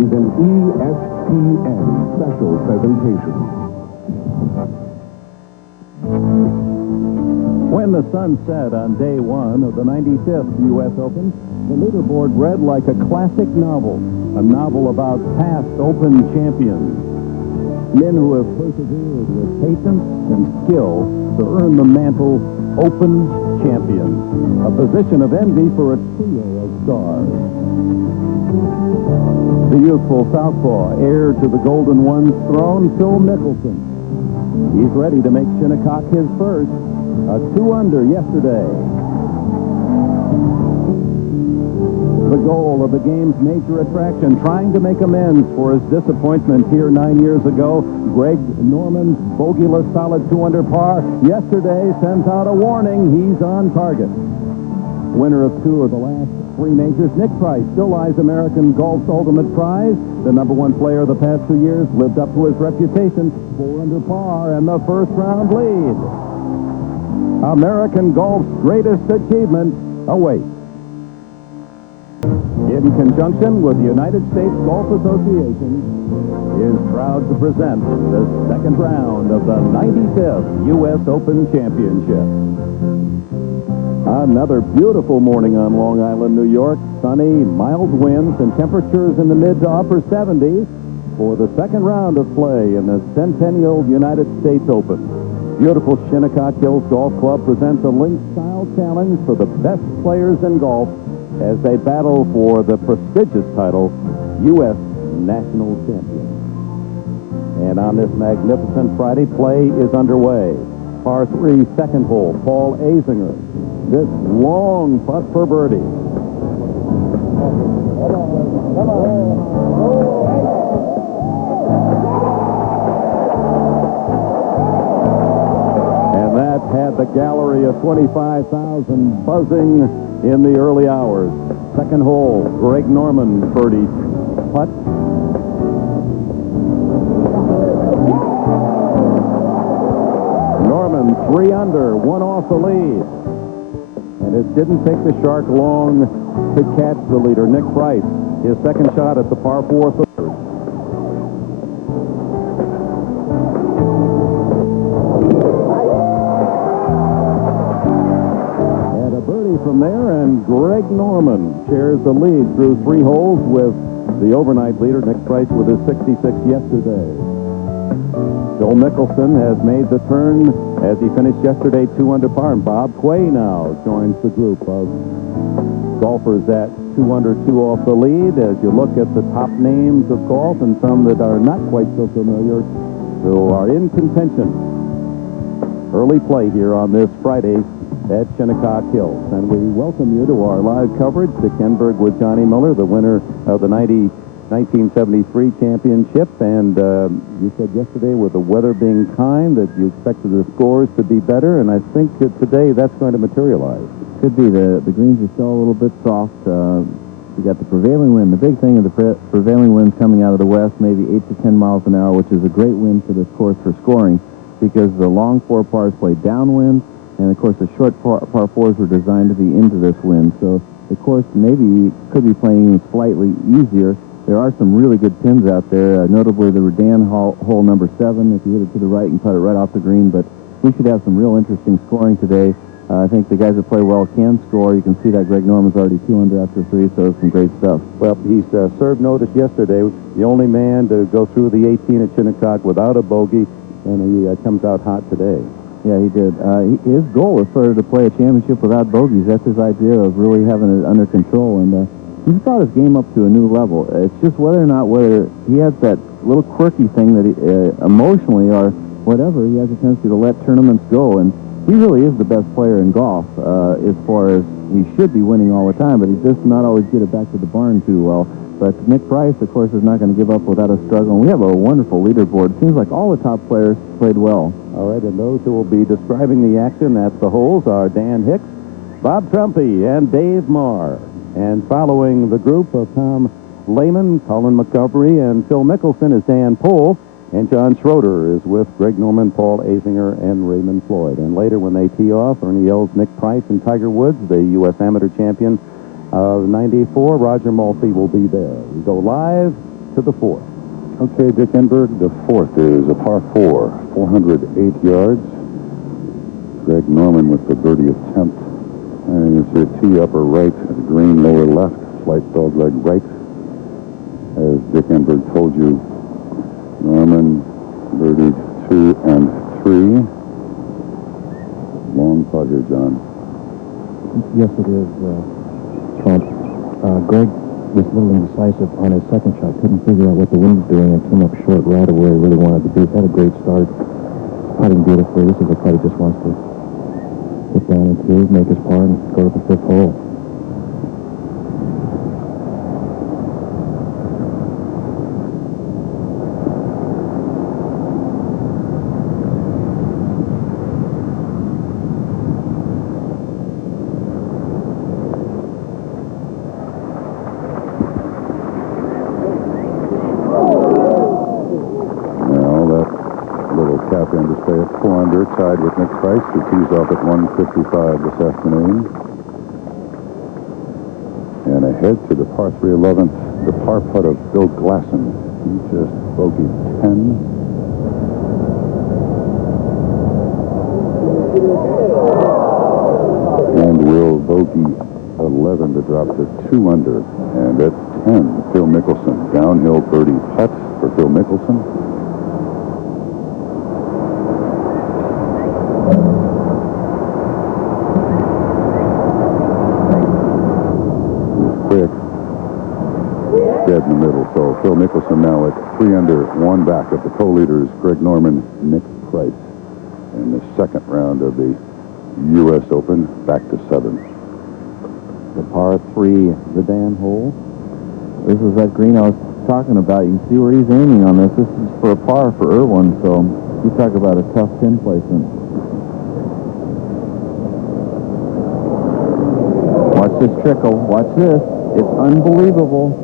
is an ESPN special presentation. When the sun set on day one of the 95th U.S. Open, the leaderboard read like a classic novel, a novel about past Open champions. Men who have persevered with patience and skill to earn the mantle Open champion, a position of envy for a trio of stars. The youthful southpaw, heir to the Golden One's throne, Phil Mickelson. He's ready to make Shinnecock his first. A 2-under yesterday. The goal of the game's major attraction, trying to make amends for his disappointment here 9 years ago. Greg Norman's bogeyless solid 2-under par yesterday sends out a warning. He's on target. Winner of 2 of the last 3 majors, Nick Price still lies American golf's ultimate prize. The #1 player of the past 2 years lived up to his reputation. 4 under par and the first round lead. American golf's greatest achievement awaits. In conjunction with the United States Golf Association, is proud to present the second round of the 95th U.S. Open Championship. Another beautiful morning on Long Island, New York. Sunny, mild winds, and temperatures in the mid to upper 70s for the second round of play in the Centennial United States Open. Beautiful Shinnecock Hills Golf Club presents a link-style challenge for the best players in golf as they battle for the prestigious title, U.S. National Champion. And on this magnificent Friday, play is underway. Par 3, second hole, Paul Azinger. This long putt for birdie. And that had the gallery of 25,000 buzzing in the early hours. Second hole, Greg Norman birdie putt. Norman 3 under, 1 off the lead. And it didn't take the shark long to catch the leader, Nick Price. His second shot at the par 4 third. And a birdie from there, and Greg Norman shares the lead through 3 holes with the overnight leader, Nick Price, with his 66 yesterday. Phil Mickelson has made the turn as he finished yesterday 2 under par, and Bob Quay now joins the group of golfers at 2 under, 2 off the lead. As you look at the top names of golf and some that are not quite so familiar who are in contention. Early play here on this Friday at Shinnecock Hills, and we welcome you to our live coverage. Dick Enberg with Johnny Miller, the winner of the 1973 championship, and you said yesterday with the weather being kind that you expected the scores to be better, and I think that today that's going to materialize. Could be. The greens are still a little bit soft. We got the prevailing wind. The big thing is the prevailing winds coming out of the west, maybe 8 to 10 miles an hour, which is a great wind for this course for scoring, because the long 4 pars play downwind, and of course the short par 4s were designed to be into this wind. So the course maybe could be playing slightly easier. There are some really good pins out there, notably the Redan hole number 7. If you hit it to the right, you can cut it right off the green. But we should have some real interesting scoring today. I think the guys that play well can score. You can see that Greg Norman's already 2 under after 3, so it's some great stuff. Well, he's served notice yesterday, the only man to go through the 18 at Shinnecock without a bogey, and he comes out hot today. Yeah, he did. His goal is sort of to play a championship without bogeys. That's his idea of really having it under control, and he's brought his game up to a new level. It's just whether he has that little quirky thing that he, emotionally or whatever, he has a tendency to let tournaments go, and he really is the best player in golf as far as he should be winning all the time, but he's just not always get it back to the barn too well. But Nick Price, of course, is not going to give up without a struggle, and we have a wonderful leaderboard. It seems like all the top players played well. All right, and those who will be describing the action at the holes are Dan Hicks, Bob Trumpy, and Dave Marr. And following the group of Tom Lehman, Colin McGovern, and Phil Mickelson is Dan Pohl, and John Schroeder is with Greg Norman, Paul Azinger, and Raymond Floyd. And later when they tee off, Ernie Els, Nick Price, and Tiger Woods, the U.S. Amateur champion of '94, Roger Malfi will be there. We go live to the fourth. Okay, Dick Enberg, the fourth is a par 4, 408 yards. Greg Norman with the birdie attempt. And it's a tee upper right, the green lower left, slight dogleg right. As Dick Enberg told you, Norman birdied 2 and 3. Long putt here, John. Yes, it is, Trump. Greg was a little indecisive on his second shot. Couldn't figure out what the wind was doing and came up short right of where he really wanted to be. Had a great start. Putting beautifully. This is a putt he just wants to put down into, make his par, and go to the fifth hole. To stay at 4 under, tied with Nick Price, who tees off at 1:55 this afternoon. And ahead to the par 3 11th, the par putt of Phil Glasson. He just bogeyed 10. And will bogey 11 to drop to 2 under. And at 10, Phil Mickelson. Downhill birdie putt for Phil Mickelson. Dead in the middle. So Phil Mickelson now at 3 under, 1 back of the co-leaders, Greg Norman, Nick Price, in the second round of the U.S. Open, back to 7. The par 3 Redan hole. This is that green I was talking about. You can see where he's aiming on this. This is for a par for Irwin, so you talk about a tough pin placement. Watch this trickle. Watch this. It's unbelievable.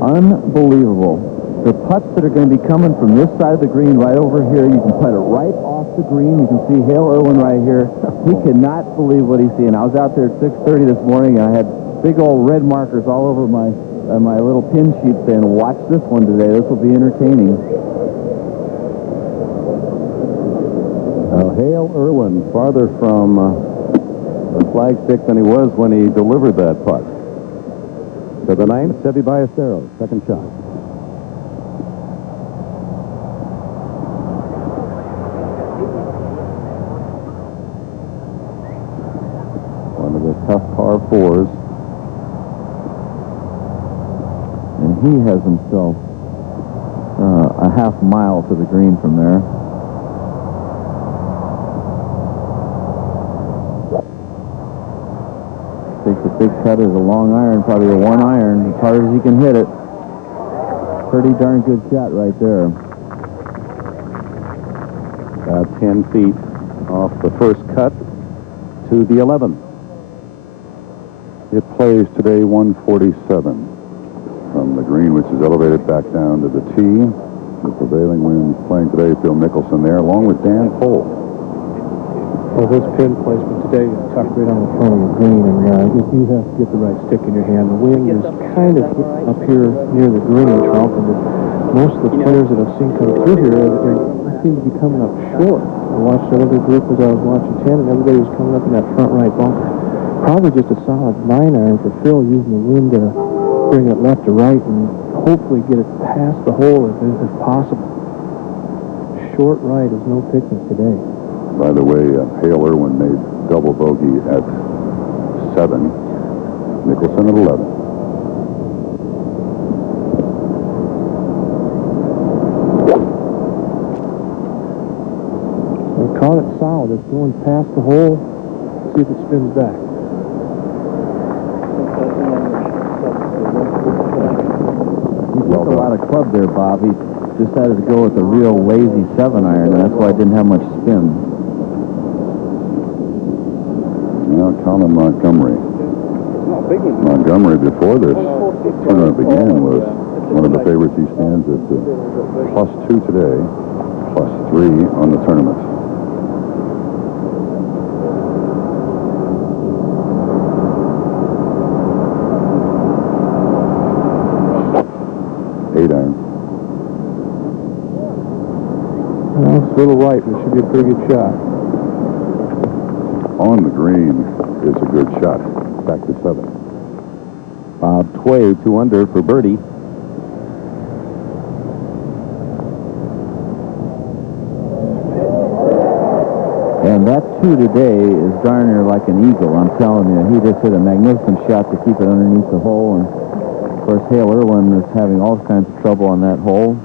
Unbelievable. The putts that are going to be coming from this side of the green right over here, you can putt it right off the green. You can see Hale Irwin right here. He cannot believe what he's seeing. I was out there at 6:30 this morning, and I had big old red markers all over my little pin sheet saying, watch this one today. This will be entertaining. Hale Irwin farther from the flagstick than he was when he delivered that putt. To the ninth, Seve Ballesteros, second shot. One of the tough par 4s. And he has himself a half mile to the green from there. Takes a big cut as a long iron, probably a 1 iron, as hard as he can hit it. Pretty darn good shot right there. About 10 feet off the first cut to the 11th. It plays today 147 from the green, which is elevated back down to the tee. The prevailing winds playing today, Phil Mickelson there, along with Dan Cole. Well, this pin placement today is tucked right on the front of the green, and you have to get the right stick in your hand. The wind is kind of up here near the green, Trump, and most of the players that I've seen come through here they seem to be coming up short. I watched another group as I was watching 10, and everybody was coming up in that front right bunker. Probably just a solid 9 iron for Phil, using the wind to bring it left to right and hopefully get it past the hole if possible. Short right is no picnic today. By the way, Hale Irwin made double bogey at 7. Mickelson at 11. They caught it solid. It's going past the hole. See if it spins back. He took a lot of club there, Bob. He decided to go with a real lazy 7 iron, and that's why it didn't have much spin. Now, Colin Montgomery. Montgomery, before this tournament began, was one of the favorites. He stands at +2 today, +3 on the tournament. 8-iron. Well, it's a little right, but it should be a pretty good shot. On the green is a good shot. Back to 7. Bob Tway, 2 under for birdie. And that 2 today is darn near like an eagle, I'm telling you. He just hit a magnificent shot to keep it underneath the hole. And, of course, Hale Irwin is having all kinds of trouble on that hole.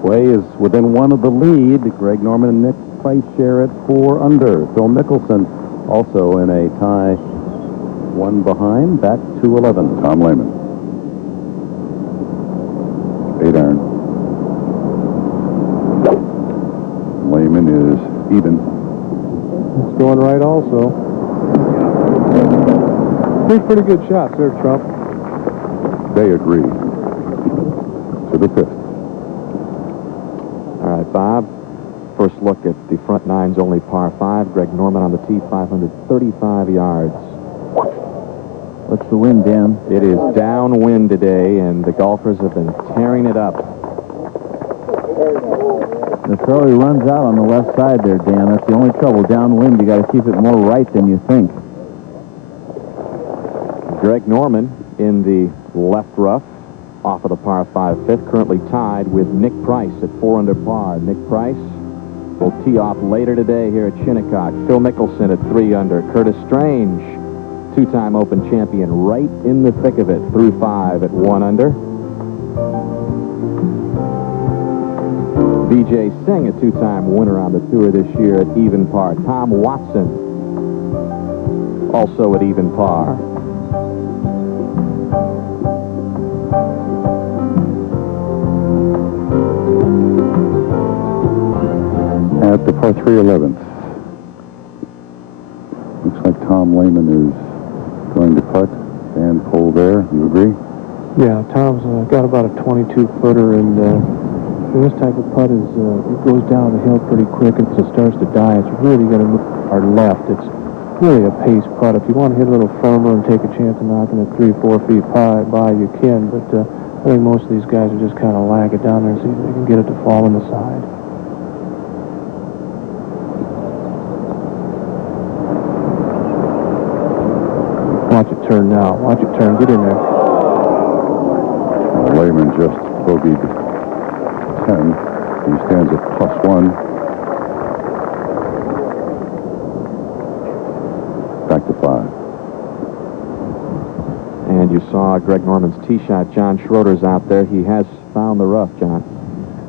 Tway is within 1 of the lead. Greg Norman and Nick Price share at 4 under. Phil Mickelson also in a tie, 1 behind, back to 11. Tom Lehman. 8-iron. Lehman is even. It's going right also. 3 pretty good shots there, Trump. They agree. To the 5th. All right, Bob. First look at the front nine's only par 5. Greg Norman on the tee, 535 yards. What's the wind, Dan? It is downwind today, and the golfers have been tearing it up. The throw, he runs out on the left side there, Dan. That's the only trouble. Downwind, you got to keep it more right than you think. Greg Norman in the left rough off of the par 5 fifth, currently tied with Nick Price at 4 under par. Nick Price will tee off later today here at Shinnecock. Phil Mickelson at 3 under. Curtis Strange, 2-time Open champion, right in the thick of it through 5 at 1 under. Vijay Singh, a 2-time winner on the tour this year at even par. Tom Watson, also at even par. At the par 3 11th. Looks like Tom Lehman is going to putt and pull there. You agree? Yeah, Tom's got about a 22-footer, and this type of putt is it goes down the hill pretty quick, and as it starts to die, it's really going to move our left. It's really a pace putt. If you want to hit a little firmer and take a chance of knocking it 3 or 4 feet by, you can. But I think most of these guys are just kind of lag it down there and see if they can get it to fall on the side. Watch it turn now. Watch it turn. Get in there. Lehman just bogeyed 10. He stands at +1. Back to 5. And you saw Greg Norman's tee shot. John Schroeder's out there. He has found the rough, John.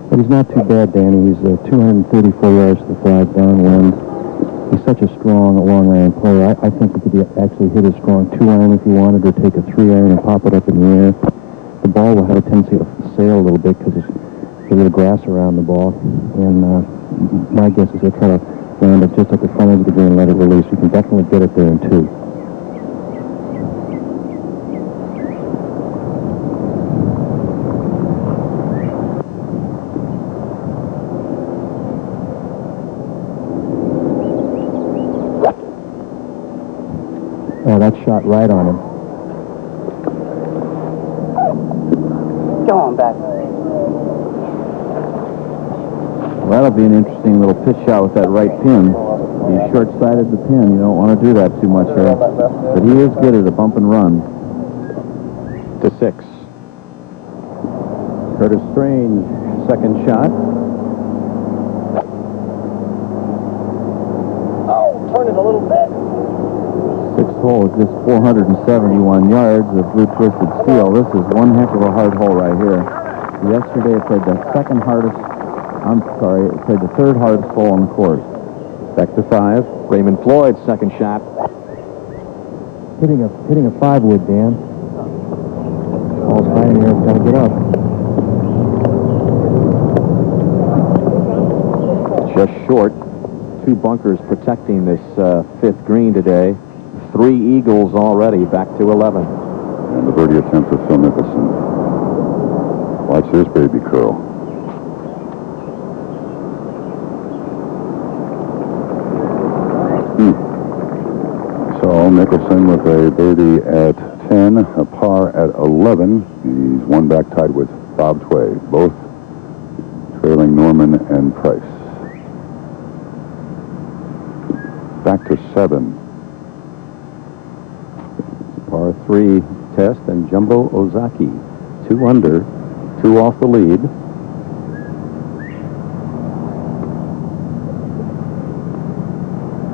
But he's not too bad, Danny. He's 234 yards to the flag downwind. He's such a strong, long-iron player. I think he could actually hit a strong 2-iron if he wanted, or take a 3-iron and pop it up in the air. The ball will have a tendency to sail a little bit because there's a little grass around the ball. And my guess is he'll try to land it just at the front edge of the green and let it release. You can definitely get it there in 2. Oh, that shot right on him. Come on back. Well, that'll be an interesting little pitch shot with that right pin. You short-sighted the pin. You don't want to do that too much here. But he is good at a bump and run. To 6. Curtis Strange, second shot. Oh, turn it a little bit. 6th hole is just 471 yards of blue twisted steel. This is one heck of a hard hole right here. Yesterday it played the third hardest hole on the course. Back to 5. Raymond Floyd's second shot. Hitting a 5-wood, Dan. Ball's high in the air. Got to get up. Just short. 2 bunkers protecting this 5th green today. 3 eagles already, back to 11. And the birdie attempt for Phil Mickelson. Watch this baby curl. So Mickelson with a birdie at 10, a par at 11. He's one back tied with Bob Tway, both trailing Norman and Price. Back to 7. Par 3 test, and Jumbo Ozaki, 2 under, 2 off the lead.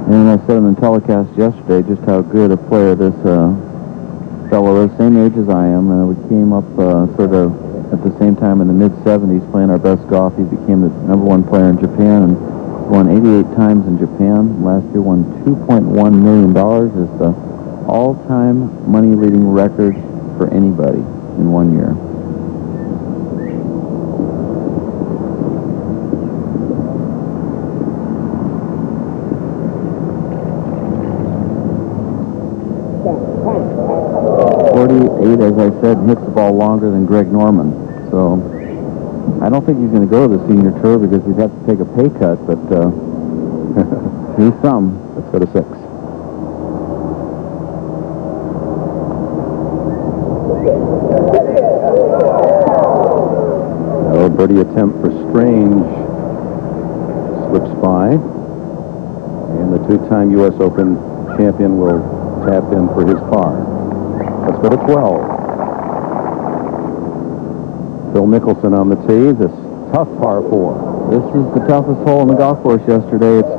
And I said in the telecast yesterday just how good a player this fellow is, same age as I am. We came up sort of at the same time in the mid-70s playing our best golf. He became the #1 player in Japan and won 88 times in Japan. Last year won $2.1 million. Is the all-time money-leading record for anybody in 1 year. As I said, hits the ball longer than Greg Norman. So I don't think he's going to go to the senior tour because he'd have to take a pay cut, but he's some. Let's go to 6. Oh, birdie attempt for Strange slips by, and the 2-time U.S. Open champion will tap in for his par. Let's go to 12. Phil Mickelson on the tee. This tough par 4. This is the toughest hole in the golf course yesterday. It's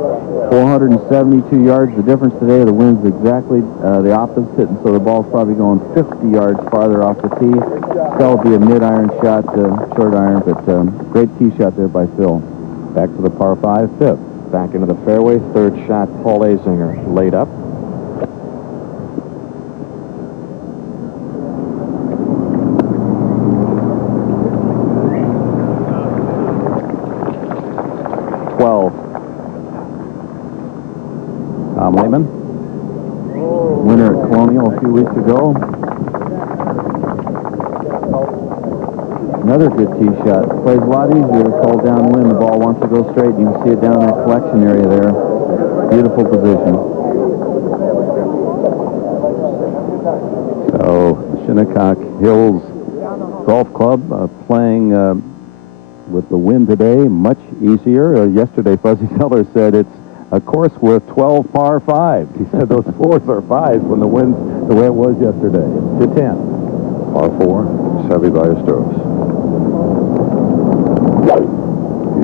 472 yards. The difference today, the wind's exactly the opposite, and so the ball's probably going 50 yards farther off the tee. Still be a mid-iron shot, short iron, but great tee shot there by Phil. Back to the par 5, 5th. Back into the fairway. 3rd shot, Paul Azinger laid up. Tom Lehman, winner at Colonial a few weeks ago. Another good tee shot. Plays a lot easier to hold downwind. The ball wants to go straight. You can see it down in that collection area there. Beautiful position. So Shinnecock Hills Golf Club playing with the wind today much easier. Yesterday, Fuzzy Sellers said it's a course with 12 par 5s. He said those 4s are 5s when the wind's the way it was yesterday. To 10. Par 4, Seve Ballesteros.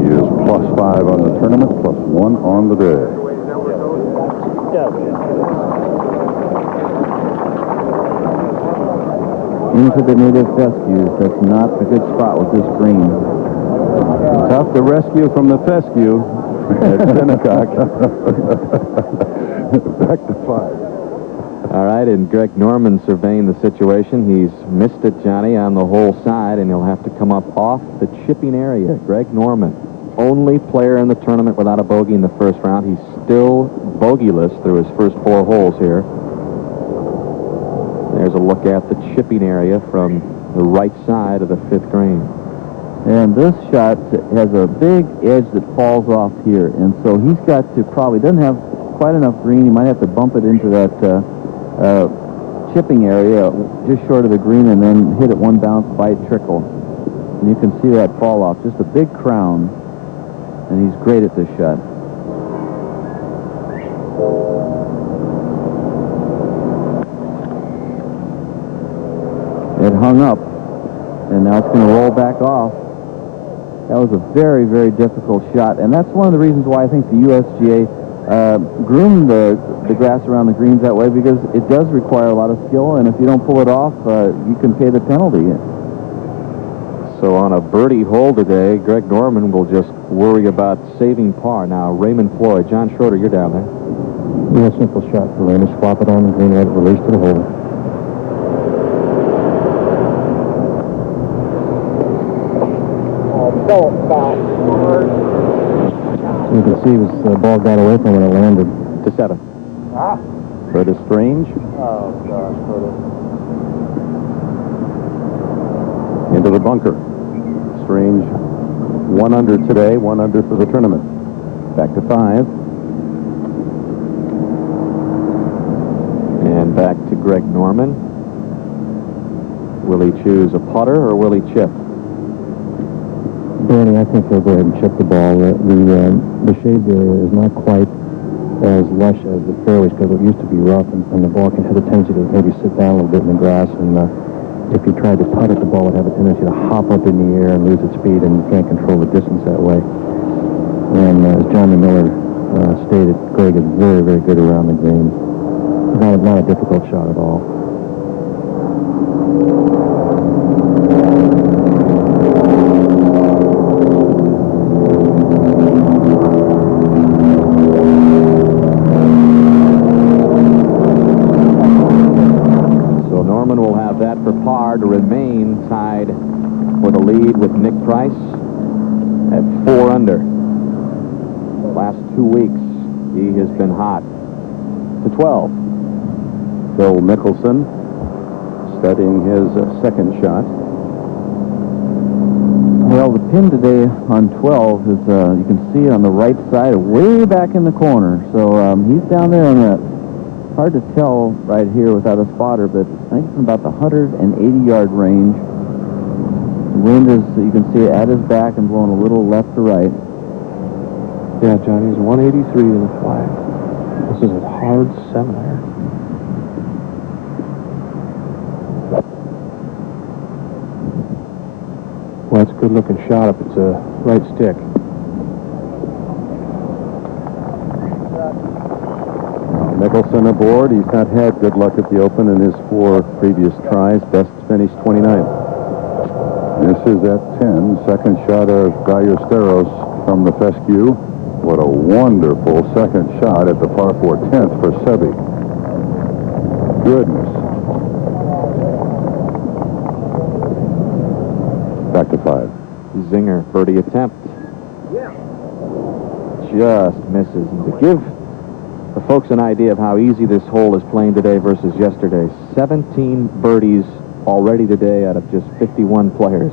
He is +5 on the tournament, +1 on the day. Into the native fescues. That's not a good spot with this green. Tough to rescue from the fescue at Shinnecock. Back to 5. All right, and Greg Norman surveying the situation. He's missed it, Johnny, on the whole side, and he'll have to come up off the chipping area. Greg Norman, only player in the tournament without a bogey in the first round. He's still bogeyless through his first 4 holes here. There's a look at the chipping area from the right side of the 5th green. And this shot has a big edge that falls off here, and so he's got to probably, doesn't have quite enough green. He might have to bump it into that chipping area just short of the green and then hit it one bounce, bite, trickle. And you can see that fall off. Just a big crown, and he's great at this shot. It hung up, and now it's going to roll back off. That was a very, very difficult shot, and that's one of the reasons why I think the USGA groomed the grass around the greens that way, because it does require a lot of skill, and if you don't pull it off, you can pay the penalty. So on a birdie hole today, Greg Norman will just worry about saving par. Now, Raymond Floyd, John Schroeder, you're down there. Yeah, simple shot for Raymond. Swap it on the green, let it release to the hole. You can see the ball got away from when it landed. To 7. Curtis Strange. Oh, gosh, Curtis. Into the bunker. Strange 1 under today, 1 under for the tournament. Back to 5. And back to Greg Norman. Will he choose a putter or will he chip? Bernie, I think he'll go ahead and chip the ball. The shade area is not quite as lush as the fairways because it used to be rough, and the ball can have a tendency to maybe sit down a little bit in the grass. And if you tried to putt it, the ball would have a tendency to hop up in the air and lose its speed, and you can't control the distance that way. And as Johnny Miller stated, Greg is very, very good around the green. Not a difficult shot at all. So Norman will have that for par to remain tied for the lead with Nick Price at 4 under. Last 2 weeks, he has been hot to 12. Phil Mickelson studying his second shot. Well, the pin today on 12 is, you can see on the right side, way back in the corner. So he's down there on that. Hard to tell right here without a spotter, but I think it's about the 180-yard range. The wind is, you can see it at his back and blowing a little left to right. Yeah, Johnny's 183 to the flag. This is a hard 7-iron. Well, it's a good-looking shot if it's a right stick. Mickelson aboard. He's not had good luck at the Open in his 4 previous tries. Best finish 29th. This is at 10. Second shot of Ballesteros from the fescue. What a wonderful second shot at the par 4 10th for Seve. Goodness. Back to 5. Zinger, birdie attempt. Just misses. And to give the folks an idea of how easy this hole is playing today versus yesterday, 17 birdies already today out of just 51 players.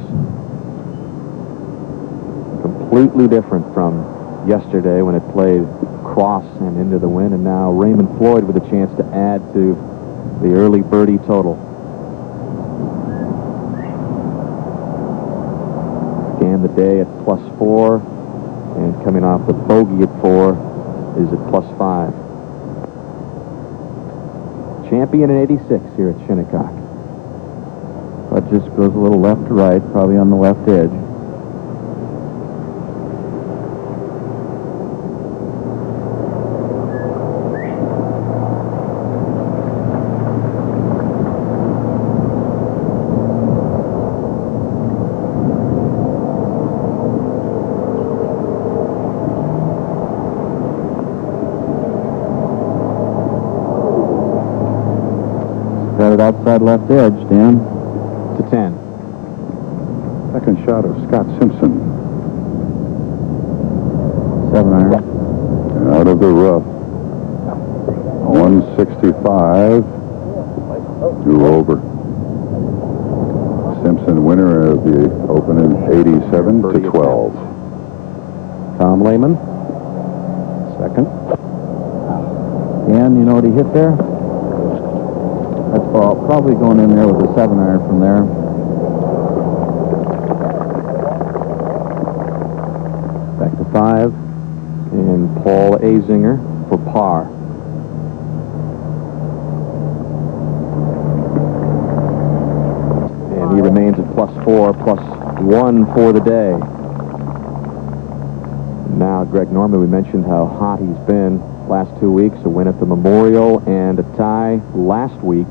Completely different from yesterday when it played cross and into the wind, and now Raymond Floyd with a chance to add to the early birdie total. Began the day at +4, and coming off the bogey at 4 is at +5. Champion in '86 here at Shinnecock. But just goes a little left to right, probably on the left edge. Got it outside left edge, Dan. To 10. Second shot of Scott Simpson. 7-iron. Out of the rough. 165. 2 over. Simpson winner of the Open in 87 to 12. Tom Lehman, second. Dan, you know what he hit there? That's ball probably going in there with a 7-iron from there. Back to 5. And Paul Azinger for par. And he remains at +4, +1 for the day. Now, Greg Norman, we mentioned how hot he's been last 2 weeks. A win at the Memorial and a tie last week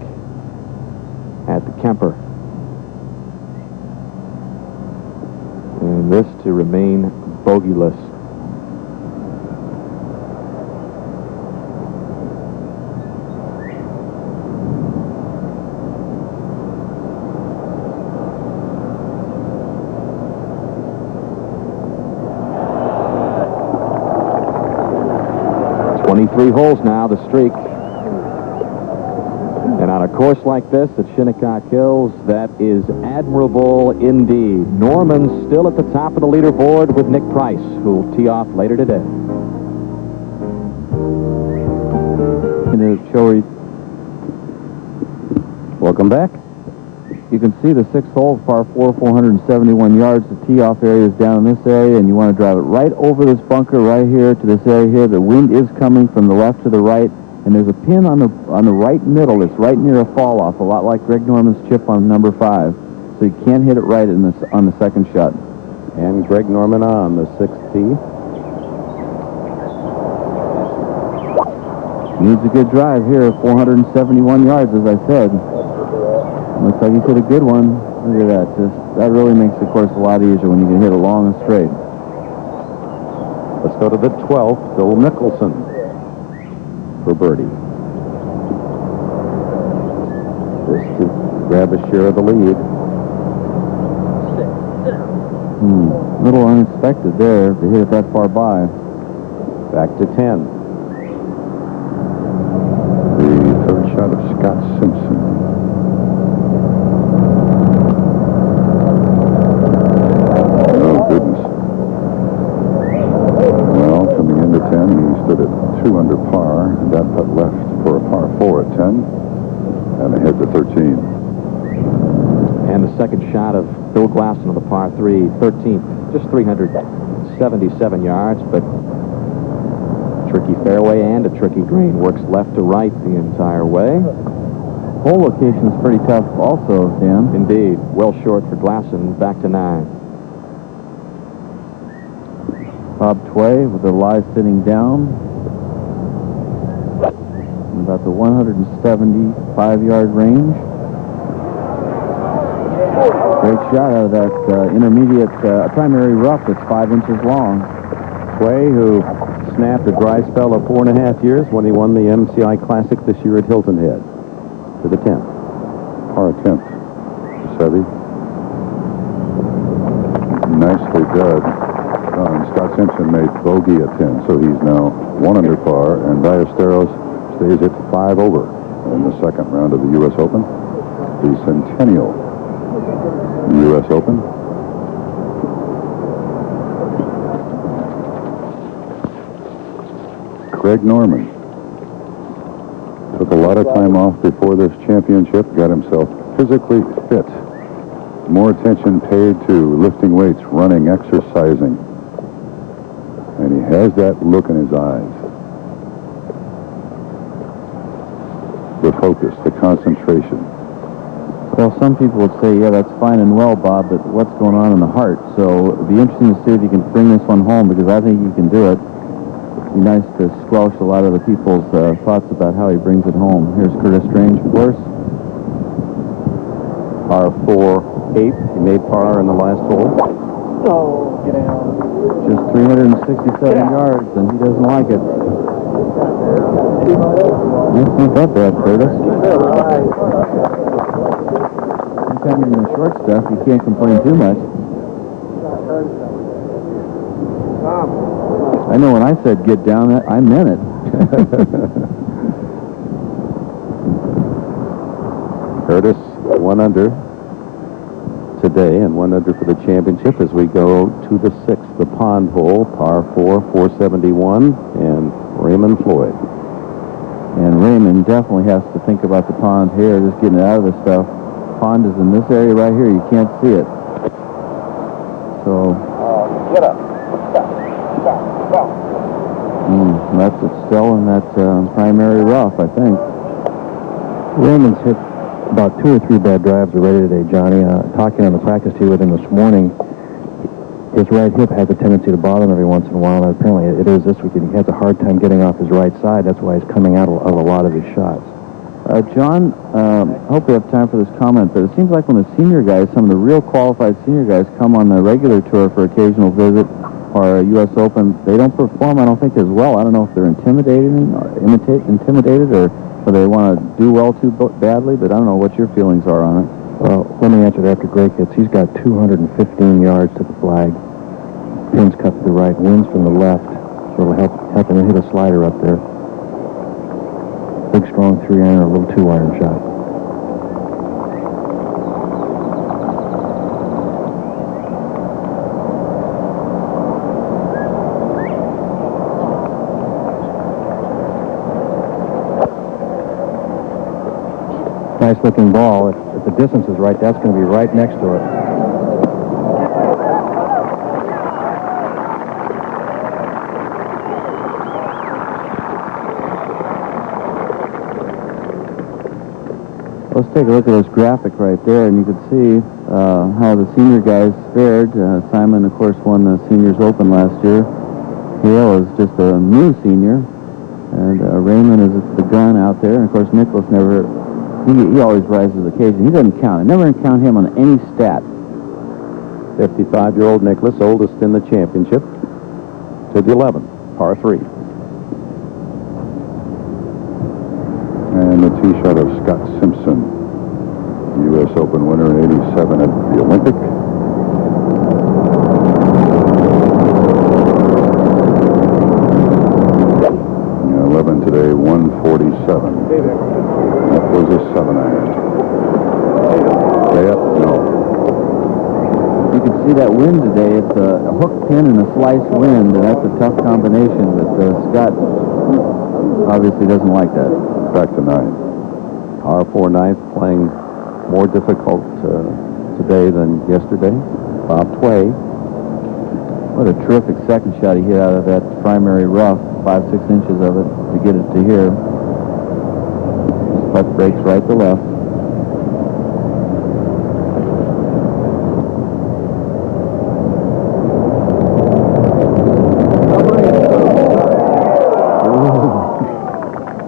at the Kemper. And this to remain bogeyless. Three holes now, the streak. And on a course like this at Shinnecock Hills, that is admirable indeed. Norman still at the top of the leaderboard with Nick Price, who will tee off later today. Welcome back. you can see the 6th hole, par 4, 471 yards. The tee-off area is down in this area, and you want to drive it right over this bunker right here to this area here. The wind is coming from the left to the right, and there's a pin on the right middle that's right near a fall-off, a lot like Greg Norman's chip on number 5. So you can't hit it right on the second shot. And Greg Norman on the 6th tee. Needs a good drive here, 471 yards, as I said. Looks like he's hit a good one. Look at that. That really makes the course a lot easier when you can hit it long and straight. Let's go to the 12th, Phil Mickelson for birdie. Just to grab a share of the lead. A little unexpected there to hit it that far by. Back to 10. The third shot of Scott Simpson. Oh, goodness. Well, coming into 10, he stood at 2 under par, and that putt left for a par 4 at 10, and ahead to 13. And the second shot of Bill Glasson of the par 3, 13th, just 377 yards, but tricky fairway and a tricky green. Works left to right the entire way. Hole location is pretty tough also, Dan. Indeed. Well short for Glasson, back to 9. Bob Tway with the lie sitting down. About the 175-yard range. Great shot out of that intermediate primary rough that's 5 inches long. Tway, who snapped a dry spell of 4.5 years when he won the MCI Classic this year at Hilton Head. To the 10th. Par 10th. Seve. Nicely done. And Scott Simpson made bogey at 10, so he's now 1 under par, and Ballesteros stays at 5 over in the second round of the U.S. Open, the Centennial U.S. Open. Greg Norman took a lot of time off before this championship, got himself physically fit. More attention paid to lifting weights, running, exercising. And he has that look in his eyes. The focus, the concentration. Well, some people would say, yeah, that's fine and well, Bob, but what's going on in the heart? So it'd be interesting to see if you can bring this one home, because I think you can do it. It'd be nice to squelch a lot of the people's thoughts about how he brings it home. Here's Curtis Strange, of course. Par 4, 8. He made par in the last hole. Oh, get out. Just 367 yards, and he doesn't like it. That's not that bad, Curtis. Sometimes in the short stuff, you can't complain too much. I know when I said get down, I meant it. Curtis, 1 under today, and 1 under for the championship as we go to the 6th, the pond hole, par 4, 471, and Raymond Floyd. And Raymond definitely has to think about the pond here, just getting it out of the stuff. Pond is in this area right here. You can't see it. So. Get up. Stop. That's it still in that primary rough, I think. Raymond's hit about 2 or 3 bad drives already today, Johnny. Talking on the practice tee with him this morning, his right hip has a tendency to bother him every once in a while, and apparently it is this weekend. He has a hard time getting off his right side. That's why he's coming out of a lot of his shots. John, I hope we have time for this comment, but it seems like when the senior guys, some of the real qualified senior guys, come on the regular tour for occasional visit or a U.S. Open, they don't perform, I don't think, as well. I don't know if they're intimidated or they want to do well too badly, but I don't know what your feelings are on it. Well, let me answer that after Greg hits. He's got 215 yards to the flag. Pins cut to the right, winds from the left, so it'll help him hit a slider up there. Big, strong 3-iron or a little 2-iron shot. Nice-looking ball. If the distance is right, that's going to be right next to it. Let's take a look at this graphic right there, and you can see how the senior guys fared. Simon, of course, won the Seniors Open last year. Hale is just a new senior, and Raymond is the gun out there. And, of course, Nicholas never, he always rises to the occasion. He doesn't count. I never count him on any stat. 55-year-old Nicholas, oldest in the championship, to the 11, par 3. And the tee shot of Scott Simpson, U.S. Open winner in '87 at the Olympic. 11 today, 147. That was a 7-iron. Stay up? No. You can see that wind today. It's a hook pin and a slice wind, and that's a tough combination. But Scott obviously doesn't like that. Back to 9. Par 4 ninth, playing more difficult today than yesterday. Bob Tway. What a terrific second shot he hit out of that primary rough, 5-6 inches of it to get it to here. His putt breaks right to left.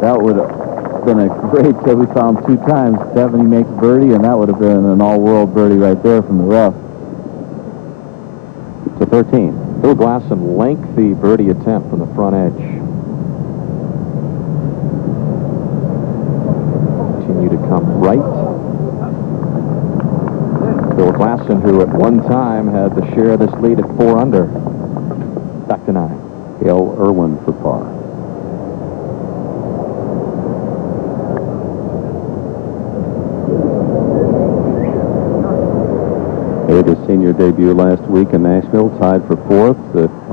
That would have been a great tip. We saw him 2 times. 7, he makes birdie, and that would have been an all-world birdie right there from the rough. To 13. Phil Glasson, lengthy birdie attempt from the front edge. Continue to come right. Phil Glasson, who at one time had the share of this lead at 4 under. Back to 9. Gail Irwin for par. Made his senior debut last week in Nashville, tied for 4th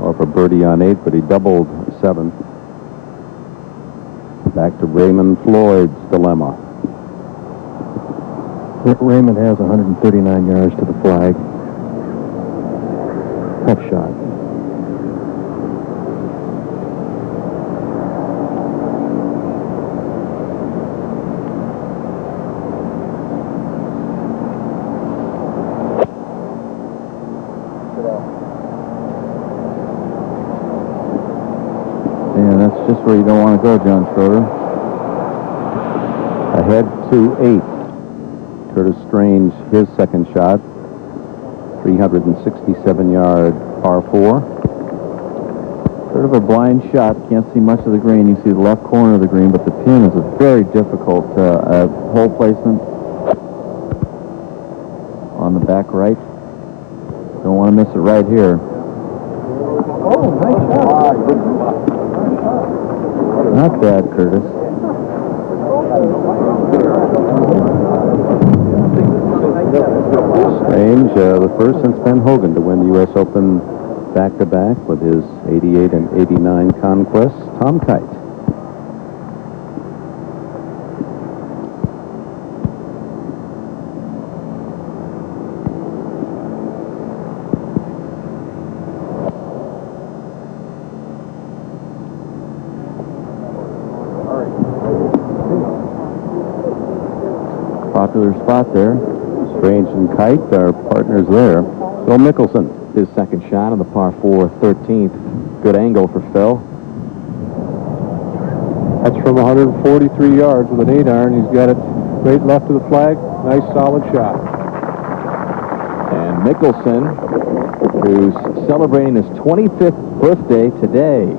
off a birdie on 8, but he doubled 7. Back to Raymond Floyd's dilemma. Raymond has 139 yards to the flag. Tough shot. Yeah, that's just where you don't want to go, John Schroeder. Ahead to 8. Curtis Strange, his second shot. 367-yard par 4. Sort of a blind shot. Can't see much of the green. You see the left corner of the green, but the pin is a very difficult hole placement on the back right. Don't want to miss it right here. Oh, nice shot. Not bad, Curtis. Strange, the first since Ben Hogan to win the U.S. Open back-to-back with his 88 and 89 conquests. Tom Kite. Popular spot there. Strange and Kite are partners there. Phil Mickelson. His second shot on the par 4 13th. Good angle for Phil. That's from 143 yards with an 8-iron. He's got it right left of the flag. Nice, solid shot. And Mickelson, who's celebrating his 25th birthday today.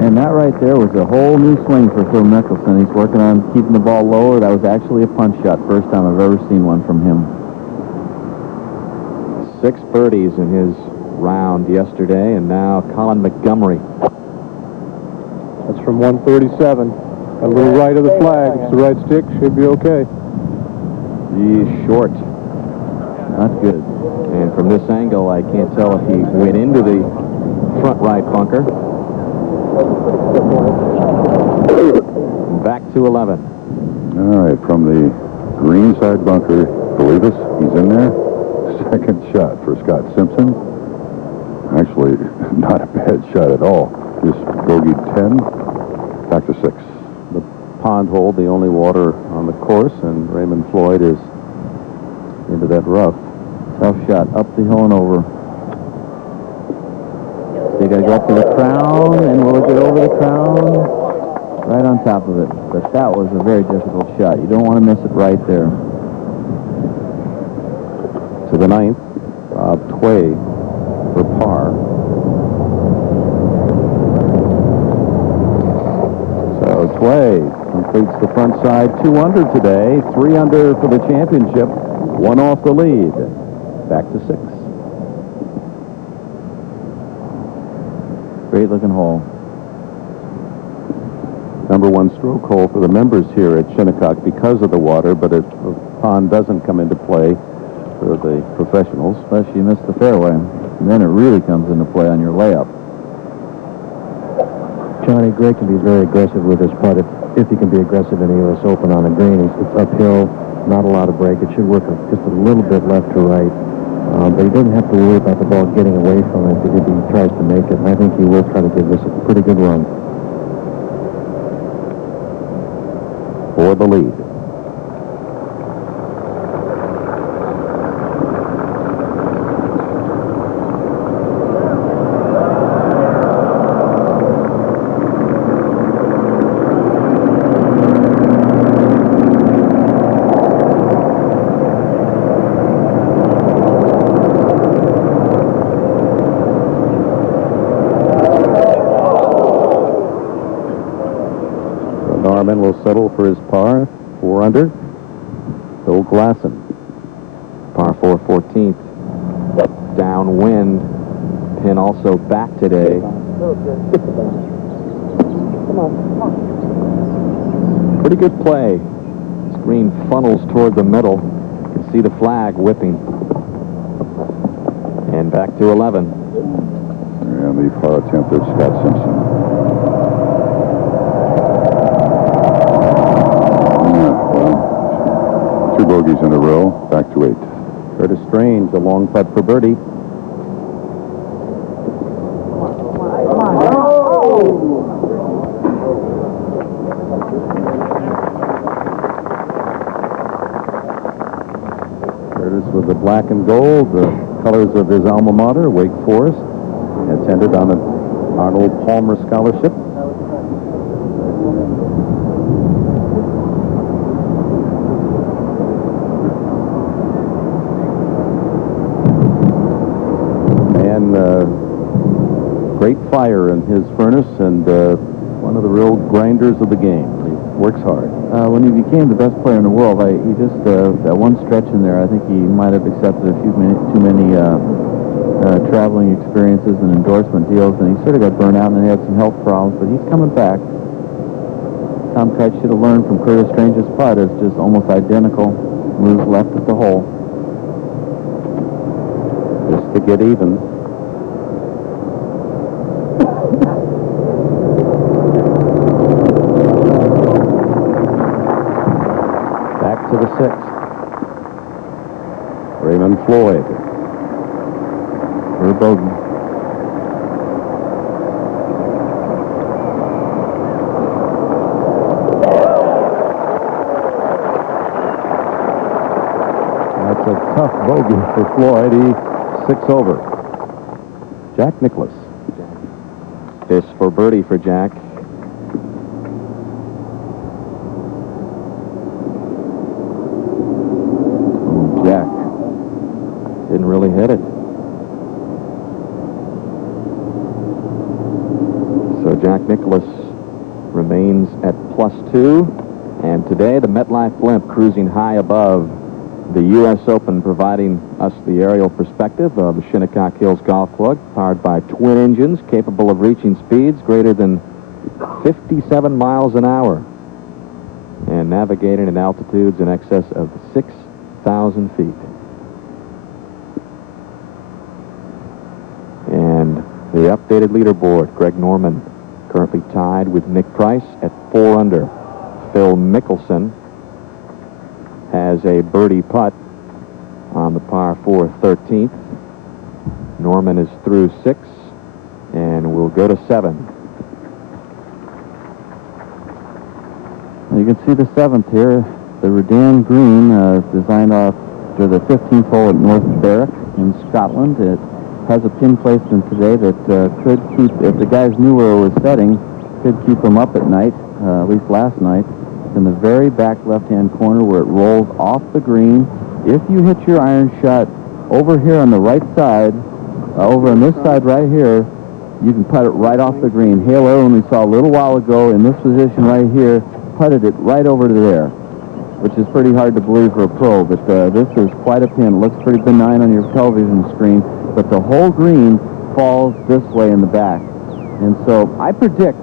And that right there was a whole new swing for Phil Mickelson. He's working on keeping the ball lower. That was actually a punch shot. First time I've ever seen one from him. 6 birdies in his round yesterday, and now Colin Montgomery. That's from 137. A little right of the flag. It's the right stick. Should be okay. He's short. Not good. And from this angle, I can't tell if he went into the front right bunker. Back to 11. All right, from the green side bunker, believe us, he's in there. Second shot for Scott Simpson. Actually, not a bad shot at all. Just bogeyed 10, back to 6. The pond hole, the only water on the course, and Raymond Floyd is into that rough. Tough shot, up the hill and over. So you got to go up to the crown, and will it get over the crown? Right on top of it. But that was a very difficult shot. You don't want to miss it right there. To the 9th, Bob Tway for par. So Tway completes the front side 2 under today, 3 under for the championship, 1 off the lead. Back to 6. Great looking hole. Number 1 stroke hole for the members here at Shinnecock because of the water, but if the pond doesn't come into play for the professionals. Unless you miss the fairway. And then it really comes into play on your layup. Johnny, Greg can be very aggressive with his putt if he can be aggressive in the U.S. Open on a green. It's uphill, not a lot of break. It should work just a little bit left to right. But he doesn't have to worry about the ball getting away from it if he tries to make it. And I think he will try to give this a pretty good run. For the lead. Norman will settle for his par, 4 under. Phil Glasson. Par 4, 14th. Downwind. Pin also back today. Pretty good play. Screen funnels toward the middle. You can see the flag whipping. And back to 11. And the par attempt of Scott Simpson. Two bogeys in a row, back to 8. Curtis Strange, a long putt for birdie. Curtis with the black and gold, the colors of his alma mater, Wake Forest, attended on an Arnold Palmer Scholarship. Great fire in his furnace, and one of the real grinders of the game. He works hard. When he became the best player in the world, he just that one stretch in there, I think he might have accepted too many traveling experiences and endorsement deals, and he sort of got burned out and had some health problems. But he's coming back. Tom Kite should have learned from Curtis Strange's putt. It's just almost identical. Moves left at the hole. Just to get even. To the 6th. Raymond Floyd. For a bogey. That's a tough bogey for Floyd. He 6 over. Jack Nicklaus. This for birdie for Jack. Jack didn't really hit it. So Jack Nicklaus remains at +2. And today the MetLife blimp cruising high above the U.S. Open, providing us the aerial perspective of the Shinnecock Hills Golf Club, powered by twin engines capable of reaching speeds greater than 57 miles an hour and navigating at altitudes in excess of 6,000 feet. And the updated leaderboard, Greg Norman currently tied with Nick Price at 4 under. Phil Mickelson has a birdie putt on the par 4 13th. Norman is through 6 and will go to 7. You can see the 7th here. The Redan Green designed after the 15th hole at North Berwick in Scotland. It has a pin placement today that could keep, if the guys knew where it was setting, could keep them up at night, at least last night. In the very back left-hand corner where it rolls off the green. If you hit your iron shot over here on the right side, over on this side right here, you can putt it right off the green. Hale Irwin, we saw a little while ago in this position right here, putted it right over to there, which is pretty hard to believe for a pro, but this is quite a pin. It looks pretty benign on your television screen, but the whole green falls this way in the back. And so I predict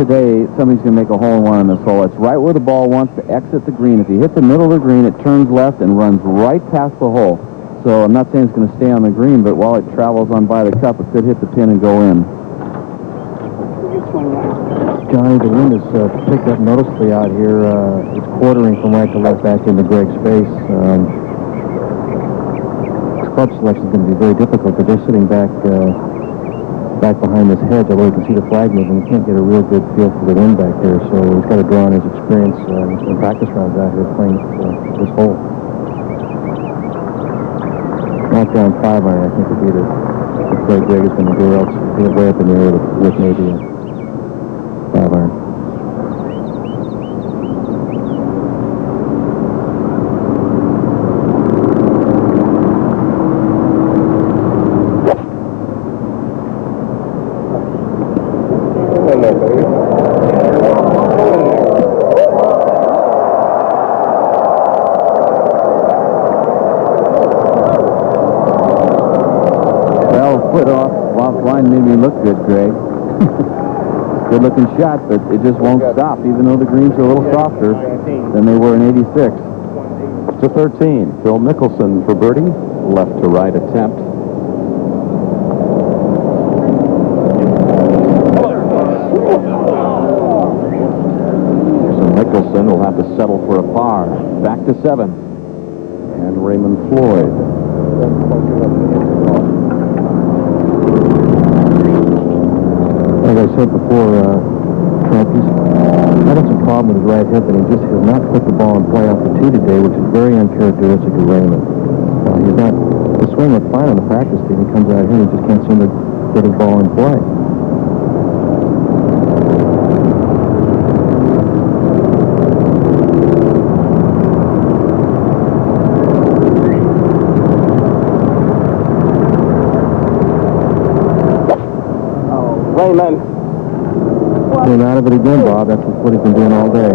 today somebody's going to make a hole-in-one on this hole. It's right where the ball wants to exit the green. If you hit the middle of the green, it turns left and runs right past the hole. So I'm not saying it's going to stay on the green, but while it travels on by the cup, it could hit the pin and go in. Johnny, the wind has picked up noticeably out here. It's quartering from right to left back into Greg's face. His club selection is going to be very difficult because they're sitting back behind this hedge, although you can see the flag moving. You can't get a real good feel for the wind back there, so he's got to draw on his experience in practice rounds out here playing this hole. Knock down 5 iron, I think, would be the play Greg is going to do, else hit it way up in the air with maybe a 5 iron. Made me look good, Greg. Good-looking shot, but it just won't stop, even though the greens are a little softer than they were in 86. To 13, Phil Mickelson for birdie. Left to right attempt. So Mickelson will have to settle for a par. Back to 7. And Raymond Floyd. As I said before, Trump, he's having some problem with his right hip, and he just has not put the ball in play off the tee today, which is very uncharacteristic of Raymond. He's not, the swing was fine on the practice tee, and he comes out here and he just can't seem to get his ball in play. Came out of it again, Bob. That's what he's been doing all day.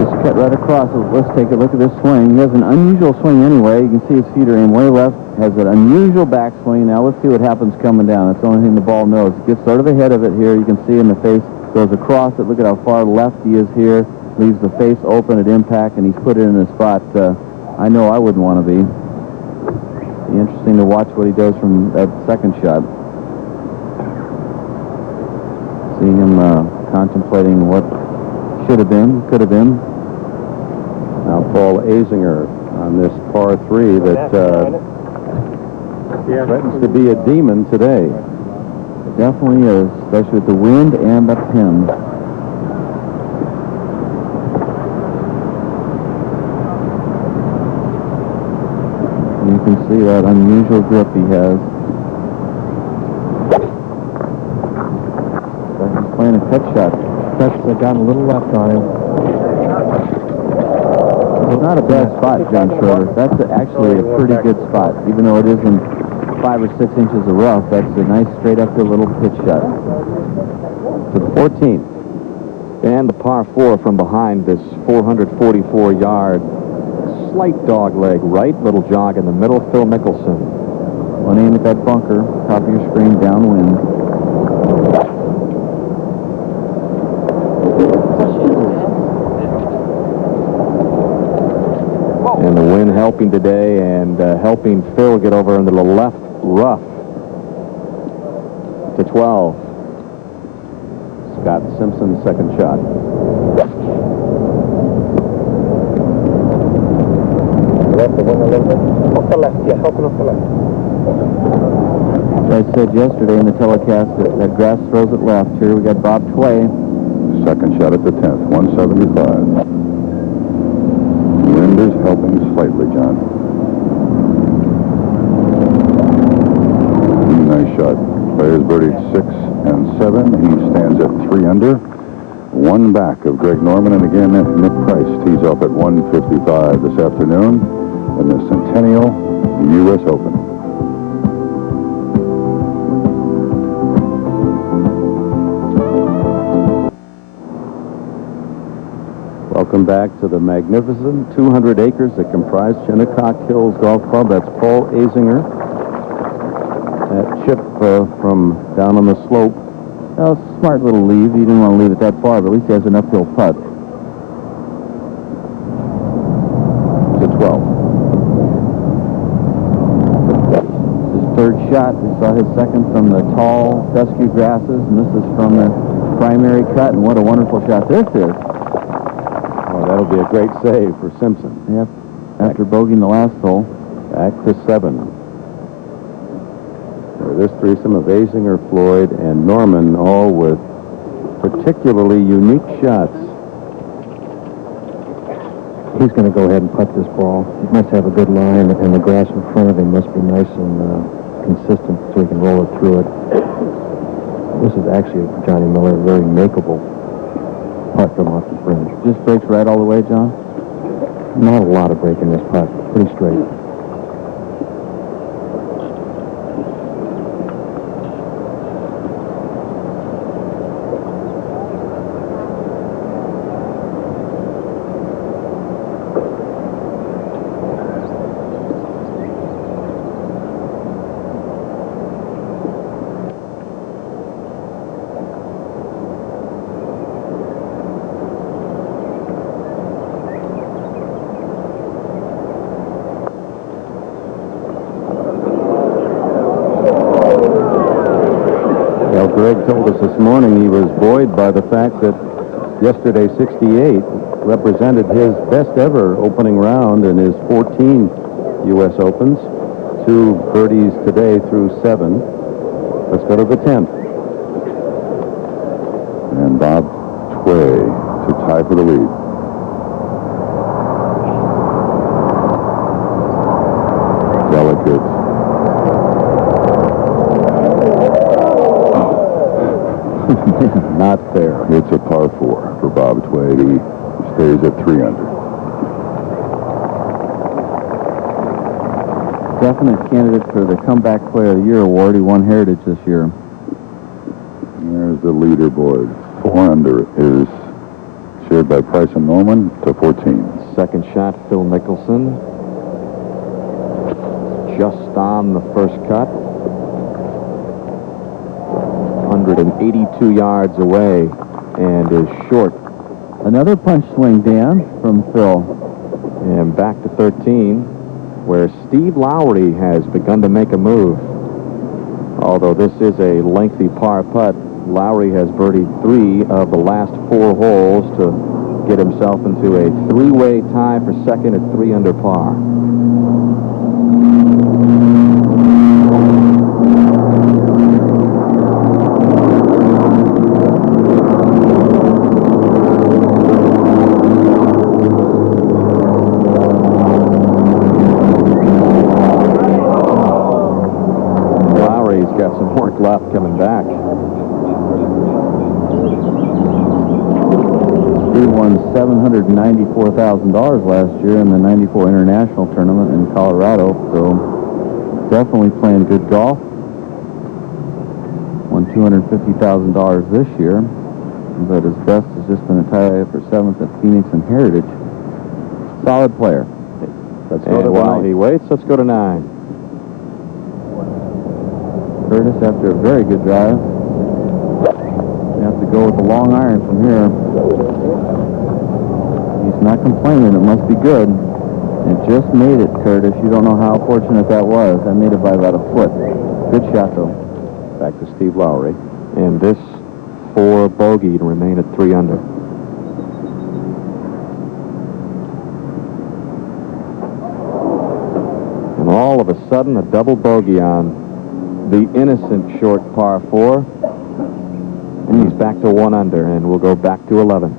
Just cut right across. Let's take a look at this swing. He has an unusual swing anyway. You can see his feet are in way left. Has an unusual backswing. Now let's see what happens coming down. That's the only thing the ball knows. Gets sort of ahead of it here. You can see in the face. Goes across it. Look at how far left he is here. Leaves the face open at impact, and he's put it in a spot I know I wouldn't want to be. Be interesting to watch what he does from that second shot. See him contemplating what should have been, could have been. Now Paul Azinger on this par 3 that threatens to be a demon today. It definitely is, especially with the wind and the pin. You can see that unusual grip he has. He's playing a cut shot. That's gotten a little left on him. It's not a bad spot, John Schroeder. That's actually a pretty good spot. Even though it isn't 5 or 6 inches of rough, that's a nice straight up the little pitch shot. To the 14th. And the par 4 from behind this 444-yard slight dog leg right, little jog in the middle. Phil Mickelson. One aim at that bunker, top of your screen, downwind. And the wind helping today, and helping Phil get over into the left rough. To 12. Scott Simpson's second shot. Left the wing a little bit. Off the left, yes, open off the left. As I said yesterday in the telecast, that grass throws it left. Here we got Bob Tway. Second shot at the 10th, 175. Wind is helping slightly, John. Nice shot. Players birdied 6 and 7. He stands at 3 under. One back of Greg Norman, and again, Nick Price tees off at 1:55 this afternoon in the Centennial U.S. Open. Welcome back to the magnificent 200 acres that comprise Shinnecock Hills Golf Club. That's Paul Azinger. That chip from down on the slope. Well, smart little leave. He didn't want to leave it that far, but at least he has an uphill putt. To 12. His third shot. We saw his second from the tall fescue grasses, and this is from the primary cut, and what a wonderful shot this is. Oh, that'll be a great save for Simpson. Yep. After bogeying the last hole. Back to 7. This threesome of Azinger, Floyd, and Norman, all with particularly unique shots. He's going to go ahead and putt this ball. He must have a good line, and the grass in front of him must be nice and consistent so he can roll it through it. This is actually, for Johnny Miller, a very makeable putt from off the fringe. Just breaks right all the way, John? Not a lot of break in this putt. Pretty straight. Greg told us this morning he was buoyed by the fact that yesterday 68 represented his best ever opening round in his 14 U.S. Opens. 2 birdies today through 7. Let's go to the 10th. And Bob Tway to tie for the lead. Delicate. Not fair. It's a par 4 for Bob Tway. He stays at 3 under. Definite candidate for the Comeback Player of the Year award. He won Heritage this year. There's the leaderboard. 4 under is shared by Price and Norman to 14. Second shot, Phil Mickelson. Just on the first cut. 182 yards away and is short. Another punch swing, Dan, from Phil. And back to 13, where Steve Lowry has begun to make a move. Although this is a lengthy par putt, Lowry has birdied 3 of the last 4 holes to get himself into a 3-way tie for second at 3 under par. Left coming back. He won $794,000 last year in the '94 International Tournament in Colorado, so definitely playing good golf. Won $250,000 this year, but his best has just been a tie for 7th at Phoenix and Heritage. Solid player. Let's go to while he waits, let's go to 9. Curtis, after a very good drive, you have to go with the long iron from here. He's not complaining. It must be good. It just made it, Curtis. You don't know how fortunate that was. That made it by about a foot. Good shot, though. Back to Steve Lowry. And this 4 bogey to remain at 3 under. And all of a sudden, a double bogey on the innocent short par 4. And he's back to 1 under, and we'll go back to 11.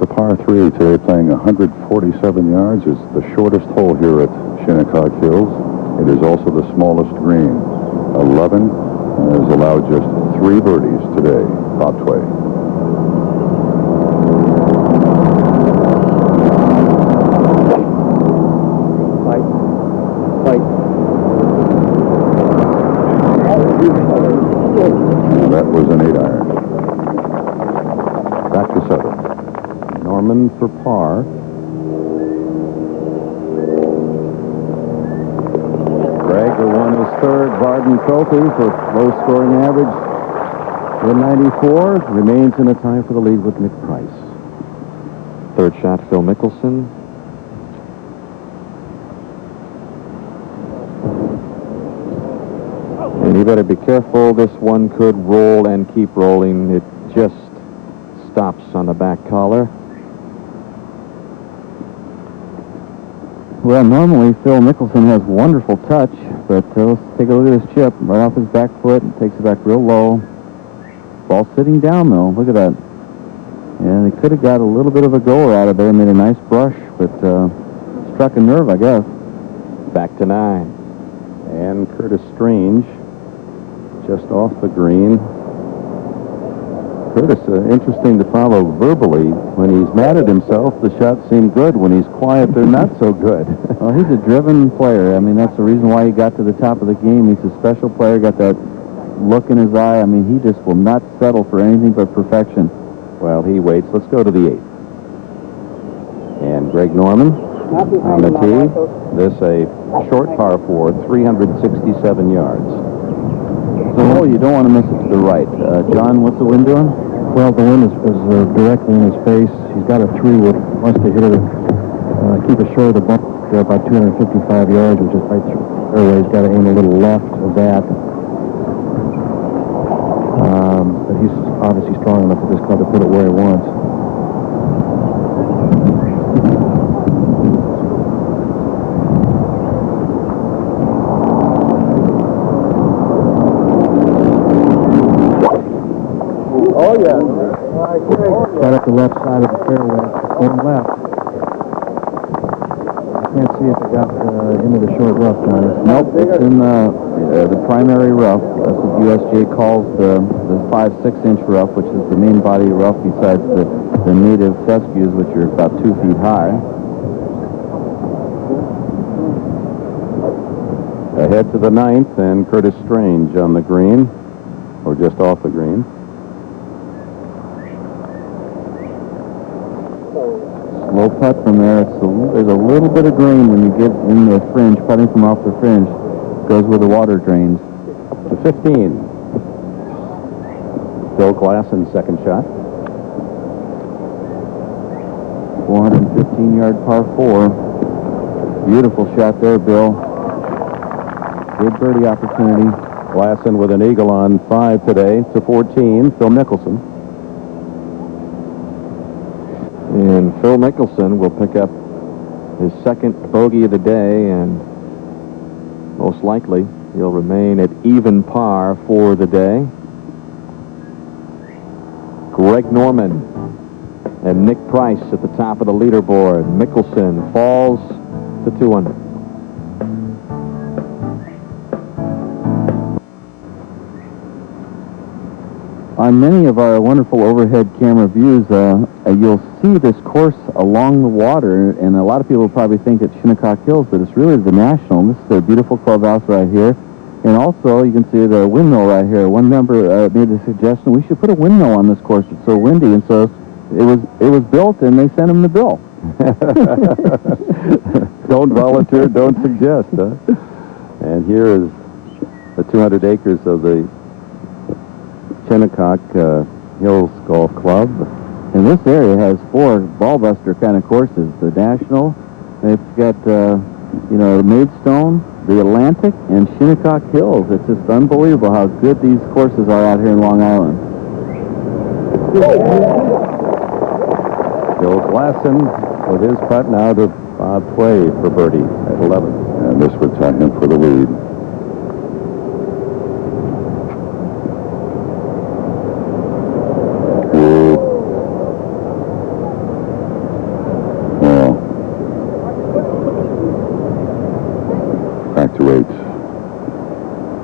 The par 3 today, playing 147 yards, is the shortest hole here at Shinnecock Hills. It is also the smallest green. 11 has allowed just 3 birdies today. Bob Tway. That was an 8-iron. Back to 7. Norman for par. Greg, who won his 3rd Varden Trophy for low scoring average in 94, remains in a tie for the lead with Nick Price. 3rd shot, Phil Mickelson. And you better be careful. This one could roll and keep rolling. It just stops on the back collar. Well, normally Phil Mickelson has wonderful touch, but let's take a look at his chip. Right off his back foot, and takes it back real low. Ball sitting down, though. Look at that. And he could have got a little bit of a goer out of there, made a nice brush, but struck a nerve, I guess. Back to 9. And Curtis Strange just off the green. Curtis, interesting to follow verbally. When he's mad at himself, the shots seem good. When he's quiet, they're not so good. Well, he's a driven player. I mean, that's the reason why he got to the top of the game. He's a special player, got that look in his eye. I mean, he just will not settle for anything but perfection. Well, he waits. Let's go to the 8th. And Greg Norman on the tee. This a short par 4, 367 yards. So you don't want to miss it to the right. John, what's the wind doing? Well, the wind is directly in his face. He's got a 3-wood. Wants to hit it, keep it short of the bump. They're about 255 yards, which is right through the fairway. He's got to aim a little left of that. But he's obviously strong enough with this club to put it where he wants. Oh, yeah. Right up the left side of the fairway, going left. I can't see if it got into the short rough, Johnny. Nope, it's in the primary rough. That's what USJ calls the 5-6 inch rough, which is the main body rough besides the native fescues, which are about 2 feet high. Ahead to the 9th, and Curtis Strange on the green, or just off the green. Slow putt from there. There's a little bit of grain when you get in the fringe, putting from off the fringe. Goes where the water drains. To 15. Bill Glasson, second shot. 415-yard par 4. Beautiful shot there, Bill. Good birdie opportunity. Glasson with an eagle on 5 today to 14. Phil Mickelson. And Phil Mickelson will pick up his 2nd bogey of the day, and most likely he'll remain at even par for the day. Greg Norman and Nick Price at the top of the leaderboard. Mickelson falls to 2 under. On many of our wonderful overhead camera views, you'll see this course along the water, and a lot of people probably think it's Shinnecock Hills, but it's really the National. This is a beautiful clubhouse right here. And also, you can see the windmill right here. One member made the suggestion we should put a windmill on this course. It's so windy, and so it was built, and they sent him the bill. Don't volunteer, don't suggest. Huh? And here is the 200 acres of the Shinnecock Hills Golf Club. And this area has 4 ball-buster kind of courses. The National, it's got, Maidstone, the Atlantic, and Shinnecock Hills. It's just unbelievable how good these courses are out here in Long Island. Bill Glasson with his putt now to Bob Tway for birdie at 11. And this would tie him for the lead. Back to 8.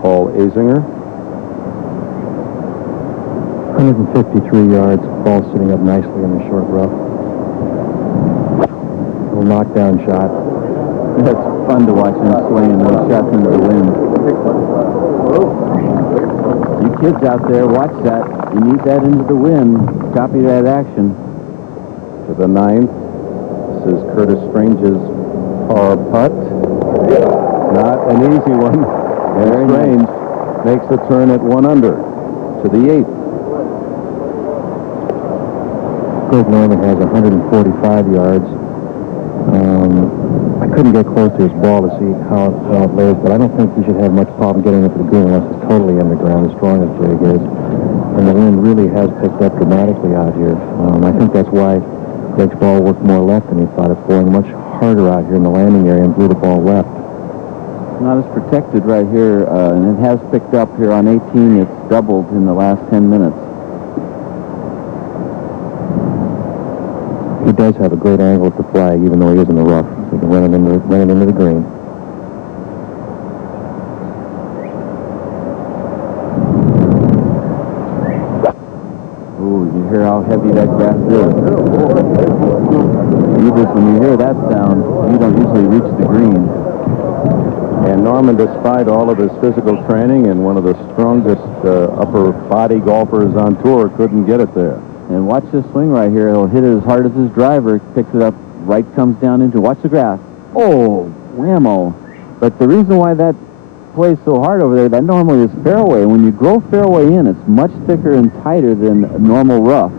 Paul Azinger. 153 yards. Ball sitting up nicely in the short rough. Little knockdown shot. It's fun to watch him swinging those shots into the wind. You kids out there, watch that. You need that into the wind. Copy that action. To the 9th. This is Curtis Strange's par putt. Not an easy one. And Strange makes a turn at 1 under to the 8th. Greg Norman has 145 yards. I couldn't get close to his ball to see how it lays, but I don't think he should have much problem getting up to the green unless it's totally underground, as strong as Greg is. And the wind really has picked up dramatically out here. I think that's why Greg's ball worked more left than he thought. It's blowing much harder out here in the landing area and blew the ball left. Not as protected right here, and it has picked up here on 18. It's doubled in the last 10 minutes. He does have a great angle at the flag, even though he is in the rough. He can run it into the green. Ooh, you hear how heavy that grass is. When you hear that sound, you don't usually reach the green. And Norman, despite all of his physical training and one of the strongest upper body golfers on tour, couldn't get it there. And watch this swing right here. He'll hit it as hard as his driver. Picks it up, right comes down into. Watch the grass. Oh, whammo. But the reason why that plays so hard over there, that normally is fairway. When you grow fairway in, it's much thicker and tighter than normal rough.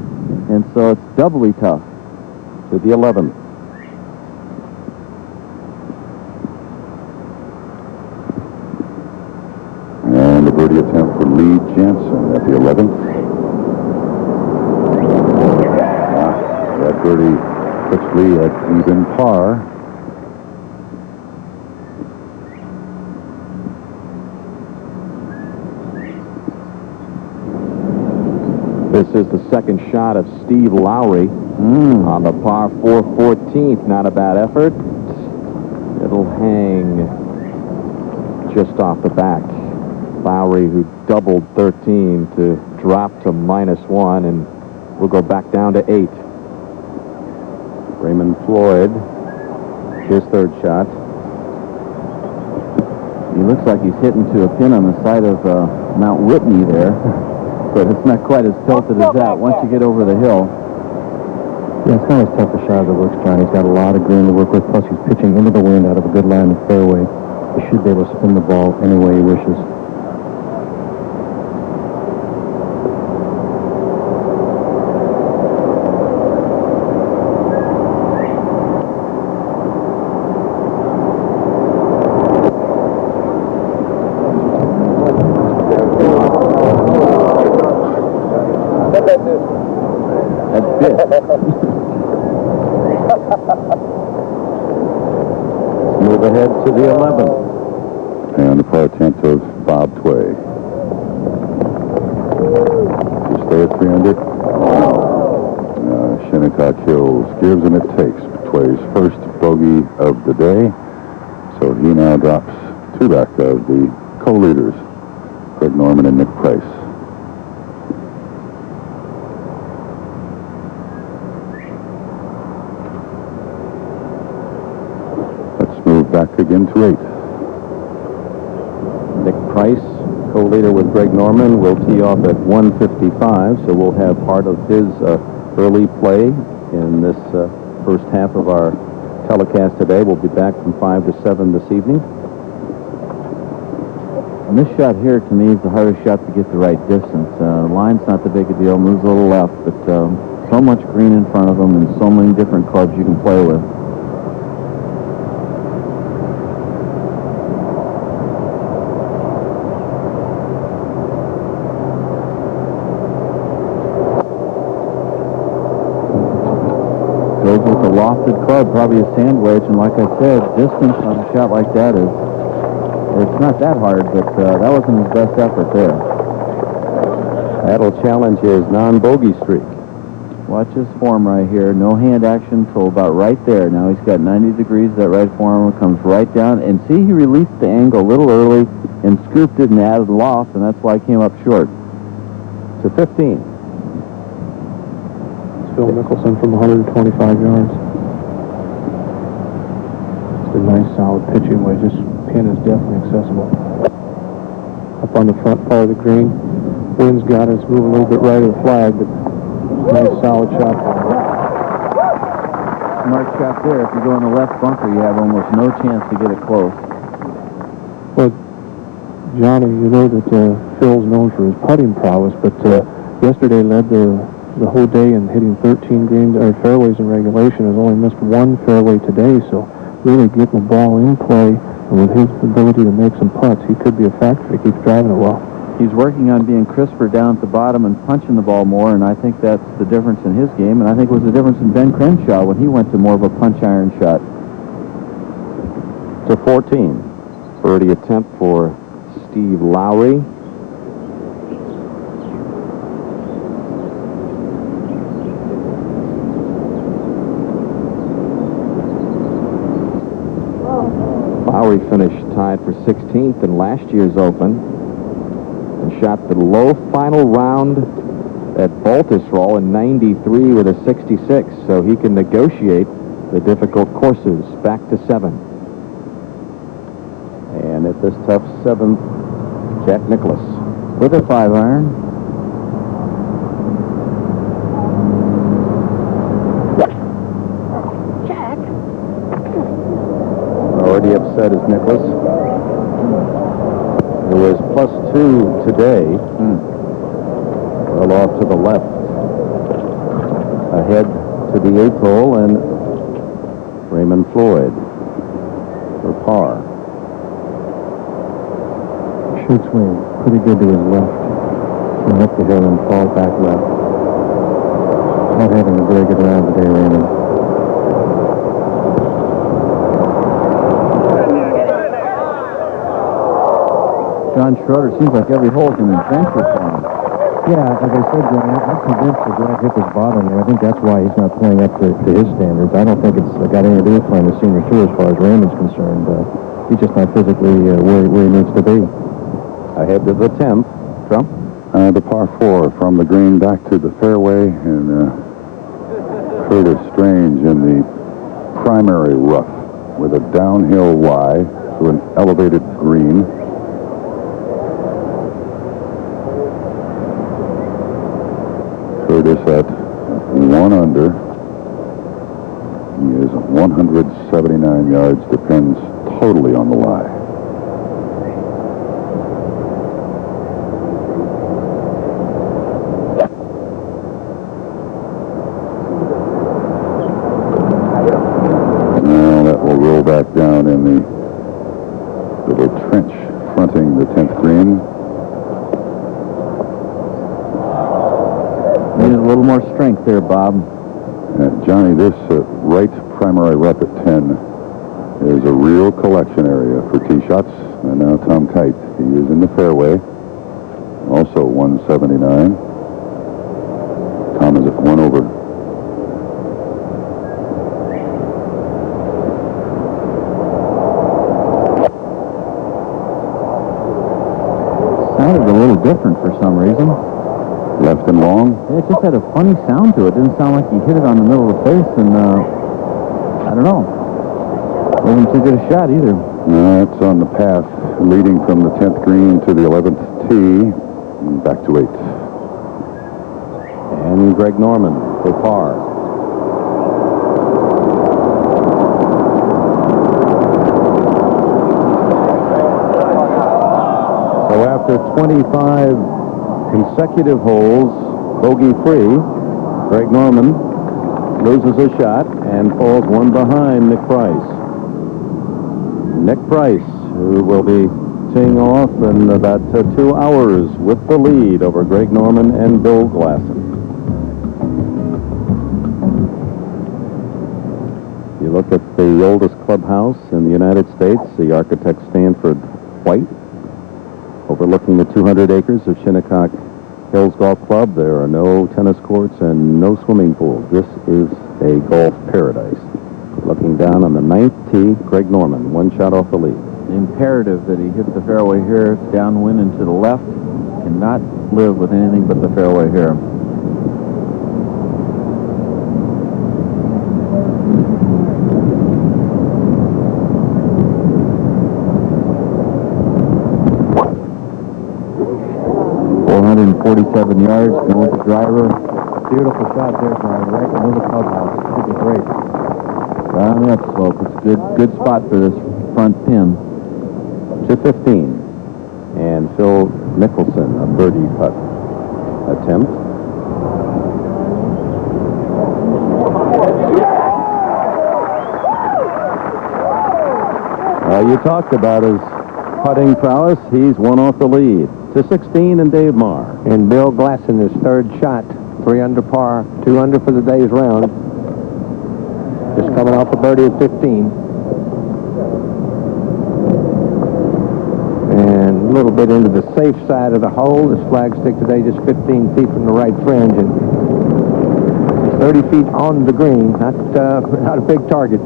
And so it's doubly tough. To the 11th. And the birdie attempt for Lee Jansen at the 11th. That birdie puts Lee at even par. This is the second shot of Steve Lowry on the par 4 14th. Not a bad effort. It'll hang just off the back. Lowry, who doubled 13 to drop to -1, and we'll go back down to 8. Raymond Floyd, his third shot. He looks like he's hitting to a pin on the side of Mount Whitney there. But it's not quite as tilted as that once you get over the hill. Yeah, it's not as tough a shot as it looks, John. He's got a lot of green to work with, plus he's pitching into the wind out of a good line of fairway. He should be able to spin the ball any way he wishes. Move ahead to the 11th. And the par attempt of Bob Tway. To stay at 300. Shinnecock Hills gives and it takes Tway's first bogey of the day. So he now drops 2 back of the co-leaders, Greg Norman and Nick Price. Let's move back again to 8. Nick Price, co-leader with Greg Norman, will tee off at 1:55, so we'll have part of his early play in this first half of our telecast today. We'll be back from 5 to 7 this evening. And this shot here, to me, is the hardest shot to get the right distance. Line's not the big a deal, moves a little left, but so much green in front of them and so many different clubs you can play with. lofted club, probably a sand wedge, and like I said, distance on a shot like that it's not that hard, but that wasn't his best effort there. That'll challenge his non-bogey streak. Watch his form right here. No hand action till about right there. Now he's got 90 degrees. That right forearm comes right down. And see, he released the angle a little early and scooped it and added loft, and that's why he came up short. To 15. It's Phil Mickelson from 125 yards. It's a nice, solid pitching wedge. This pin is definitely accessible. Up on the front part of the green. Wind's got us moving a little bit right of the flag, but nice, solid shot. Smart shot there. If you go in the left bunker, you have almost no chance to get it close. Well, Johnny, you know that Phil's known for his putting prowess, but yesterday led the whole day in hitting 13 fairways in regulation. Has only missed one fairway today, so really getting the ball in play, and with his ability to make some putts, he could be a factor if he keeps driving it well. He's working on being crisper down at the bottom and punching the ball more, and I think that's the difference in his game, and I think it was the difference in Ben Crenshaw when he went to more of a punch iron shot. To 14. Birdie attempt for Steve Lowry. Lowry finished tied for 16th in last year's Open and shot the low final round at Baltusrol in '93 with a 66, so he can negotiate the difficult courses back to 7. And at this tough 7th, Jack Nicklaus With a 5-iron. Jack. already upset as Nicklaus, who was +2 today. Well off to the left. Ahead to the 8th hole, and Raymond Floyd for par. Should swing pretty good to his left. And up the hill and fall back left. Not having a very good round today, Raymond. John Schroeder seems like every hole's an adventure for him. Yeah, as I said, John, I'm convinced that Jack hit his bottom there. I think that's why he's not playing up to his standards. I don't think it's got anything to do with playing the senior tour as far as Raymond's concerned. He's just not physically where he needs to be. Ahead to the 10th. Trump? The par 4 from the green back to the fairway, and Curtis Strange in the primary rough with a downhill Y to an elevated green. Curtis at 1 under. He is 179 yards, depends totally on the lie. Now that will roll back down in the little trench fronting the 10th green. Needed a little more strength there, Bob. Johnny, this right primary rough at 10 is a real collection area for tee shots. And now Tom Kite, he is in the fairway, also 179. Tom is at 1 over. Sounded a little different for some reason. Left and long. Yeah, it just had a funny sound to it. Didn't sound like he hit it on the middle of the face, and I don't know. Wasn't too good a shot either. It's on the path leading from the 10th green to the 11th tee, and back to 8. And Greg Norman for par. So after 25 consecutive holes, bogey-free, Greg Norman loses a shot and falls one behind Nick Price. Nick Price, who will be teeing off in about 2 hours with the lead over Greg Norman and Bill Glasson. the oldest clubhouse in the United States, the architect Stanford White, overlooking the 200 acres of Shinnecock Hills Golf Club. There are no tennis courts and no swimming pools. This is a golf paradise. Looking down on the 9th tee, Greg Norman, one shot off the lead. Imperative that he hit the fairway here, downwind and to the left. Cannot live with anything but the fairway here. .447 yards, going with the driver. Beautiful shot there, driver, right into the clubhouse. Should be great. Right on the upslope. It's a good spot for this front pin. To 15. And Phil Mickelson, a birdie putt attempt. You talked about his putting prowess. He's one off the lead. To 16 and Dave Marr. And Bill Glasson, his third shot, 3 under par, 2 under for the day's round. Just coming off a birdie at 15. And a little bit into the safe side of the hole. This flagstick today just 15 feet from the right fringe and 30 feet on the green. Not a big target.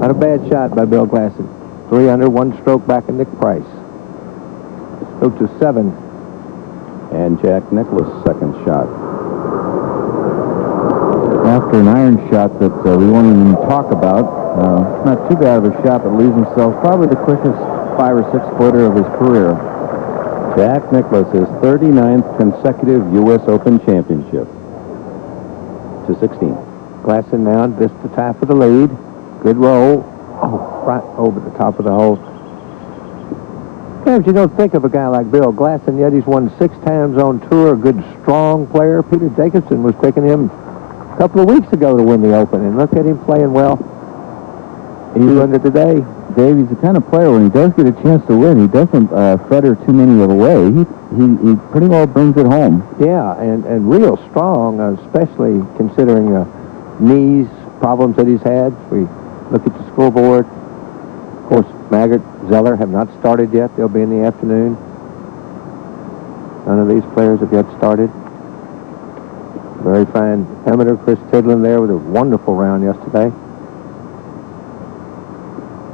Not a bad shot by Bill Glasson. 3 under, 1 stroke back in Nick Price. Go to 7. And Jack Nicklaus' second shot. After an iron shot that we won't even talk about. Not too bad of a shot, but leaves himself probably the quickest 5 or 6 footer of his career. Jack Nicklaus' 39th consecutive U.S. Open championship. To 16. Glasson now just the top of the lead. Good roll. Oh, right over the top of the hole. Sometimes you don't think of a guy like Bill Glasson, yet he's won 6 times on tour, a good, strong player. Peter Jacobson was picking him a couple of weeks ago to win the Open, and look at him playing well. He's under today. Dave, he's the kind of player, when he does get a chance to win, he doesn't fetter too many of away. He pretty well brings it home. Yeah, and real strong, especially considering knees problems that he's had. We look at the scoreboard. Of course, Maggart, Zeller have not started yet. They'll be in the afternoon. None of these players have yet started. Very fine amateur Chris Tidland there with a wonderful round yesterday.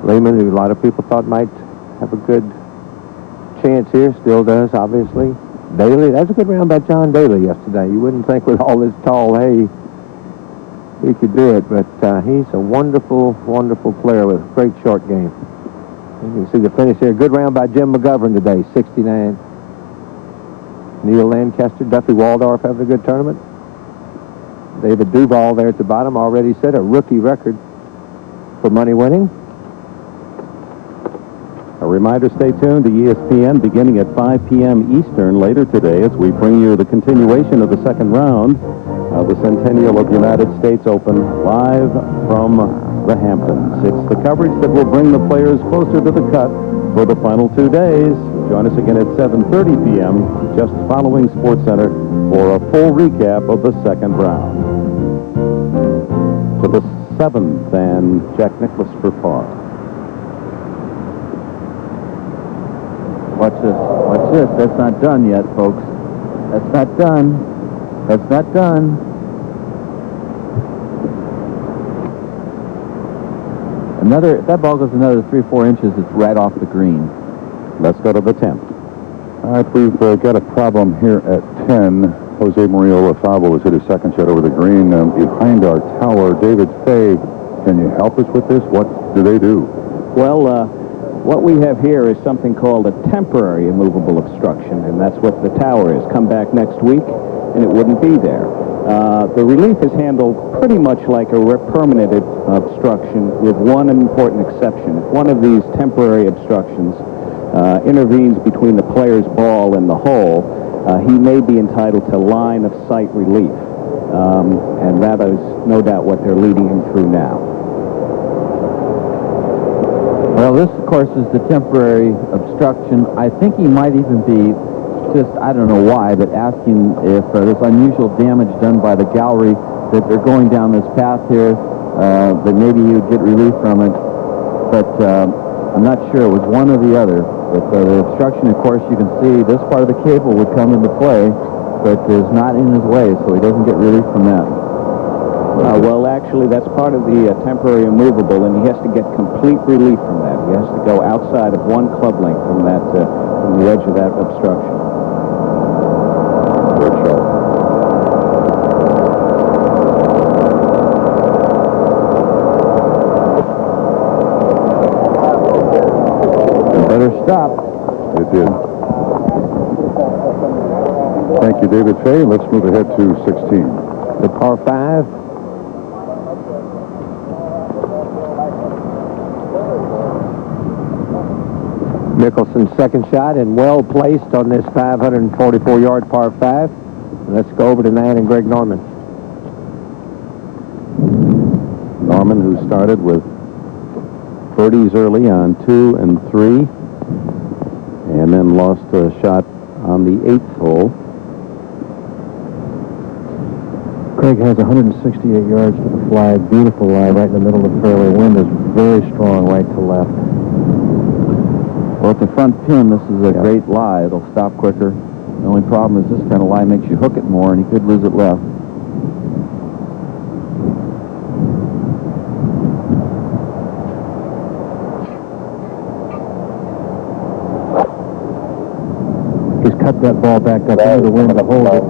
Lehman, who a lot of people thought might have a good chance here, still does, obviously. Daly, that's a good round by John Daly yesterday. You wouldn't think with all this tall hay he could do it, but he's a wonderful, wonderful player with a great short game. You can see the finish here. Good round by Jim McGovern today, 69. Neil Lancaster, Duffy Waldorf having a good tournament. David Duval there at the bottom already set a rookie record for money winning. A reminder, stay tuned to ESPN beginning at 5 p.m. Eastern later today as we bring you the continuation of the second round of the Centennial of the United States Open live from the Hamptons. It's the coverage that will bring the players closer to the cut for the final 2 days. Join us again at 7:30 p.m. just following SportsCenter for a full recap of the second round. To the 7th and Jack Nicklaus for par. Watch this. Watch this. That's not done yet, folks. That's not done. That's not done. If that ball goes another 3 or 4 inches, it's right off the green. Let's go to the 10th. All right, we've got a problem here at 10. Jose Maria Olazabal has hit his second shot over the green behind our tower. David Fay, can you help us with this? What do they do? Well, what we have here is something called a temporary immovable obstruction, and that's what the tower is. Come back next week, and it wouldn't be there. The relief is handled pretty much like a permanent obstruction, with one important exception. If one of these temporary obstructions intervenes between the player's ball and the hole, he may be entitled to line of sight relief. And that is no doubt what they're leading him through now. Well, this, of course, is the temporary obstruction. I think he might even be just, I don't know why, but asking if there's unusual damage done by the gallery, that they're going down this path here, that maybe he would get relief from it. but I'm not sure. It was one or the other. But the obstruction, of course, you can see this part of the cable would come into play, but is not in his way, so he doesn't get relief from that. Well, actually, that's part of the temporary immovable, and he has to get complete relief from that. He has to go outside of 1 club length from that, from the edge of that obstruction. Good shot. Better stop. It did. Thank you, David Fay. Let's move ahead to 16. The par 5. Mickelson's second shot and well placed on this 544-yard par 5. Let's go over to 9 and Greg Norman. Norman, who started with birdies early on 2 and 3, and then lost a shot on the 8th hole. Craig has 168 yards to the flag. Beautiful lie right in the middle of the fairway. Wind is very strong right to left. Well, at the front pin, this is a great lie. It'll stop quicker. The only problem is this kind of lie makes you hook it more, and he could lose it left. He's cut that ball back up into the wind to hold it.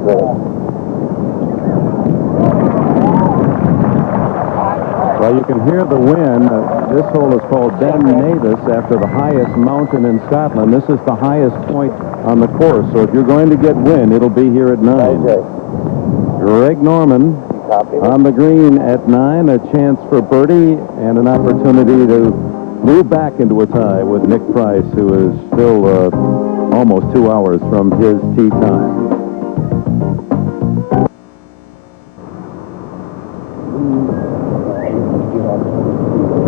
Well, you can hear the wind. This hole is called Ben Nevis after the highest mountain in Scotland. This is the highest point on the course, so if you're going to get wind, it'll be here at 9. Greg Norman on the green at 9, a chance for birdie and an opportunity to move back into a tie with Nick Price, who is still almost 2 hours from his tee time.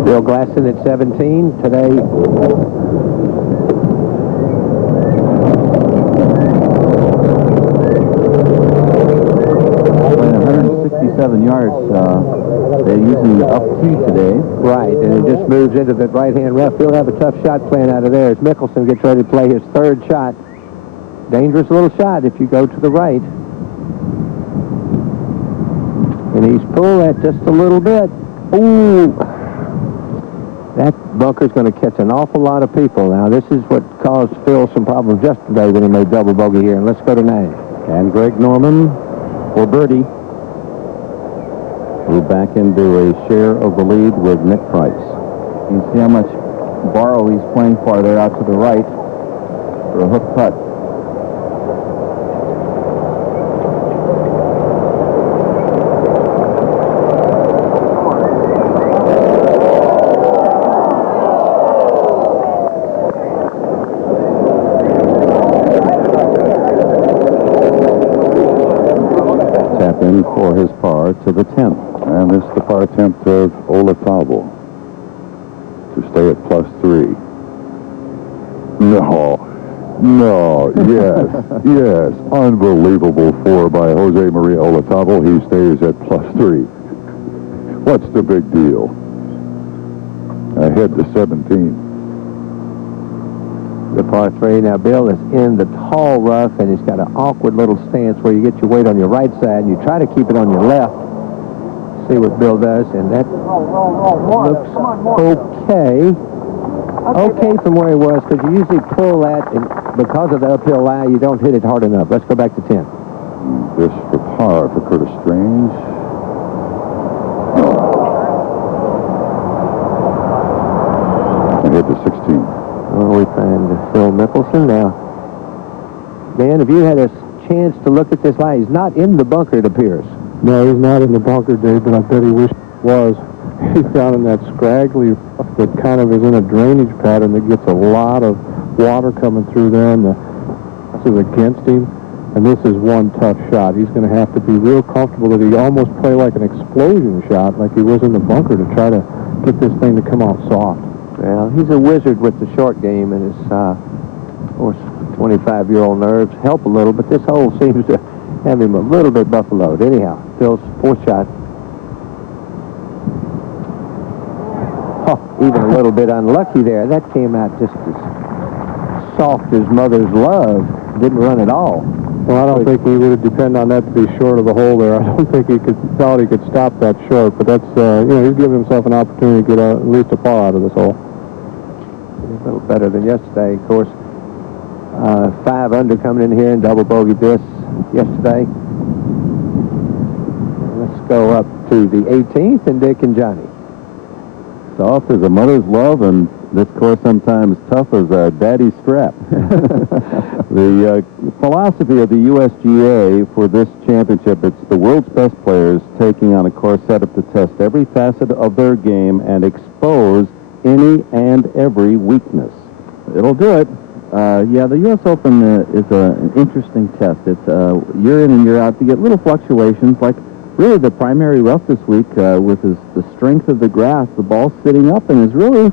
Bill Glasson at 17 today. Playing 167 yards. They're using the up tee today. Right, and it just moves into the right-hand rough. He'll have a tough shot playing out of there as Mickelson gets ready to play his 3rd shot. Dangerous little shot if you go to the right. And he's pulled that just a little bit. Ooh! That bunker's going to catch an awful lot of people. Now, this is what caused Phil some problems yesterday when he made double bogey here. And let's go to 9. And Greg Norman for birdie. Move back into a share of the lead with Nick Price. You see how much borrow he's playing for there out to the right for a hook putt. For his par to the 10th. And this is the par attempt of Olafabo to stay at +3. No, yes, yes. Unbelievable 4 by Jose Maria Olafabo. He stays at +3. What's the big deal? Ahead to 17. The par 3. Now, Bill is in the tall rough, and he's got an awkward little stance where you get your weight on your right side, and you try to keep it on your left. See what Bill does, and that looks okay. Okay from where he was, because you usually pull that, and because of the uphill lie, you don't hit it hard enough. Let's go back to 10. This for par for Curtis Strange. Ahead to 16. Well, we find Phil Mickelson now. Dan, if you had a chance to look at this line, he's not in the bunker, it appears. No, he's not in the bunker, Dave, but I bet he wished he was. He's down in that scraggly rough that kind of is in a drainage pattern that gets a lot of water coming through there, and this is against him, and this is one tough shot. He's going to have to be real comfortable that he almost play like an explosion shot, like he was in the bunker, to try to get this thing to come out soft. Well, he's a wizard with the short game, and his, of course, 25-year-old nerves help a little, but this hole seems to have him a little bit buffaloed. Anyhow, Phil's 4th shot. Oh, even a little bit unlucky there. That came out just as soft as mother's love. Didn't run at all. Well, I don't think he would depend on that to be short of the hole there. I don't think he thought he could stop that short, but that's, he's giving himself an opportunity to get at least a par out of this hole. A little better than yesterday, of course. 5 under coming in here and double bogeyed this yesterday. Let's go up to the 18th and Dick and Johnny. Soft as a mother's love, and this course sometimes tough as a daddy's strap. The philosophy of the USGA for this championship, it's the world's best players taking on a course set up to test every facet of their game and expose any and every weakness. It'll do it. Yeah, the U.S. Open is an interesting test. It's year in and year out. You get little fluctuations, like really the primary rough this week with the strength of the grass. The ball's sitting up and is really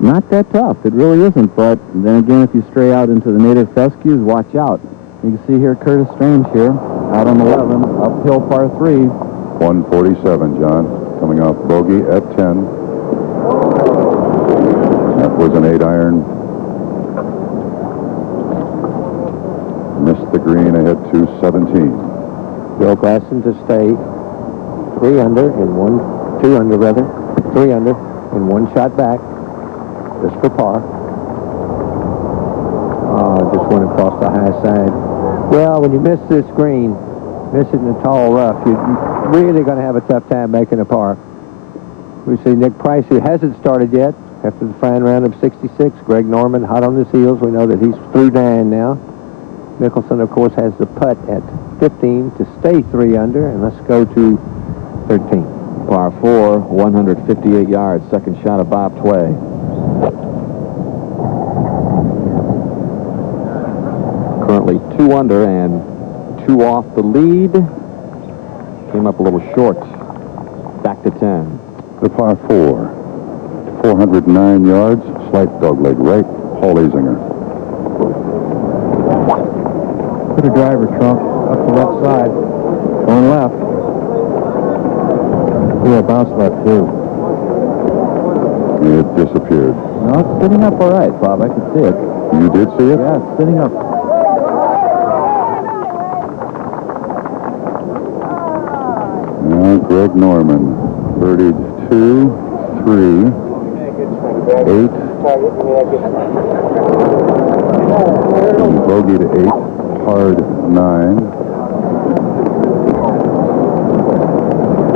not that tough. It really isn't. But then again, if you stray out into the native fescues, watch out. You can see here Curtis Strange here, out on 11, uphill par 3. 147, John, coming off bogey at 10. That was an 8-iron. Missed the green ahead to 17. Bill Glasson to stay 3 under and 2 under rather, 3 under and 1 shot back, just for par. Just went across the high side. Well, when you miss this green, miss it in a tall rough, you're really going to have a tough time making a par. We see Nick Price, who hasn't started yet after the fine round of 66. Greg Norman hot on his heels. We know that he's through 9 now. Mickelson, of course, has the putt at 15 to stay 3 under, and let's go to 13. Par 4, 158 yards. Second shot of Bob Tway. Currently 2 under and 2 off the lead. Came up a little short. Back to 10. The par 4, 409 yards, slight dogleg right, Paul Azinger. Put a driver, Trump, up the left side, going left. Yeah, bounce left, too. It disappeared. No, it's sitting up all right, Bob. I could see it. You did see it? Yeah, it's sitting up. Now, Greg Norman, birdied 2, 3, 8, and bogeyed 8, hard 9.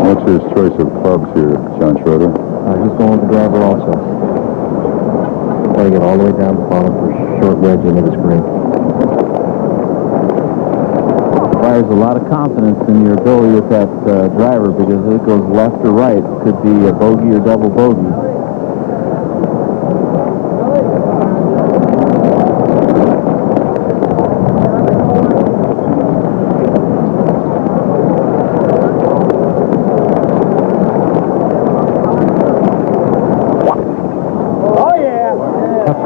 What's his choice of clubs here, John Schroeder? He's going with the driver also. Playing it all the way down the bottom for a short wedge into the screen. Requires a lot of confidence in your ability with that driver, because if it goes left or right, it could be a bogey or double bogey.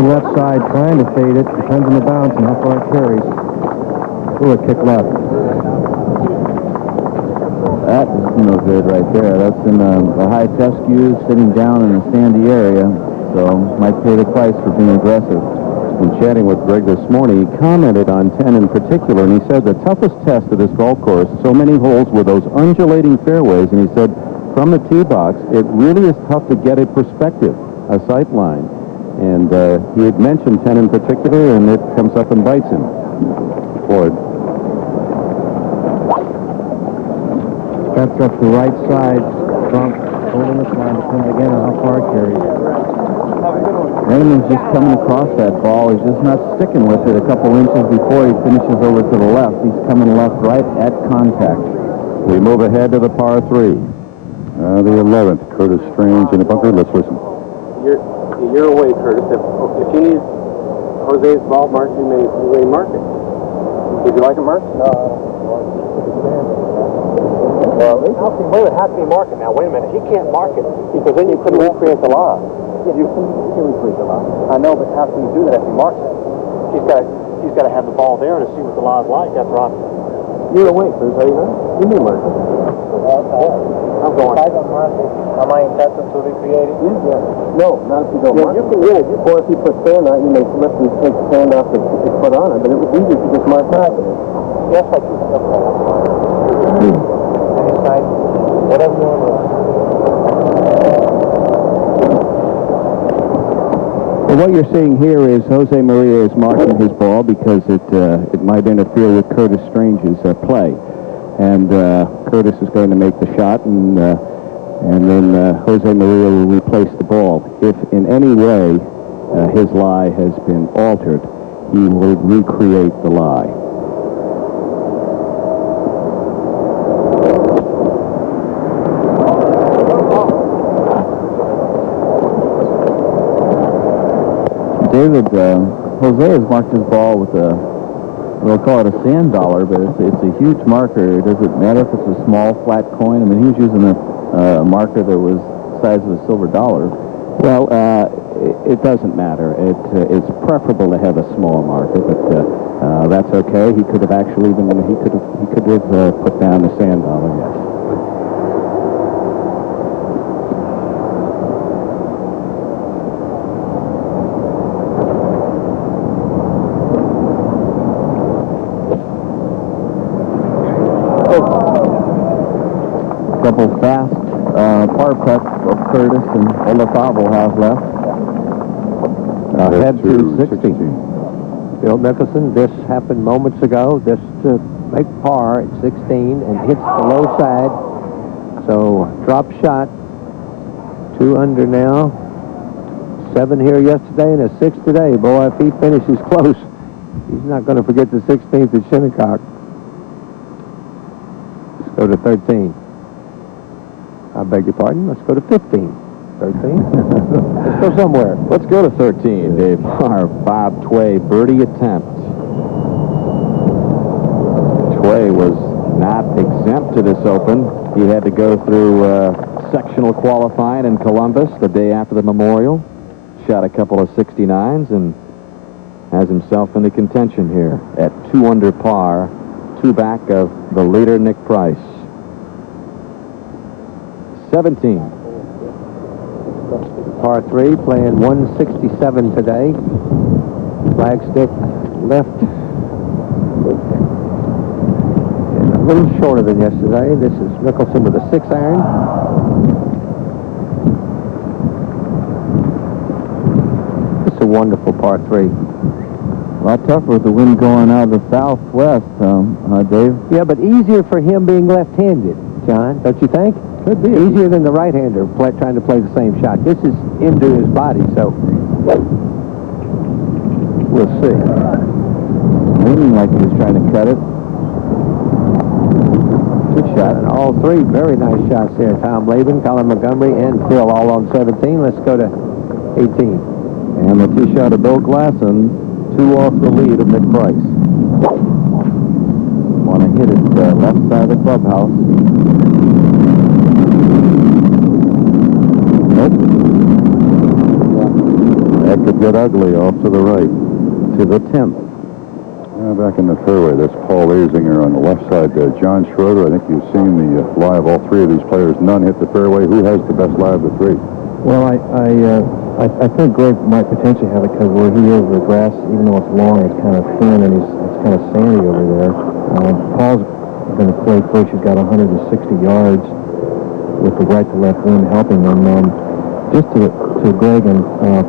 Left side, trying to fade it. Depends on the bounce and how far it carries. Ooh, a kick left. That is no good right there. That's in the high fescue, sitting down in a sandy area, so might pay the price for being aggressive. In chatting with Greg this morning, he commented on 10 in particular, and he said the toughest test of this golf course, so many holes with those undulating fairways, and he said from the tee box, it really is tough to get a perspective, a sight line. And he had mentioned 10 in particular, and it comes up and bites him. Floyd. That's up the right side. Trump holding this line, depending again on how far it carries. Raymond's just coming across that ball. He's just not sticking with it a couple inches before he finishes over to the left. He's coming left right at contact. We move ahead to the par 3. The 11th, Curtis Strange in the bunker. Let's listen. You're away, Curtis. If you need Jose's ball marked, you may mark it. Would you like it marked? No. Well, it has to be marked now. Wait a minute. He can't mark it because then you couldn't recreate the line. Yeah, you can recreate the line. I know, but how can you do that if he marks it? He's got to have the ball there to see what the lie is like after option. You're away, Curtis. How you know? You may mark it. I'm I'm going. Am I entitled to recreate it? Yeah. No, not if you don't mark it. You can, or if you put sand on it, you may lift and take the sand off and put on it, but it was easy to just mark it. Yes, I do. Okay. Any side, whatever you want to do. Well, what you're seeing here is Jose Maria is marking his ball because it might interfere with Curtis Strange's play. And Curtis is going to make the shot, and then Jose Maria will replace the ball. If in any way his lie has been altered, he will recreate the lie. David, Jose has marked his ball with we'll call it a sand dollar, but it's a huge marker. Does it matter if it's a small, flat coin? I mean, he was using a marker that was the size of a silver dollar. Well, it doesn't matter. It's preferable to have a small marker, but that's okay. He could have actually he could have put down the sand dollar. Yes. Couple fast par putts of Curtis and Olafave will have left. Head to 60. Bill Mickelson, this happened moments ago. This to make par at 16 and hits the low side. So drop shot. 2 under now. 7 here yesterday and a 6 today. Boy, if he finishes close, he's not going to forget the 16th at Shinnecock. Let's go to 13. I beg your pardon. Let's go to 15. 13. Let's go somewhere. Let's go to 13, Dave. Our Bob Tway birdie attempt. Tway was not exempt to this Open. He had to go through sectional qualifying in Columbus the day after the Memorial. Shot a couple of 69s and has himself into contention here at 2 under par, 2 back of the leader, Nick Price. 17. Par 3, playing 167 today. Flagstick left. And a little shorter than yesterday. This is Mickelson with a 6-iron. It's a wonderful par 3. A lot tougher with the wind going out of the southwest, Dave. Yeah, but easier for him being left-handed, John, don't you think? Could be. Easier than the right-hander trying to play the same shot. This is into his body, so we'll see. Leaning like he was trying to cut it. Good shot. And all 3 very nice shots there. Tom Laban, Colin Montgomery, and Phil all on 17. Let's go to 18. And the tee shot of Bill Glasson, 2 off the lead of Nick Price. Want to hit it left side of the clubhouse. Nope. That could get ugly off to the right. To the 10th. Back in the fairway, that's Paul Azinger on the left side. John Schroeder, I think you've seen the lie of all 3 of these players. None hit the fairway. Who has the best lie of the 3? Well, I think Greg might potentially have it because where he is, the grass, even though it's long, it's kind of thin and it's kind of sandy over there. Paul's going to play first. He's got 160 yards with the right to left wind helping him. Just to Greg and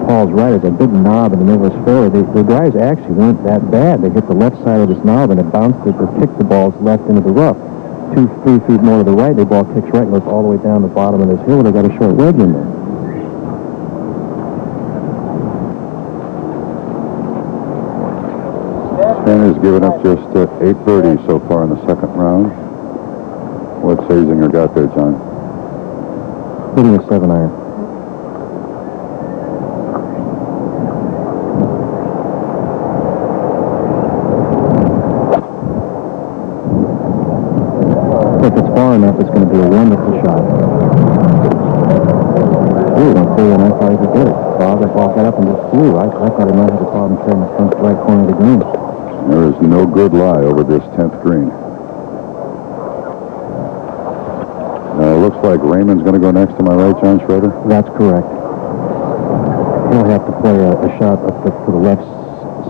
Paul's right is a big knob in the middle of his fairway. The guys actually weren't that bad. They hit the left side of this knob and it bounced it or kicked the balls left into the rough. 2-3 feet more to the right, the ball kicks right and goes all the way down the bottom of this hill. They got a short wedge in there. Stan has given up just 8 birdies so far in the second round. What's Azinger got there, John? Hitting a 7-iron. If it's far enough, it's going to be a wonderful shot. Ooh, don't say, and I thought he could get it. Bob, that ball got up and just flew. I thought he might have a problem carrying the front right corner of the green. There is no good lie over this 10th green. Now, looks like Raymond's going to go next. Am I right, John Schroeder? That's correct. He'll have to play a shot up to the left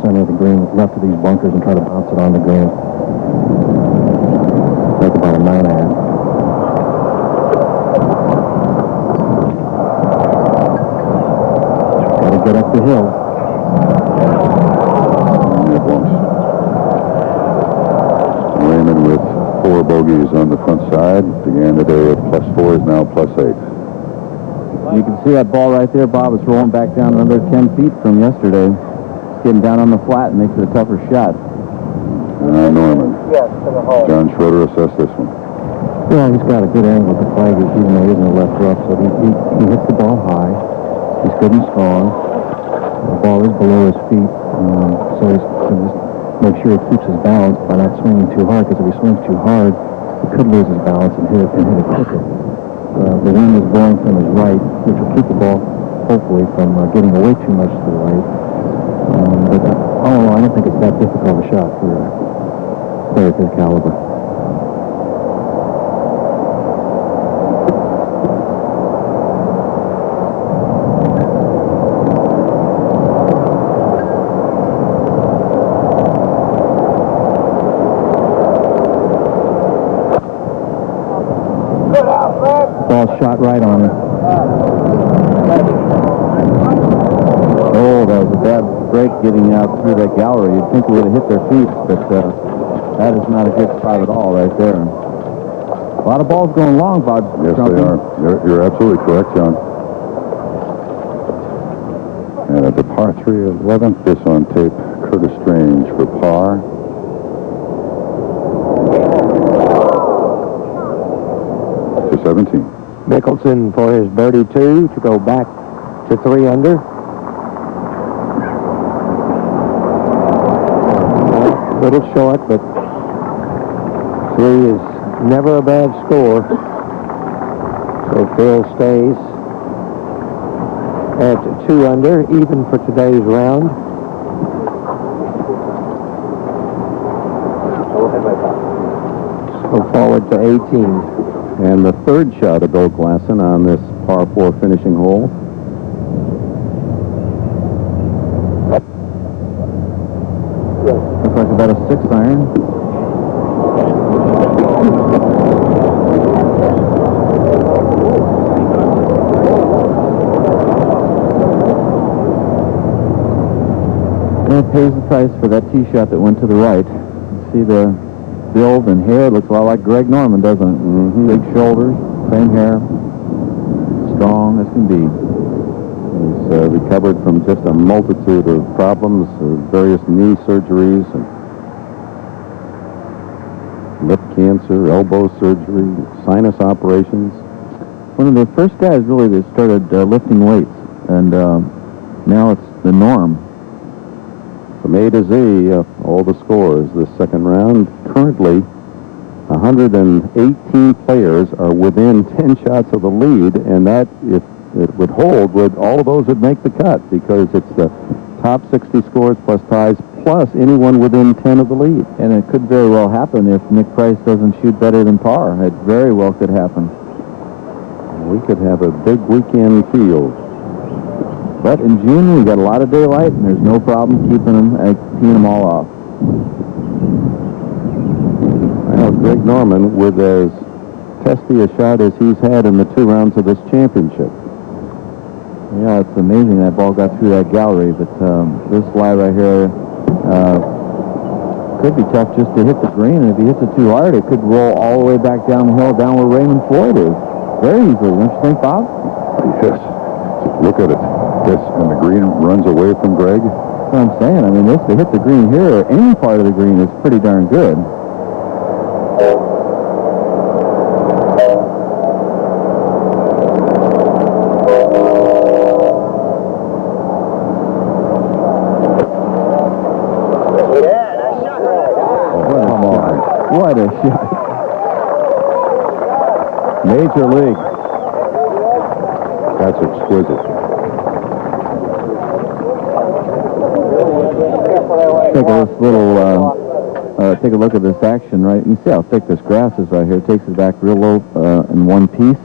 center of the green, left of these bunkers, and try to bounce it on the green. Take about a 9.5. Got to get up the hill. It won't. Raymond with 4 bogeys on the front side. Began the day at +4, is now +8. You can see that ball right there, Bob. It's rolling back down another 10 feet from yesterday. It's getting down on the flat and makes it a tougher shot. Norman. Yes, to the hole. John Schroeder assess this one. Well, he's got a good angle to play, even though he isn't a left rough, so he hits the ball high. He's good and strong. The ball is below his feet, so he's going to just make sure he keeps his balance by not swinging too hard, because if he swings too hard, he could lose his balance and hit it quicker. The wind is blowing from his right, which will keep the ball, hopefully, from getting away too much to the right. But all in all, I don't think it's that difficult a shot for a player of his caliber. Ball shot right on him. Oh, that was a bad break getting out through that gallery. You'd think it would have hit their feet, but that is not a good spot at all right there. A lot of balls going long, Bob. Yes, they are. You're absolutely correct, John. And at the par 3 11th, this on tape, Curtis Strange for par. To 17. Mickelson for his birdie 2 to go back to 3 under. A little short, but 3 is never a bad score. So Phil stays at 2 under, even for today's round. So forward to 18. And the third shot of Bill Glasson on this par 4 finishing hole. Looks like about a 6 iron. And it pays the price for that tee shot that went to the right. You see the build and hair. It looks a lot like Greg Norman, doesn't it? Mm-hmm. Big shoulders, same hair, strong as can be. He's recovered from just a multitude of problems, various knee surgeries, and lip cancer, elbow surgery, sinus operations. One of the first guys really that started lifting weights, and now it's the norm. From A to Z, all the scores this second round. Currently, 118 players are within 10 shots of the lead, and that, if it would hold, all of those would make the cut, because it's the top 60 scores plus ties, plus anyone within 10 of the lead. And it could very well happen if Nick Price doesn't shoot better than par. It very well could happen. We could have a big weekend field. But in June, we got a lot of daylight, and there's no problem teeing them all off. Well, Greg Norman with as testy a shot as he's had in the 2 rounds of this championship. Yeah, it's amazing that ball got through that gallery, but this lie right here could be tough just to hit the green, and if he hits it too hard, it could roll all the way back down the hill, down where Raymond Floyd is. Very easily, don't you think, Bob? Yes. Look at it. Yes, and the green runs away from Greg. That's what I'm saying. I mean, to hit the green here, or any part of the green, is pretty darn good. What a shot. Major league. That's exquisite. Take this little take a look at this action, right? You see how thick this grass is right here. It takes it back real low in one piece.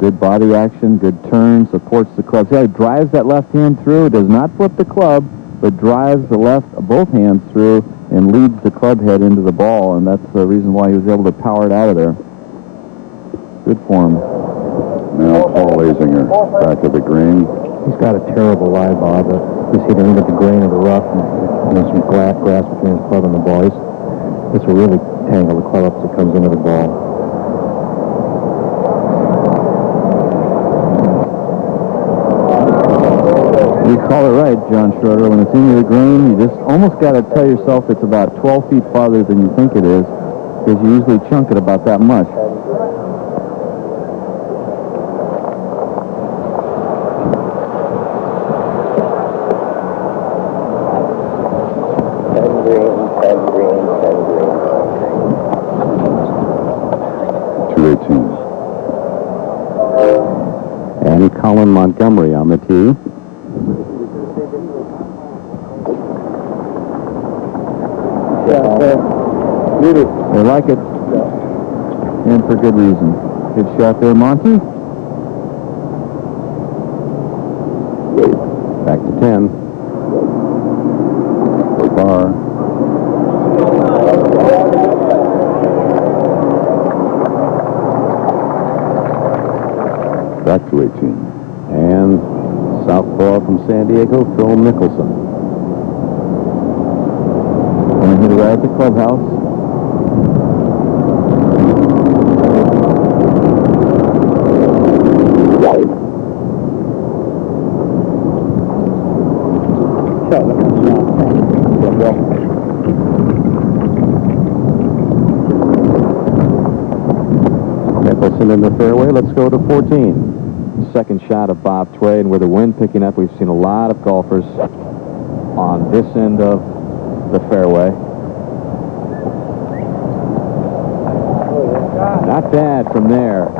Good body action, good turn, supports the club. See how he drives that left hand through? Does not flip the club, but drives the both hands through and leads the club head into the ball, and that's the reason why he was able to power it out of there. Good form. Now Paul Azinger back at the green. He's got a terrible lie, Bob. He's hitting into the grain of the rough, and there's some grass between his club and the ball. This will really tangle the club up as it comes into the ball. You call it right, John Schroeder. When it's into the green, you just almost got to tell yourself it's about 12 feet farther than you think it is, because you usually chunk it about that much. And Colin Montgomery on the tee. They like it, and for good reason. Good shot there, Monty. Back to 10. For par. Back to 18. And southpaw from San Diego, Phil Mickelson. Going to hit it right at the clubhouse. Mickelson in the fairway. Let's go to 14. Second shot of Bob Tway, and with the wind picking up, we've seen a lot of golfers on this end of the fairway. Not bad from there.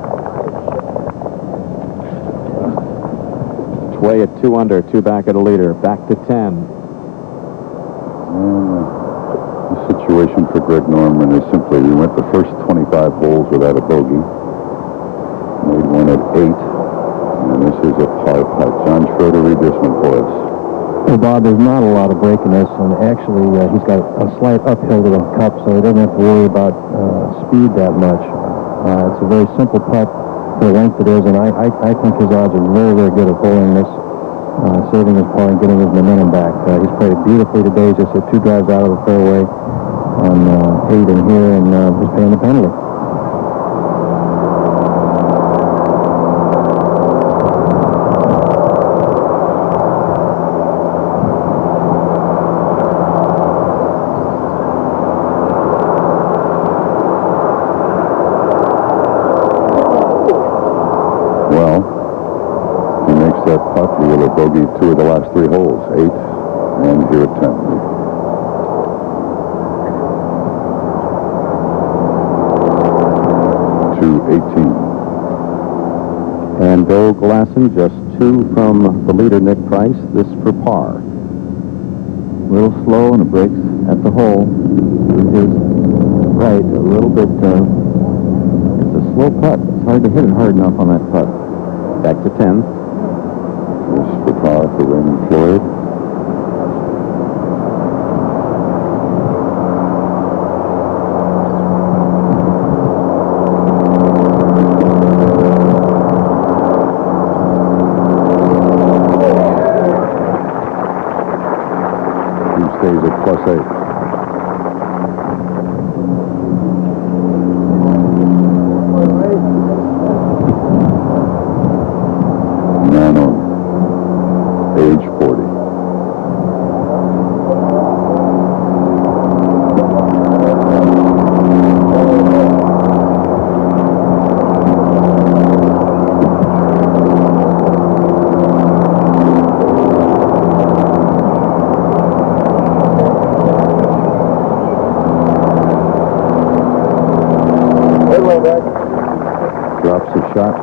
Tway at 2 under, 2 back of the leader. Back to 10. And the situation for Greg Norman is simply he went the first 25 holes without a bogey. Made one at 8. And this is a par putt. John Schroeder, read this one for us. Well, Bob, there's not a lot of break in this, and actually he's got a slight uphill to the cup, so he doesn't have to worry about speed that much. It's a very simple putt for the length it is, and I think his odds are very, very good at holding this, saving his par and getting his momentum back. He's played it beautifully today, just hit 2 drives out of the fairway on 8 in here, and he's paying the penalty. Bogey 2 of the last 3 holes, 8 and here at 10. To 18. And Bill Glasson just 2 from the leader, Nick Price. This for par. A little slow, and it breaks at the hole. It is right, a little bit. It's a slow putt. It's hard to hit it hard enough on that putt. Back to 10. This for par for Raymond Floyd. He stays at +8. Nano. Age 40. Drops a shot.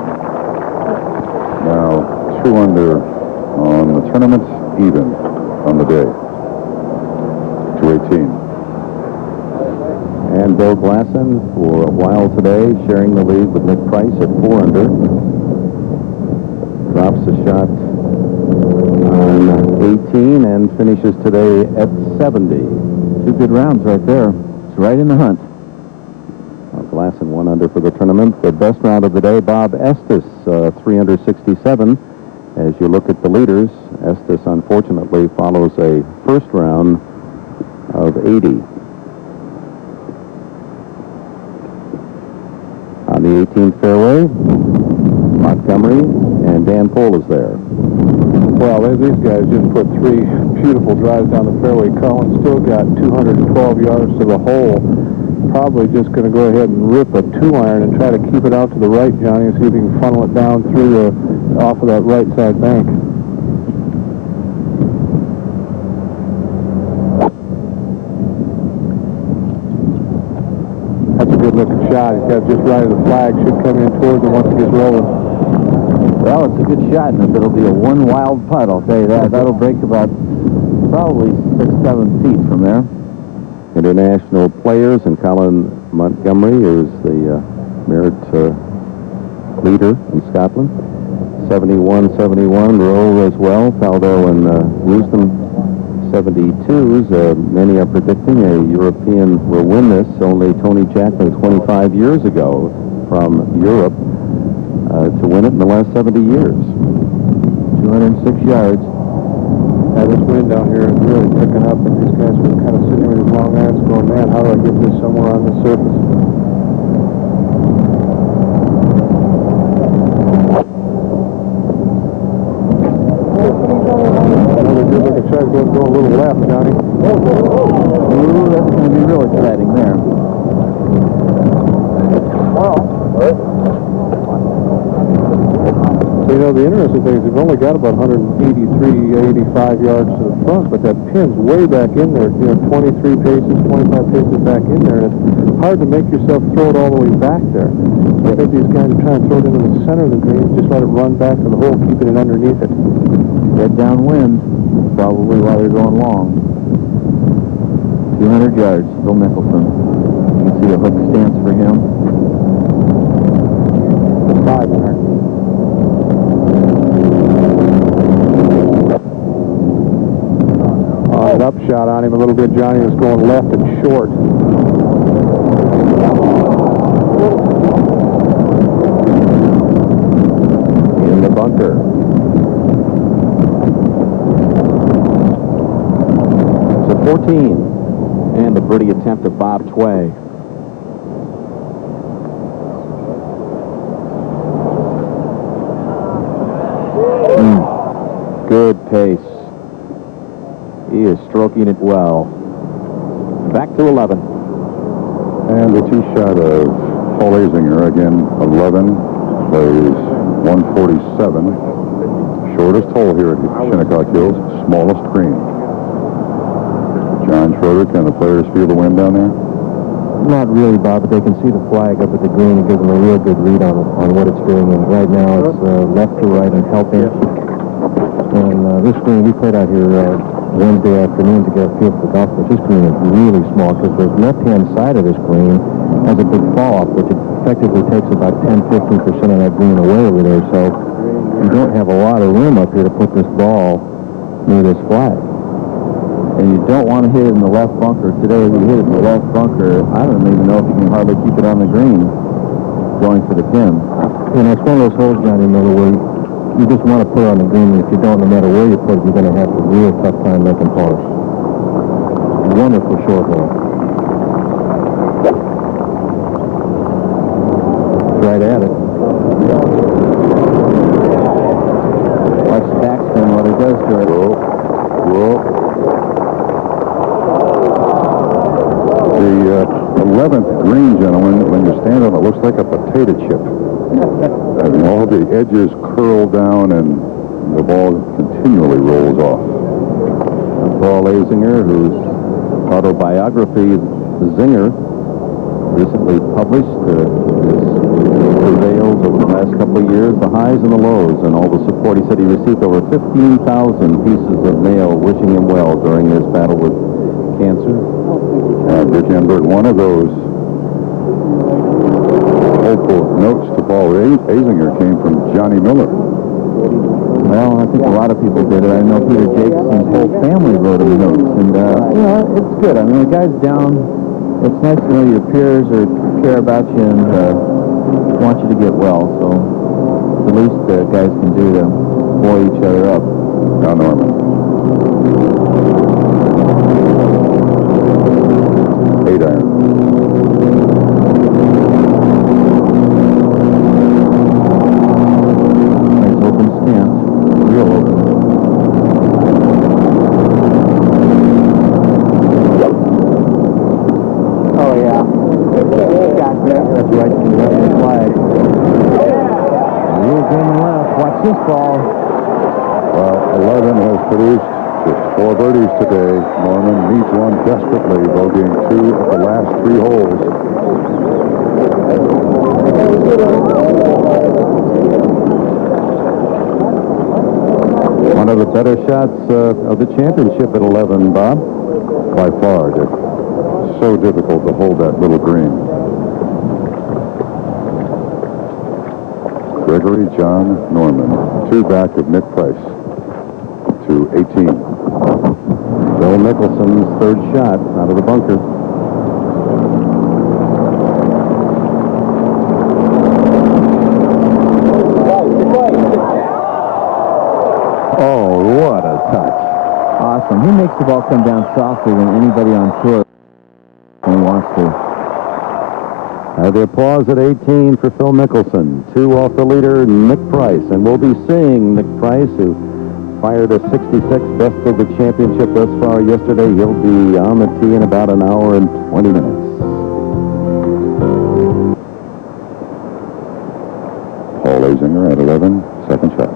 Now 2 under on the tournament, even on the day. To 18. And Bill Glasson, for a while today, sharing the lead with Nick Price at 4 under. Drops a shot on 18 and finishes today at 70. 2 good rounds right there. It's right in the hunt. Glasson 1 under for the tournament. The best round of the day, Bob Estes, 367. As you look at the leaders, Estes unfortunately follows a first round of 80. On the 18th fairway, Montgomery and Dan Pohl is there. Well, these guys just put 3 beautiful drives down the fairway. Collins still got 212 yards to the hole. Probably just going to go ahead and rip a 2-iron and try to keep it out to the right, Johnny, and see if he can funnel it down through off of that right side bank. That's a good-looking shot. He's got just right of the flag. Should come in towards him once he gets rolling. Well, it's a good shot, and it'll be a one wild putt, I'll tell you that. That'll break about probably 6-7 feet from there. International players, and Colin Montgomery is the merit leader in Scotland. 71-71, Rowe as well. Faldo and Woosnam 72s. Many are predicting a European will win this. Only Tony Jacklin 25 years ago from Europe to win it in the last 70 years. 206 yards. This wind down here is really picking up, and these guys were kind of sitting there with his long irons going, man, how do I get this somewhere on the surface? Another good looking shot. He's going to go a little left, Johnny. Ooh, that's going to be real exciting there. So, you know, the interesting thing is they've only got about 183, 85 yards to the front, but that pin's way back in there, 23 paces, 25 paces back in there, and it's hard to make yourself throw it all the way back there. So I think these guys are trying to throw it into the center of the green, just let it run back to the hole, keeping it underneath it. Get downwind, probably while they're going long. 200 yards, Phil Mickelson. You can see a hook stance for him. 5 there. An upshot on him a little bit. Johnny was going left and short. In the bunker. So 14. And the birdie attempt of Bob Tway. Good pace. He is stroking it well. Back to 11. And the tee shot of Paul Azinger, again, 11, plays 147. Shortest hole here at Shinnecock Hills, smallest green. John Schroeder, can the players feel the wind down there? Not really, Bob, but they can see the flag up at the green. It gives them a real good read on what it's doing. And right now it's left to right and helping. And this green, we played out here Wednesday afternoon to get a feel for the golf course. This green is really small because the left-hand side of this green has a big fall-off, which effectively takes about 10-15% of that green away over there. So you don't have a lot of room up here to put this ball near this flag. And you don't want to hit it in the left bunker. Today, if you hit it in the left bunker, I don't even know if you can hardly keep it on the green going for the pin. And it's one of those holes, Johnny Miller, where you just want to put it on the green, and if you don't, no matter where you put it, you're going to have a real tough time making pars. Wonderful short hole. Right at it. Watch backspin, what it does to it. Whoa. The 11th green, gentlemen, when you stand on it, looks like a potato chip. I mean, all the edges curl down and the ball continually rolls off. Paul Azinger, whose autobiography, Zinger, recently published, prevails over the last couple of years, the highs and the lows, and all the support. He said he received over 15,000 pieces of mail wishing him well during his battle with cancer. Dick Enberg, one of those hopeful notes to Paul Azinger came from Johnny Miller. Well, I think a lot of people did it. I know Peter Jacobson's whole family wrote him notes, and it's good. I mean, the guy's down. It's nice to know your peers care about you and want you to get well. So it's the least guys can do to buoy each other up. Now Norman. 8 iron. Nice open stance. Real open. Oh, yeah. That's right to the left of the flag. Real game left. Watch this ball. Well, 11 has produced just 4 birdies today. Norman needs one desperately, bogeying 2 of the last 3 holes. One of the better shots of the championship at 11, Bob. By far, Dick. So difficult to hold that little green. Gregory John Norman, 2 back of Nick Price to 18. Bill Mickelson's 3rd shot out of the bunker. Oh, what a touch. Awesome. He makes the ball come down softer than anybody on tour when he wants to. The applause at 18 for Phil Mickelson. 2 off the leader, Nick Price. And we'll be seeing Nick Price, who fired a 66 best of the championship thus far yesterday. He'll be on the tee in about an hour and 20 minutes. Paul Azinger at 11, 2nd shot.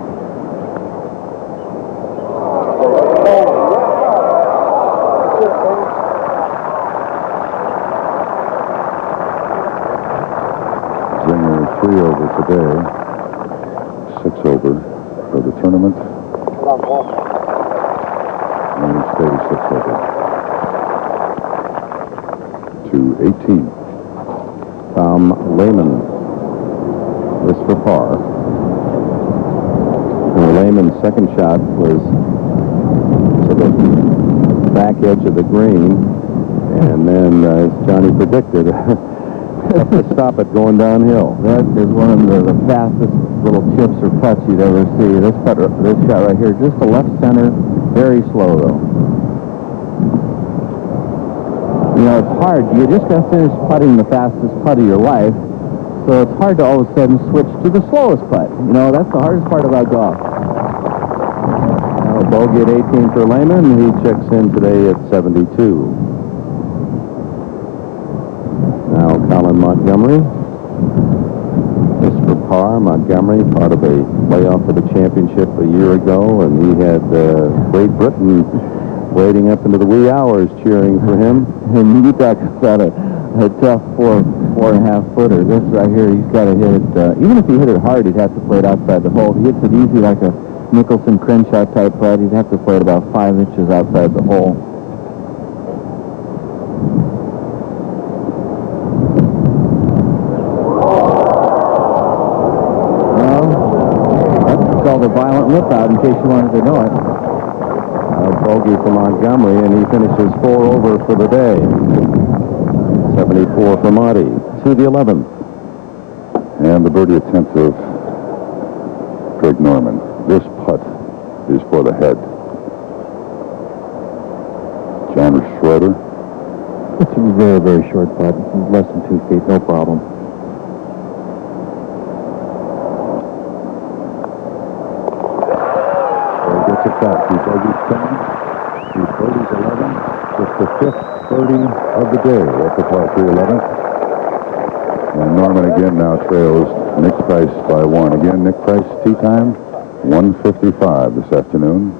Zinger 3 over today, 6 over for the tournament. And he stays 6 over. To 18. Tom Lehman. This for par. Lehman's 2nd shot was to the back edge of the green. And then, as Johnny predicted, to stop it going downhill. That is one of the fastest little chips or putts you'd ever see. This shot right here, just the left center, very slow though. You know, it's hard. You just got finished putting the fastest putt of your life, so it's hard to all of a sudden switch to the slowest putt. You know, that's the hardest part about golf. Now, bogey at 18 for Lehman. He checks in today at 72. Now Colin Montgomery. This for par. Montgomery, part of a playoff for the championship a year ago, and he had Great Britain waiting up into the wee hours cheering for him. And you talk about a tough 4.5 footer. This right here, he's got to hit it. Even if he hit it hard, he'd have to play it outside the hole. If he hits it easy like a Mickelson Crenshaw type putt, he'd have to play it about 5 inches outside the hole. A violent lip out in case you wanted to know it. Bogey for Montgomery, and he finishes 4 over for the day. 74 for Monty. To the 11th. And the birdie attempt of Greg Norman. This putt is for the head. John Schroeder. It's a very, very short putt. Less than 2 feet, no problem. Gets it back. He bogeys 10. He birdies 11. Just the 5th birdie of the day at the par 3 11th. And Norman again now trails Nick Price by 1. Again, Nick Price tee time 1:55 this afternoon.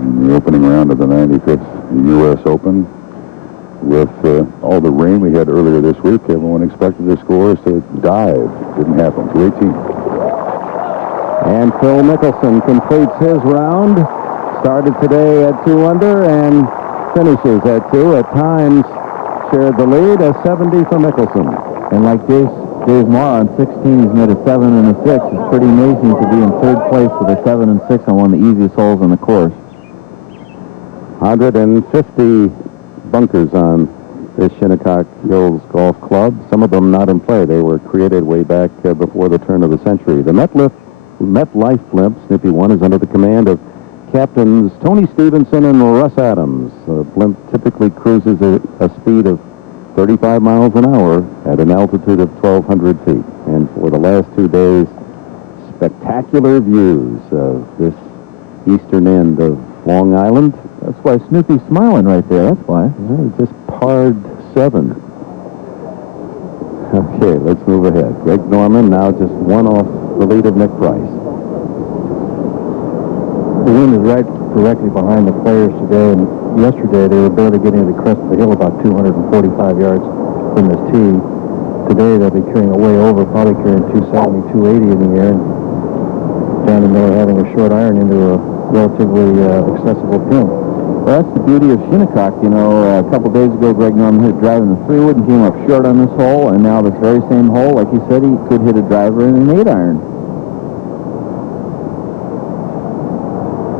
In the opening round of the 95th U.S. Open. With all the rain we had earlier this week, everyone expected the scores to dive. Didn't happen. To 18. And Phil Mickelson completes his round Started today at 2 under and finishes at 2. At times, shared the lead, a 70 for Mickelson. And like Dave Marr on 16, he's made a 7 and a 6. It's pretty amazing to be in third place with a 7 and 6 on one of the easiest holes on the course. 150 bunkers on this Shinnecock Hills Golf Club. Some of them not in play. They were created way back before the turn of the century. The MetLife blimp, Snippy 1, is under the command of Captains Tony Stevenson and Russ Adams. The blimp typically cruises at a speed of 35 miles an hour at an altitude of 1,200 feet. And for the last 2 days, spectacular views of this eastern end of Long Island. That's why Snoopy's smiling right there. That's why. Yeah, he just parred 7. Okay, let's move ahead. Greg Norman now just 1 off the lead of Nick Price. The wind is right directly behind the players today, and yesterday they were barely getting to the crest of the hill about 245 yards from this tee. Today they'll be carrying it way over, probably carrying 270, 280 in the air. And Johnny Miller having a short iron into a relatively accessible pin. Well, that's the beauty of Shinnecock. You know, a couple days ago, Greg Norman hit a drive in the 3-wood and came up short on this hole, and now this very same hole, like you said, he could hit a driver in an 8-iron.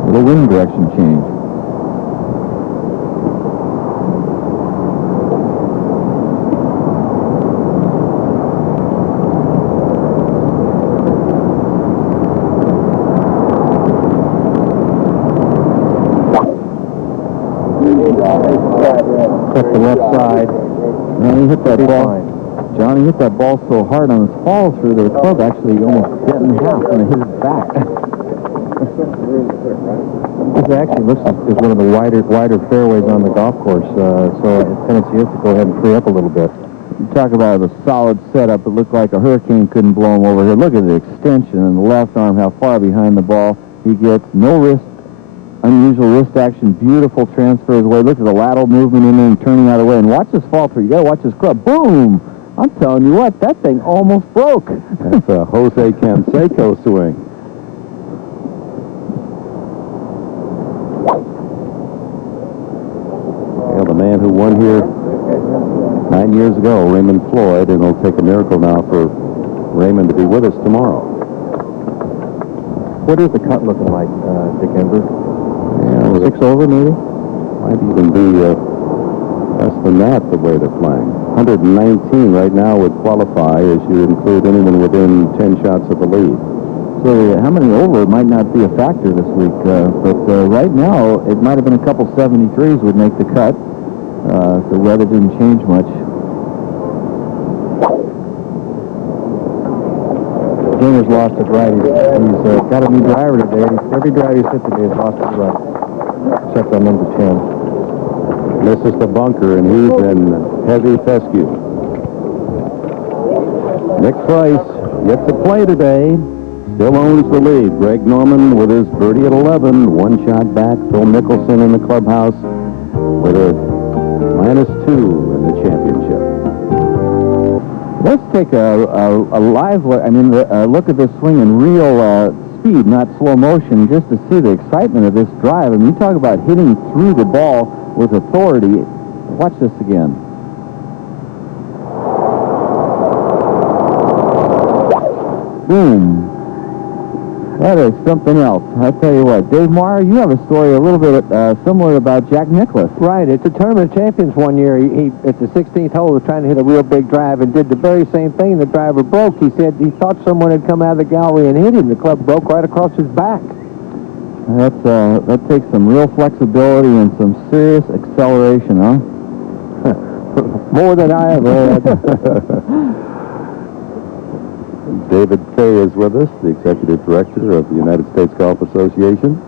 Little wind direction change. Cut the left side. Johnny hit that ball. Johnny hit that ball so hard on his follow through that the club actually almost bent in half when it hit his back. This actually looks like is one of the wider fairways on the golf course, so the tendency is to go ahead and free up a little bit. You talk about a solid setup. It looked like a hurricane couldn't blow him over here. Look at the extension in the left arm, how far behind the ball he gets. No wrist, unusual wrist action, beautiful transfers away. Look at the lateral movement in there and turning out of the way. And watch this fall through. You got to watch this club. Boom! I'm telling you what, that thing almost broke. That's a Jose Canseco swing. Well, the man who won here 9 years ago, Raymond Floyd, and it'll take a miracle now for Raymond to be with us tomorrow. What is the cut looking like, Dick Enberg? Yeah, 6 over, maybe? Might even be less than that the way they're playing. 119 right now would qualify as you include anyone within 10 shots of the lead. So how many over might not be a factor this week, but right now it might have been a couple 73s would make the cut. If the weather didn't change much. Gamer's lost his right. He's got a new driver today. Every drive he's hit today has lost his right, except on number 10. This is the bunker, and he's in heavy fescue. Nick Price yet to play today. Still owns the lead. Greg Norman with his birdie at 11. 1 shot back. Phil Mickelson in the clubhouse with a -2 in the championship. Let's take a live look. I mean, look at this swing in real speed, not slow motion, just to see the excitement of this drive. I mean, you talk about hitting through the ball with authority. Watch this again. Boom. That is something else. I tell you what, Dave Marr, you have a story a little bit similar about Jack Nicklaus. Right. It's a Tournament of Champions one year. He at the 16th hole was trying to hit a real big drive and did the very same thing. The driver broke. He said he thought someone had come out of the gallery and hit him. The club broke right across his back. That takes some real flexibility and some serious acceleration, huh? More than I ever had. David Fay is with us, the executive director of the United States Golf Association.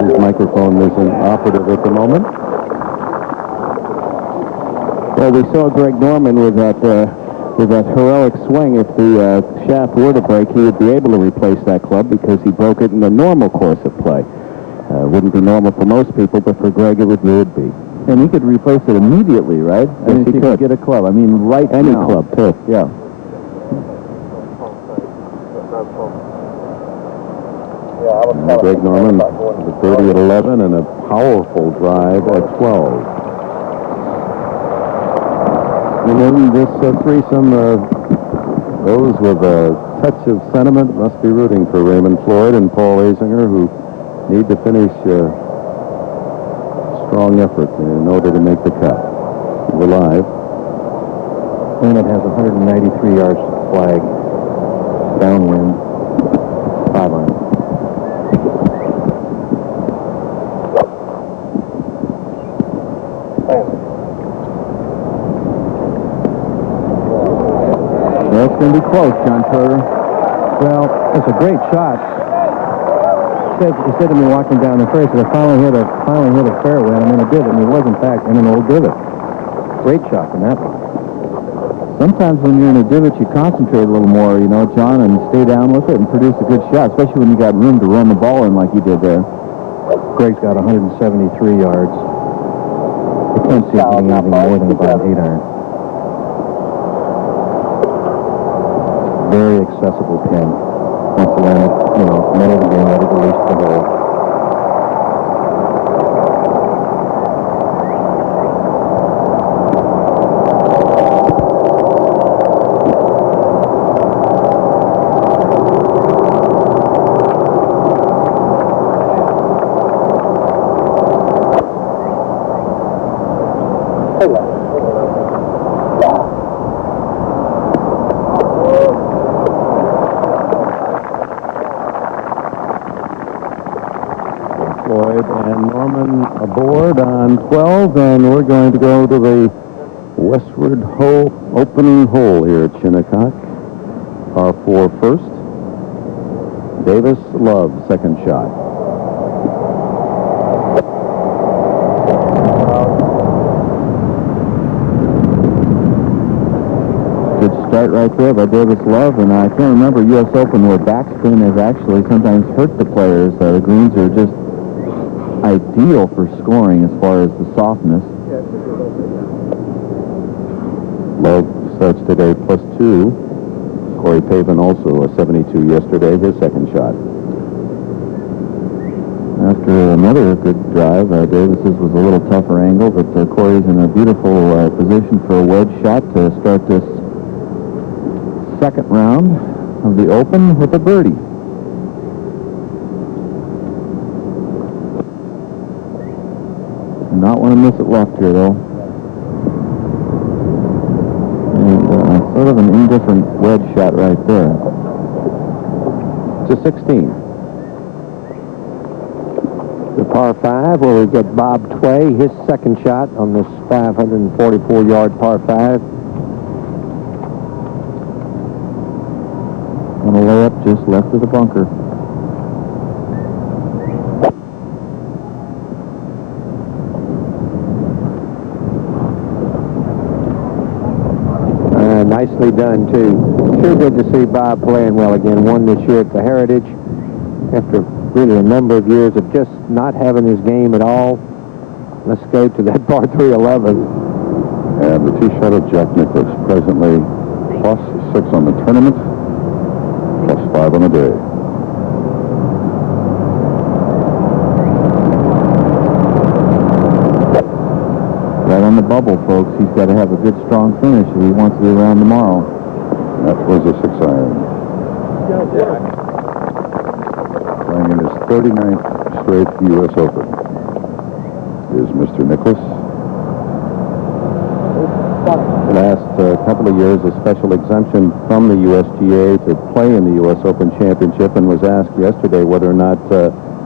His microphone isn't operative at the moment. Well, we saw Greg Norman with that heroic swing. If the shaft were to break, he would be able to replace that club because he broke it in the normal course of play. Wouldn't be normal for most people, but for Greg it would be. And he could replace it immediately, right? I mean, he if he could. get a club. I mean, right Any now. club, too. Yeah. And Greg Norman with a birdie at 11 and a powerful drive at 12. And then this threesome, those with a touch of sentiment must be rooting for Raymond Floyd and Paul Azinger, who need to finish strong effort in order to make the cut. We're live. Planet has 193 yards to the flag. Downwind. 5 iron. Well, it's going to be close, John Turner. Well, it's a great shot. He said to me walking down the trace that I finally hit a fairway, and I'm in a divot, and he was, in fact, in an old divot. Great shot from that one. Sometimes when you're in a divot, you concentrate a little more, you know, John, and stay down with it and produce a good shot, especially when you got room to run the ball in like you did there. Greg's got 173 yards. I can't see him hitting anything more than about an 8 iron. Very accessible pin. Once the land, you know, middle of the game, ready to release the hole. Floyd and Norman aboard on 12, and we're going to go to the westward opening hole here at Shinnecock. Par 4 first. Davis Love, second shot. Good start right there by Davis Love, and I can't remember U.S. Open where backspin has actually sometimes hurt the players. The greens are just ideal for scoring as far as the softness. Love starts today +2. Corey Pavin also a 72 yesterday, his second shot. After another good drive, Davis's was a little tougher angle, but Corey's in a beautiful position for a wedge shot to start this second round of the Open with a birdie. Not want to miss it left here, though. And sort of an indifferent wedge shot right there. To 16. The par 5 where we get Bob Tway, his second shot on this 544-yard par 5. On a layup just left of the bunker. Nicely done, too. Sure good to see Bob playing well again. Won this year at the Heritage after really a number of years of just not having his game at all. Let's go to that par 3 11. And the tee shot of Jack Nicklaus, presently +6 on the tournament, +5 on the day. Right on the bubble, folks. He's got to have a good, strong finish if he wants to be around tomorrow. That was a 6 iron. Playing in his 39th straight U.S. Open is Mr. Nicklaus. The last couple of years, a special exemption from the USGA to play in the U.S. Open Championship, and was asked yesterday whether or not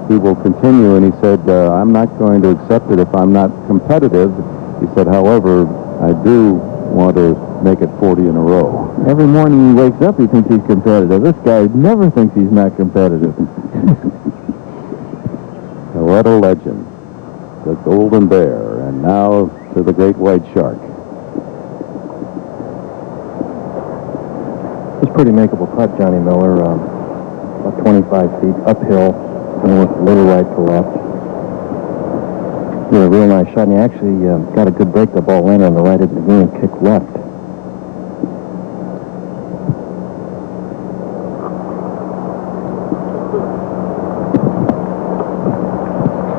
he will continue, and he said, I'm not going to accept it if I'm not competitive. He said, however, I do want to make it 40 in a row. Every morning he wakes up, he thinks he's competitive. This guy never thinks he's not competitive. What a legend. The Golden Bear, and now to the Great White Shark. It's a pretty makeable putt, Johnny Miller. About 25 feet uphill, and with a little right to left. a real nice shot, and he actually got a good break. The ball landed on the right of the green and kicked left.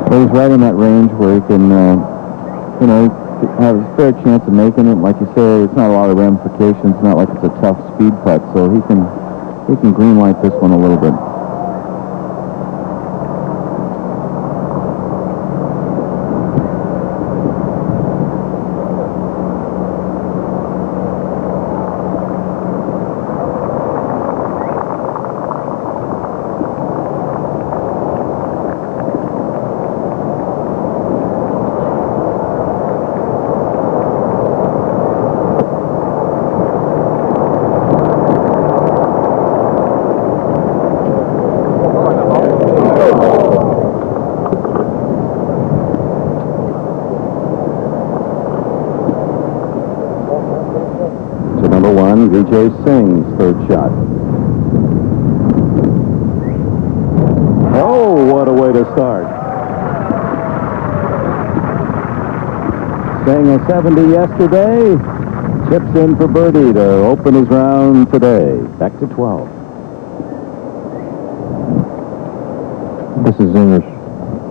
So he's right in that range where he can, have a fair chance of making it. Like you say, it's not a lot of ramifications. Not like it's a tough speed putt, so he can green light this one a little bit. Vijay Singh's third shot. Oh, what a way to start. Singh a 70 yesterday. Chips in for birdie to open his round today. Back to 12. This is Zinger's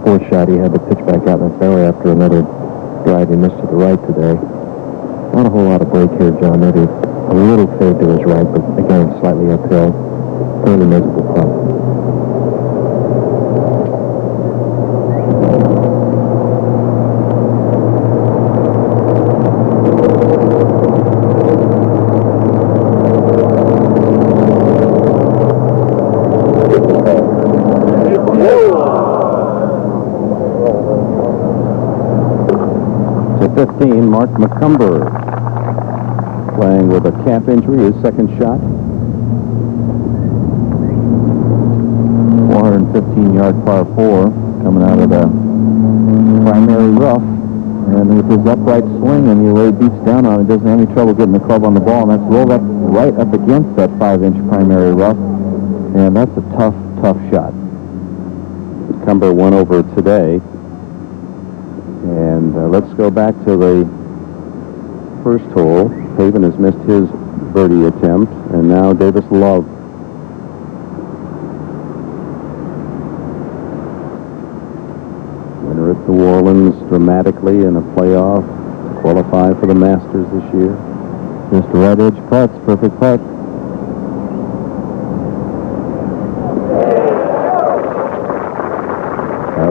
fourth shot. He had to pitch back out in the fairway after another drive he missed to the right today. Not a whole lot of break here, John. Maybe a little fade to his right, but again, slightly uphill. Fairly miserable putt. To 15, Mark McCumber. Playing with a calf injury, his second shot. 415-yard par 4 coming out of the primary rough. And with his upright swing and the way he beats down on it, doesn't have any trouble getting the club on the ball. And that's rolled up right up against that 5-inch primary rough. And that's a tough, tough shot. Cumber won over today. And let's go back to the first hole. Pavin has missed his birdie attempt, and now Davis Love. Winner at New Orleans dramatically in a playoff to qualify for the Masters this year. Just right edge putts, perfect putt.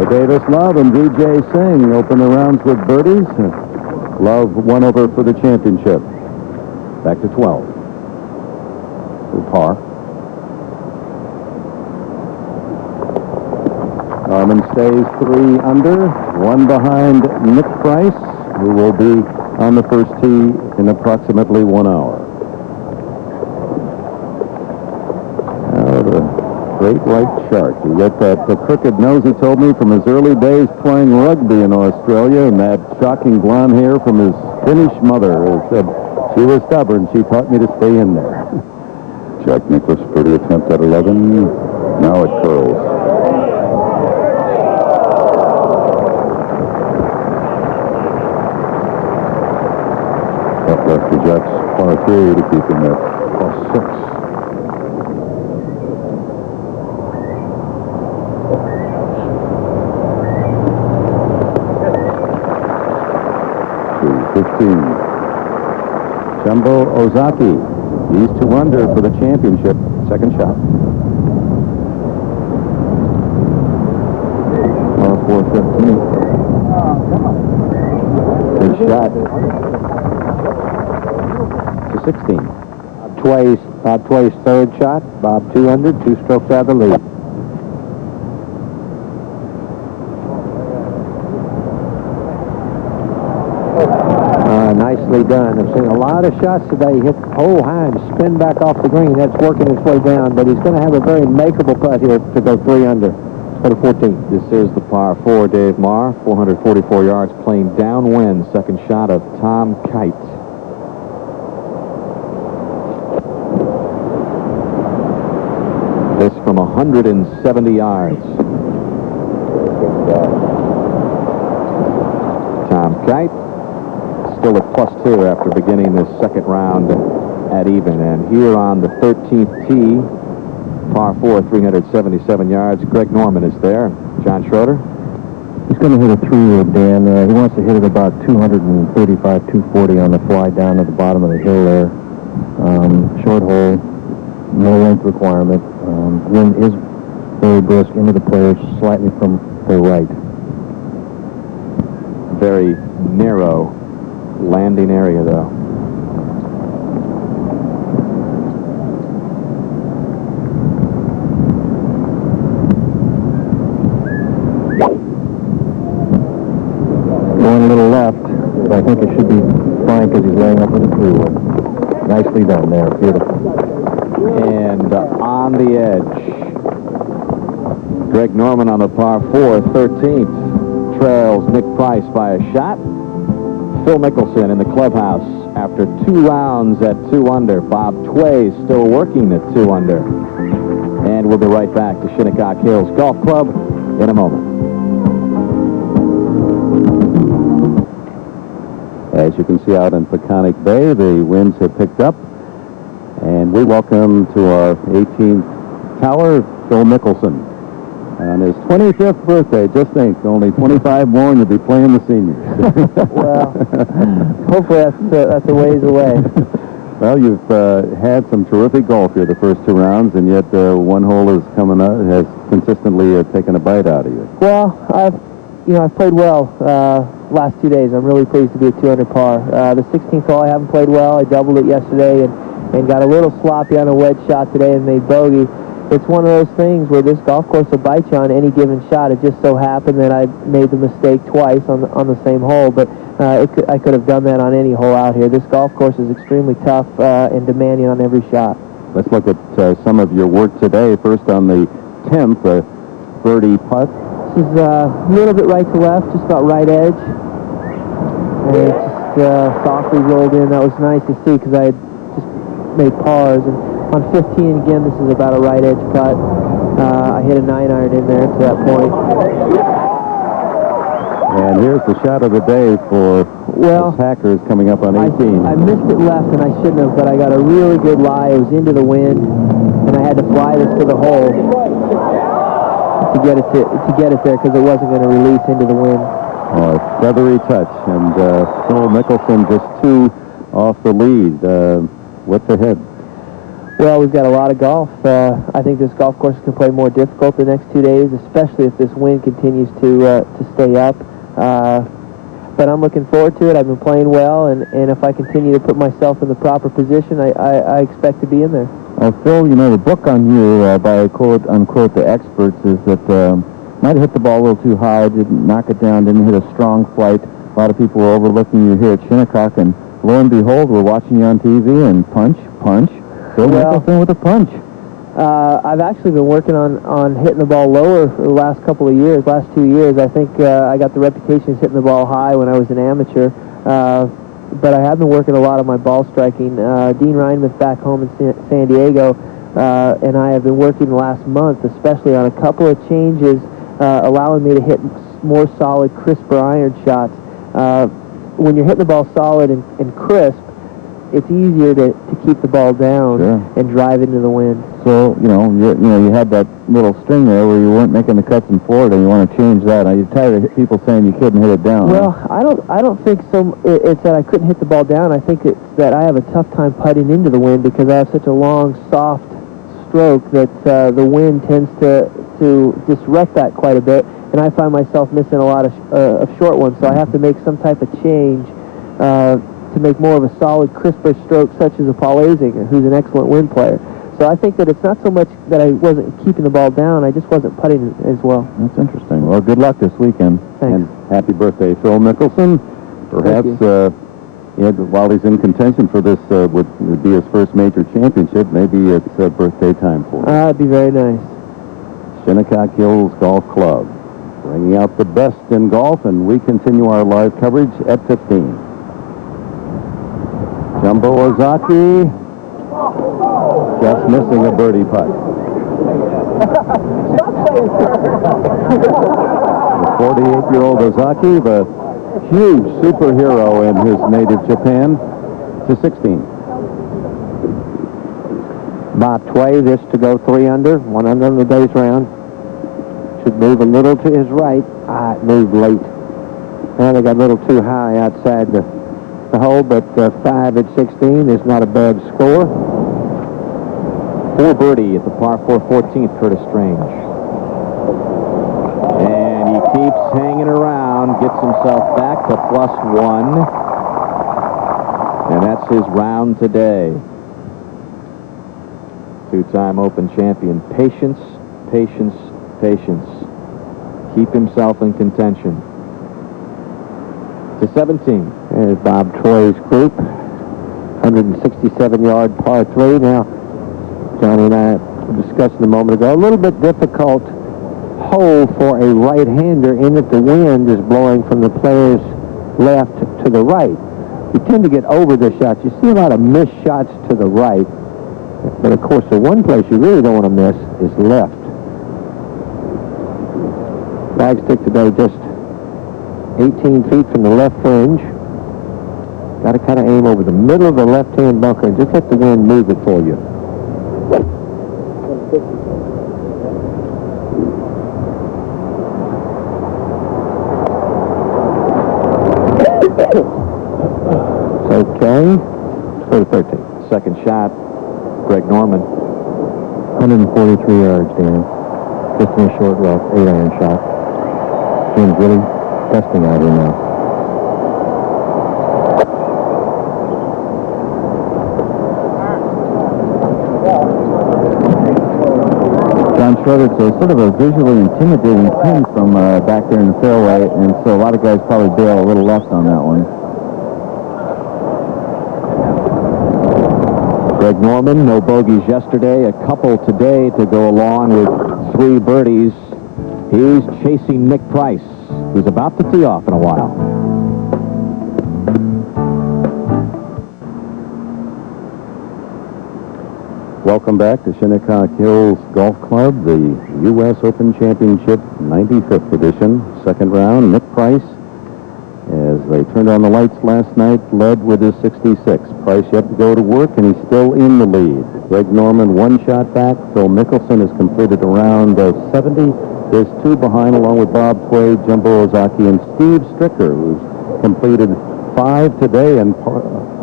Davis Love and Vijay Singh open the rounds with birdies. Love won over for the championship. Back to 12. To par. Norman stays 3 under, 1 behind Nick Price, who will be on the first tee in approximately 1 hour. Now the great white shark. You get that the crooked nose, he told me, from his early days playing rugby in Australia, and that shocking blonde hair from his Finnish mother. He said she was stubborn. She taught me to stay in there. Jack Nicklaus, birdie attempt at 11. Now it curls. Up left for Jack's par 3 to keep him at +6. To 15. Jumbo Ozaki. He's 2 under for the championship. Second shot. Par 415. Good shot. To 16. Bob Tway's third shot. Bob 2 under, 2 strokes out of the lead. Nicely done. I've seen a lot of shots today. Hit hole high and spin back off the green. That's working its way down, but he's going to have a very makeable putt here to go 3 under. For the 14. This is the par 4, Dave Marr. 444 yards playing downwind. Second shot of Tom Kite. This from 170 yards. tight. Still at +2 after beginning this second round at even. And here on the 13th tee, par 4, 377 yards, Greg Norman is there. John Schroeder? He's going to hit a 3-wood, Dan. He wants to hit it about 235, 240 on the fly down to the bottom of the hill there. Short hole, no length requirement. Wind is very brisk into the players, slightly from their right. Very narrow landing area, though. Going a little left, but I think it should be fine because he's laying up with a 3-wood. Nicely done there. Beautiful. And on the edge, Greg Norman on the par 4, 13th. Trails Nick Price by a shot. Phil Mickelson in the clubhouse after 2 rounds at 2 under. Bob Tway still working at 2 under. And we'll be right back to Shinnecock Hills Golf Club in a moment. As you can see out in Peconic Bay, the winds have picked up. And we welcome to our 18th tower, Phil Mickelson. On his 25th birthday, just think, only 25 more and you'll be playing the seniors. Well, hopefully that's a ways away. Well, you've had some terrific golf here the first 2 rounds, and yet one hole is coming up, has consistently taken a bite out of you. Well, I've played well last 2 days. I'm really pleased to be at 200 par. The 16th hole I haven't played well. I doubled it yesterday and got a little sloppy on a wedge shot today and made bogey. It's one of those things where this golf course will bite you on any given shot. It just so happened that I made the mistake twice on the same hole, but I could have done that on any hole out here. This golf course is extremely tough and demanding on every shot. Let's look at some of your work today. First on the 10th, birdie putt. This is a little bit right to left, just about right edge. And it just softly rolled in. That was nice to see because I had just made pars. And on 15, again, this is about a right edge putt. I hit a 9-iron in there to that point. And here's the shot of the day for the Hackers coming up on 18. I missed it left, and I shouldn't have, but I got a really good lie. It was into the wind, and I had to fly this to the hole to get it there because it wasn't going to release into the wind. Oh, a feathery touch, and Phil Mickelson just 2 off the lead. What's ahead? Well, we've got a lot of golf. I think this golf course can play more difficult the next 2 days, especially if this wind continues to stay up. But I'm looking forward to it. I've been playing well, and if I continue to put myself in the proper position, I expect to be in there. Phil, the book on you, by quote unquote the experts, is that might have hit the ball a little too high, didn't knock it down, didn't hit a strong flight. A lot of people were overlooking you here at Shinnecock, and lo and behold, we're watching you on TV, and punch. Phil Mickelson with a punch. I've actually been working on hitting the ball lower for the last 2 years. I think I got the reputation of hitting the ball high when I was an amateur. But I have been working a lot on my ball striking. Dean Reinmuth back home in San Diego and I have been working the last month, especially on a couple of changes, allowing me to hit more solid, crisper iron shots. When you're hitting the ball solid and crisp, it's easier to keep the ball down and drive into the wind. So, you had that little string there where you weren't making the cuts in Florida. You want to change that. Are you tired of people saying you couldn't hit it down? Well, I don't think so. It's that I couldn't hit the ball down. I think it's that I have a tough time putting into the wind because I have such a long, soft stroke that the wind tends to disrupt that quite a bit, and I find myself missing a lot of short ones. So I have to make some type of change to make more of a solid, crisper stroke, such as a Paul Azinger, who's an excellent wind player. So I think that it's not so much that I wasn't keeping the ball down, I just wasn't putting as well. That's interesting. Well, good luck this weekend. Thanks. And happy birthday, Phil Mickelson. Perhaps while he's in contention for this would be his first major championship, maybe it's birthday time for him. It'd be very nice. Shinnecock Hills Golf Club, bringing out the best in golf, and we continue our live coverage at 15. Jumbo Ozaki just missing a birdie putt. The 48-year-old Ozaki, the huge superhero in his native Japan, to 16. Bob Tway, this to go 3 under, 1 under on the day's round. Should move a little to his right. It moved late. Well, they got a little too high outside the hole, but 5 at 16 is not a bad score. 4 birdie at the par 4 14th, Curtis Strange. And he keeps hanging around, gets himself back to +1. And that's his round today. Two-time Open champion. Patience, patience, patience. Keep himself in contention. To 17. There's Bob Troy's group. 167-yard par 3. Now, Johnny and I were discussing a moment ago, a little bit difficult hole for a right-hander in that the wind is blowing from the player's left to the right. You tend to get over the shots. You see a lot of missed shots to the right. But, of course, the one place you really don't want to miss is left. Flagstick today just 18 feet from the left fringe. Got to kind of aim over the middle of the left-hand bunker and just let the wind move it for you. It's okay. Let's go to 13. Second shot, Greg Norman. 143 yards, Dan. Just in a short rough, 8-iron shot. Wind's really testing out here now. John Schroeder, it's a sort of a visually intimidating pin from back there in the fairway, and so a lot of guys probably bail a little left on that one. Greg Norman, no bogeys yesterday, a couple today to go along with 3 birdies. He's chasing Nick Price, who's about to tee off in a while. Welcome back to Shinnecock Hills Golf Club, the U.S. Open Championship 95th edition. Second round, Nick Price, as they turned on the lights last night, led with his 66. Price yet to go to work, and he's still in the lead. Greg Norman 1 shot back. Phil Mickelson has completed a round of 70. There's 2 behind, along with Bob Tway, Jumbo Ozaki, and Steve Stricker, who's completed 5 today and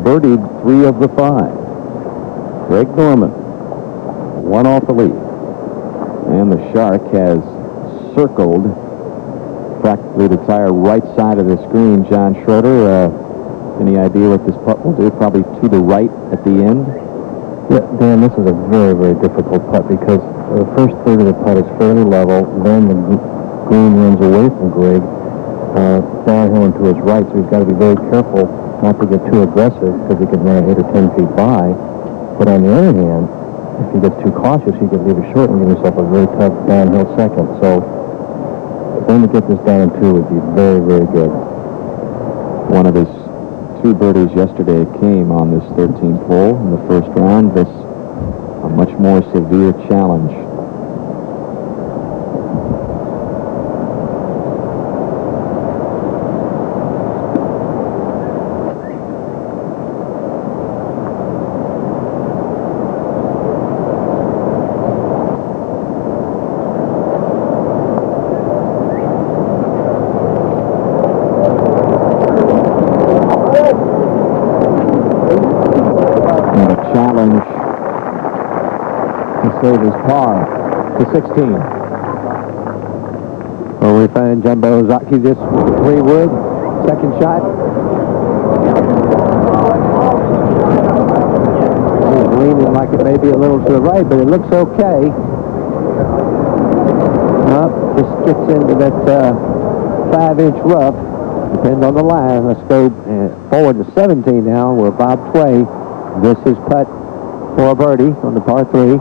birdied 3 of the 5. Greg Norman, 1 off the lead. And the Shark has circled practically the entire right side of the screen. John Schroeder, any idea what this putt will do? Probably to the right at the end. Yeah, Dan, this is a very, very difficult putt because the first third of the putt is fairly level. Then the green runs away from Greg downhill and to his right, so he's got to be very careful not to get too aggressive because he could run 8 or 10 feet by. But on the other hand, if he gets too cautious, he could leave it short and give himself a very tough downhill second. So, going to get this down in 2 would be very, very good. One of his 2 birdies yesterday came on this 13th hole in the first round. This a much more severe challenge. Save his par to 16. Well, we find Jumbo Ozaki this 3-wood. Second shot. He's leaning like it may be a little to the right, but it looks okay. This gets into that 5-inch rough. Depends on the line. Let's go forward to 17 now, where Bob Tway gets his putt for a birdie on the par 3.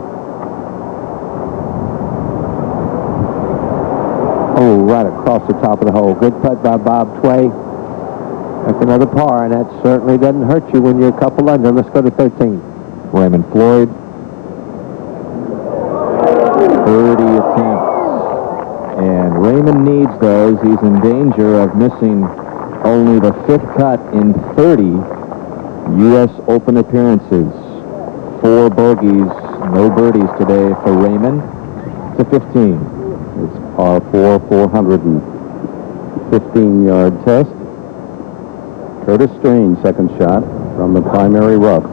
Oh, right across the top of the hole. Good putt by Bob Tway. That's another par, and that certainly doesn't hurt you when you're a couple under. Let's go to 13. Raymond Floyd. 30 attempts. And Raymond needs those. He's in danger of missing only the 5th cut in 30 U.S. Open appearances. 4 bogeys, no birdies today for Raymond. To 15. It's par 4, 415-yard test. Curtis Strange, second shot from the primary rough.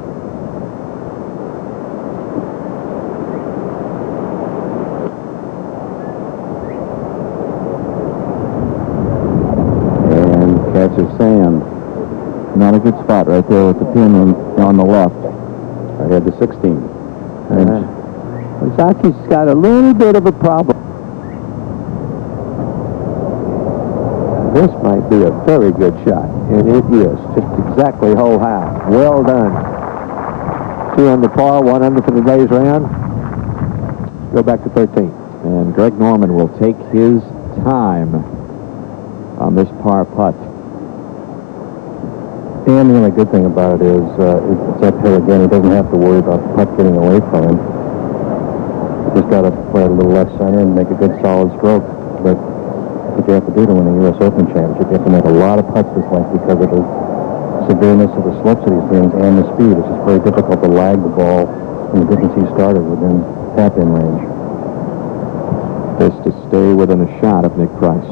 And catches sand. Not a good spot right there with the pin on the left. Ahead to 16. Ozaki's got a little bit of a problem. This might be a very good shot, and it is. Just exactly hole high. Well done. 2 under par, 1 under for the day's round. Go back to 13. And Greg Norman will take his time on this par putt. And the only good thing about it is it's uphill again. He doesn't have to worry about the putt getting away from him. He's just got to play a little left center and make a good solid stroke. But what you have to do to win a U.S. Open championship, you have to make a lot of putts this length because of the severeness of the slopes that he's doing and the speed. It's just very difficult to lag the ball from the distance he started within tap-in range. Just to stay within a shot of Nick Price.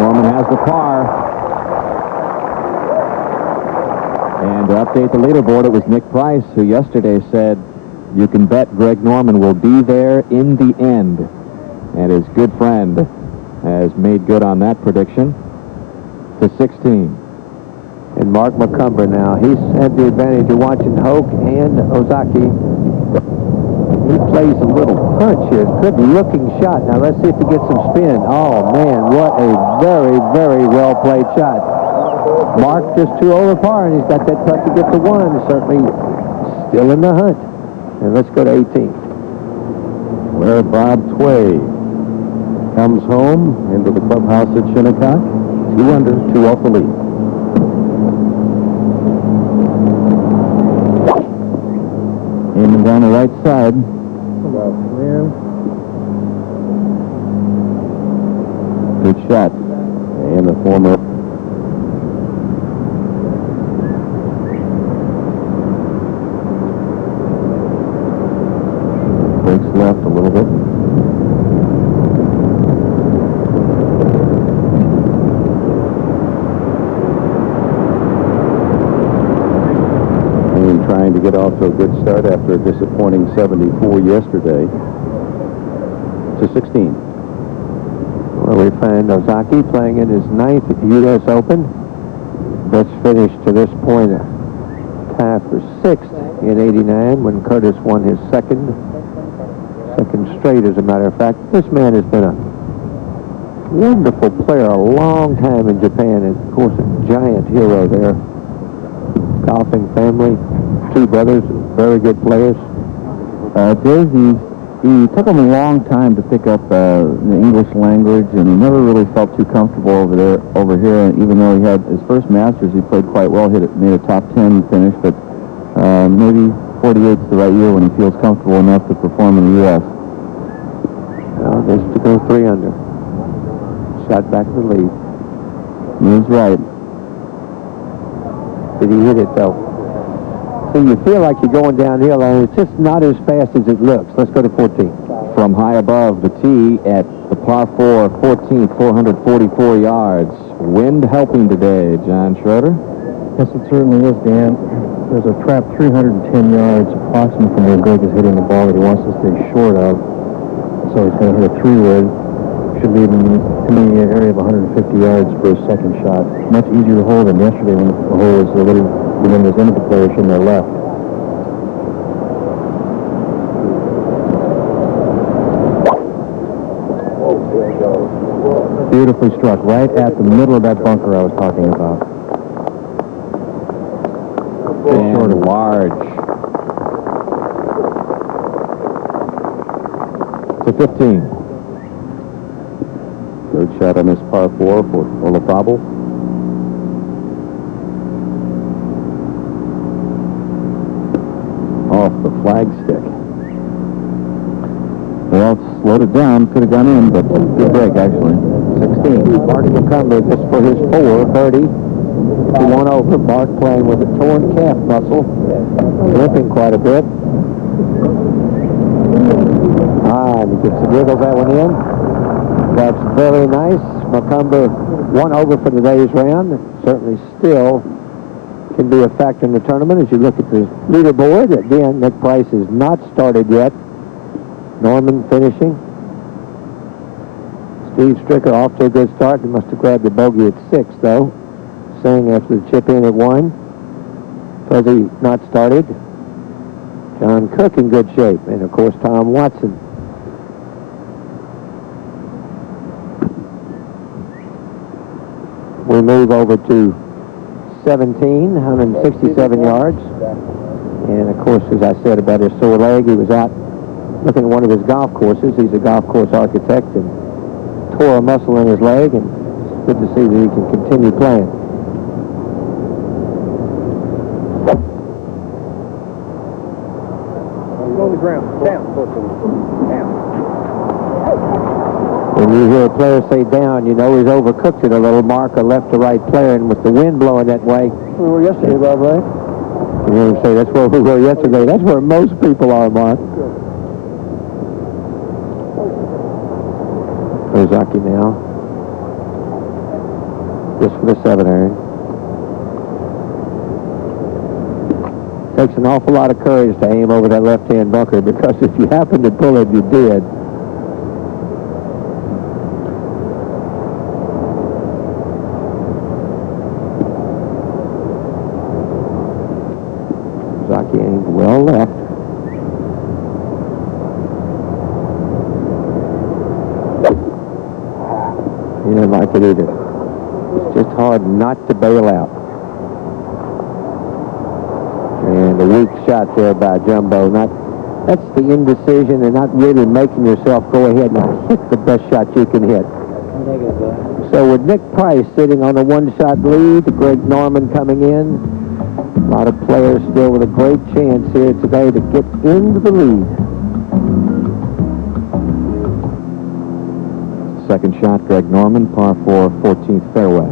Norman has the par. And to update the leaderboard, it was Nick Price who yesterday said, you can bet Greg Norman will be there in the end. And his good friend has made good on that prediction. To 16. And Mark McCumber now. He's had the advantage of watching Hoke and Ozaki. He plays a little punch here. Good looking shot. Now let's see if he gets some spin. Oh man, what a very, very well played shot. Mark just 2 over par, and he's got that putt to get to 1. Certainly still in the hunt. And let's go to 18. Where Bob Tway comes home into the clubhouse at Shinnecock. 2 under, 2 off the lead. Aiming down the right side. Good shot. And the former breaks left a little bit. and trying to get off to a good start after a disappointing 74 yesterday. To 16. Well, we find Ozaki playing in his 9th U.S. Open. Best finish to this point, tie for 6th in '89 when Curtis won his second straight, as a matter of fact. This man has been a wonderful player a long time in Japan, and of course a giant hero there. Golfing family, 2 brothers, very good players. He took him a long time to pick up the English language, and he never really felt too comfortable over here. And even though he had his first Masters, he played quite well, made a top 10 finish, but maybe 48's the right year when he feels comfortable enough to perform in the U.S. Now this to go 3 under. Shot back to the lead. He's right. Did he hit it though? So you feel like you're going downhill, and it's just not as fast as it looks. Let's go to 14. From high above the tee at the par 4, 14th, 444 yards. Wind helping today, John Schroeder. Yes, it certainly is, Dan. There's a trap 310 yards approximately from where Greg is hitting the ball that he wants to stay short of. So he's going to hit a 3-wood. Should leave him in the area of 150 yards for his second shot. Much easier to hold than yesterday when the hole was a little, when it was into the players from their left. Beautifully struck, right at the middle of that bunker I was talking about. And large. To 15. Third shot on this par 4 for Olafable. Off the flagstick. Well, slowed it down. Could have gone in, but good break, actually. 16. Mark McCumber just for his 4 birdie. He won over. Mark playing with a torn calf muscle. Limping quite a bit. And he gets the wiggles that one in. That's very nice. McCumber 1 over for today's round. Certainly still can be a factor in the tournament as you look at the leaderboard. Again, Nick Price has not started yet. Norman finishing. Steve Stricker off to a good start. He must have grabbed the bogey at 6, though. Singh after the chip in at 1. Fuzzy not started. John Cook in good shape. And, of course, Tom Watson. We move over to 17, 167 yards. And, of course, as I said about his sore leg, he was out looking at one of his golf courses. He's a golf course architect and tore a muscle in his leg, and it's good to see that he can continue playing. On the ground. Down. When you hear a player say down, you know he's overcooked it a little. Mark a left to right player, and with the wind blowing that way. We were yesterday, Bob, right? You hear him say, that's where we were yesterday. That's where most people are, Mark. Ozaki now. Just for the 7 iron. Takes an awful lot of courage to aim over that left-hand bunker, because if you happen to pull it, you did. Ozaki aimed well left. He didn't like it either. It's just hard not to bail out. And a weak shot there by Jumbo. That's the indecision and not really making yourself go ahead and hit the best shot you can hit. So with Nick Price sitting on a 1-shot lead, Greg Norman coming in, a lot of players still with a great chance here today to get into the lead. Second shot, Greg Norman, par 4, 14th fairway.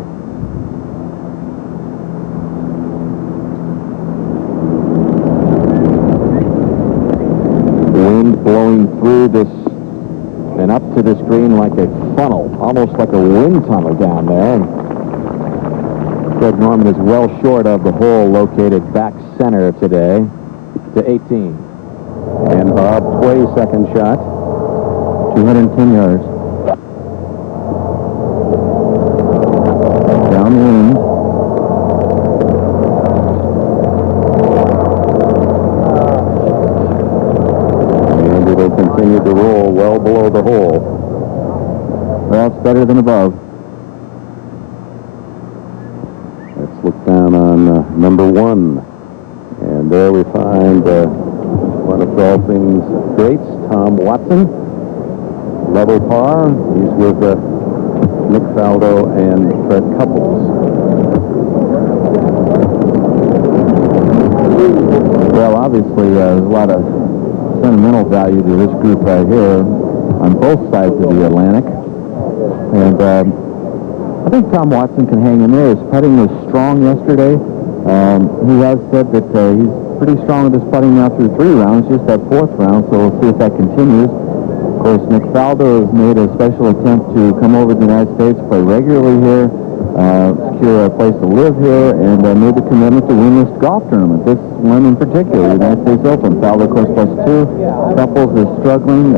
Wind blowing through this and up to this green like a funnel, almost like a wind tunnel down there. And Greg Norman is well short of the hole located back center today to 18. And Bob Tway, second shot. 210 yards. Downwind. And it'll continue to roll well below the hole. Well, it's better than above. Let's look down on number 1. And there we find one of golfing's greats, Tom Watson. Level par. He's with Nick Faldo and Fred Couples. Well, obviously, there's a lot of sentimental value to this group right here on both sides of the Atlantic. And I think Tom Watson can hang in there. His putting was strong yesterday. He has said that he's pretty strong with his putting now through 3 rounds, just that 4th round, so we'll see if that continues. Of course, Nick Faldo has made a special attempt to come over to the United States, play regularly here, secure a place to live here, and made the commitment to win this golf tournament. This one in particular, the United States Open. Faldo, of course, +2. Couples is struggling,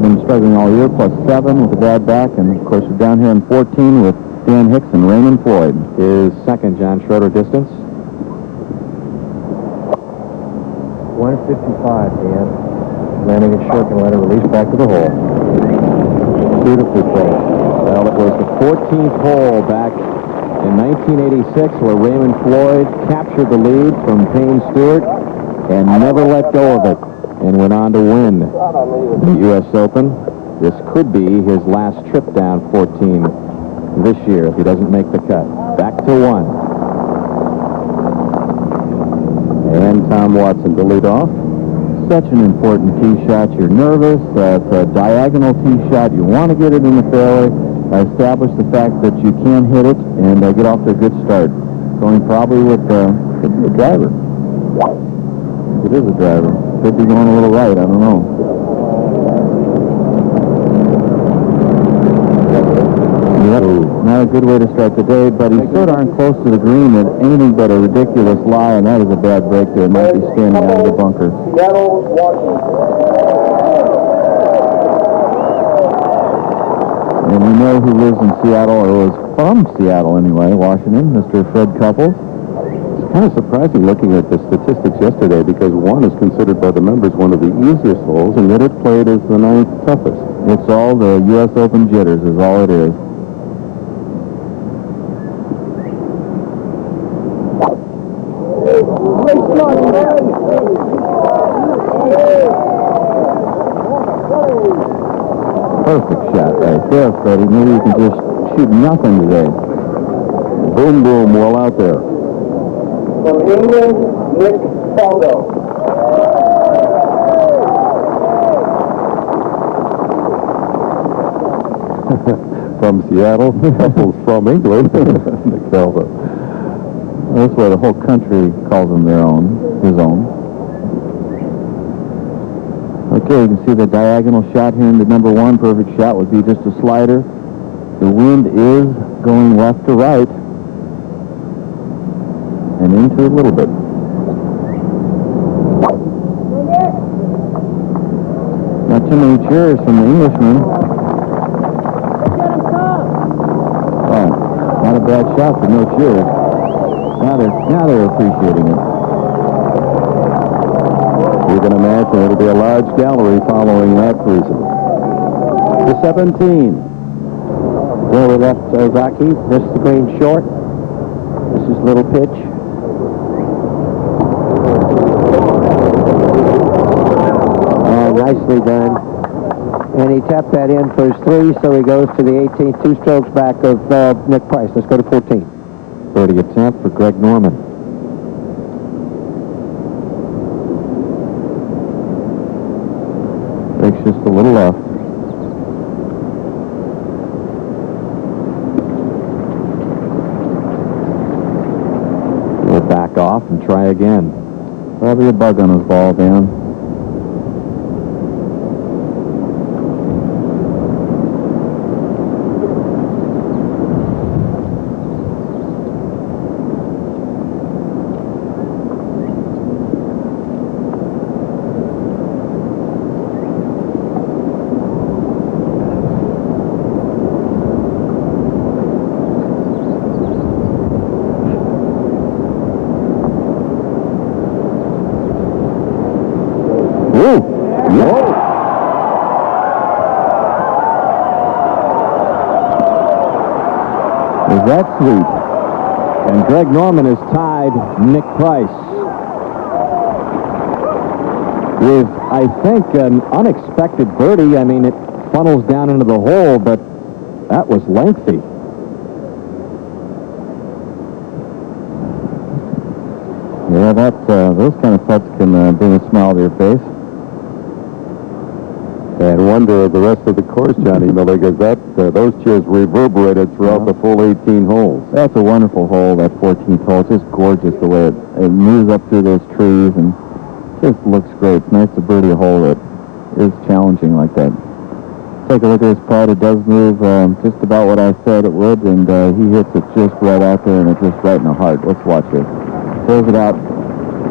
been struggling all year, +7 with the bad back, and of course we're down here in 14 with Dan Hicks and Raymond Floyd. His second John Schroeder distance. 155, Dan. Landing it short and let it release back to the hole. Beautifully played. Well, it was the 14th hole back in 1986 where Raymond Floyd captured the lead from Payne Stewart and never let go of it and went on to win the U.S. Open. This could be his last trip down 14 this year if he doesn't make the cut. Back to 1. And Tom Watson to lead off. Such an important tee shot. You're nervous. It's a diagonal tee shot. You want to get it in the fairway. Establish the fact that you can hit it and get off to a good start. Going probably with could be a driver. It is a driver. Could be going a little right. I don't know. Yep. Not a good way to start the day, but he's so darn close to the green that anything but a ridiculous lie, and that is a bad break there. Might be standing out of the bunker. Seattle, Washington. And we know who lives in Seattle, or was from Seattle anyway, Washington, Mr. Fred Couples. It's kind of surprising looking at the statistics yesterday because 1 is considered by the members one of the easiest holes, and yet it played as the 9th toughest. It's all the U.S. Open jitters is all it is. Perfect shot right there, Freddie. Maybe you can just shoot nothing today. Boom, boom, well out there. From England, Nick Faldo. From Seattle, Couples from England. Nick Faldo. That's why the whole country calls him their own, his own. Okay, you can see the diagonal shot here into number 1. Perfect shot would be just a slider. The wind is going left to right. And into a little bit. Not too many cheers from the Englishman. Oh, not a bad shot, but no cheers. Now they're appreciating it. You can imagine it'll be a large gallery following that cruising. The 17. Well, we left Rocky. Missed the green short. This is little pitch. And nicely done. And he tapped that in for his 3, so he goes to the 18th, 2 strokes back of Nick Price. Let's go to 14. Birdie attempt for Greg Norman. Breaks just a little left. We'll back off and try again. Probably a bug on his ball, Dan. Is that sweet? And Greg Norman has tied Nick Price with, I think, an unexpected birdie. I mean, it funnels down into the hole, but that was lengthy. Yeah, those kind of putts can bring a smile to your face. And wonder of the rest of the course, Johnny Miller, because those cheers reverberated throughout the full 18 holes. That's a wonderful hole, that 14th hole. It's just gorgeous the way it moves up through those trees and just looks great. It's nice to birdie a hole that is challenging like that. Take a look at his putt. It does move just about what I said it would, and he hits it just right out there, and it's just right in the heart. Let's watch it. Throws it out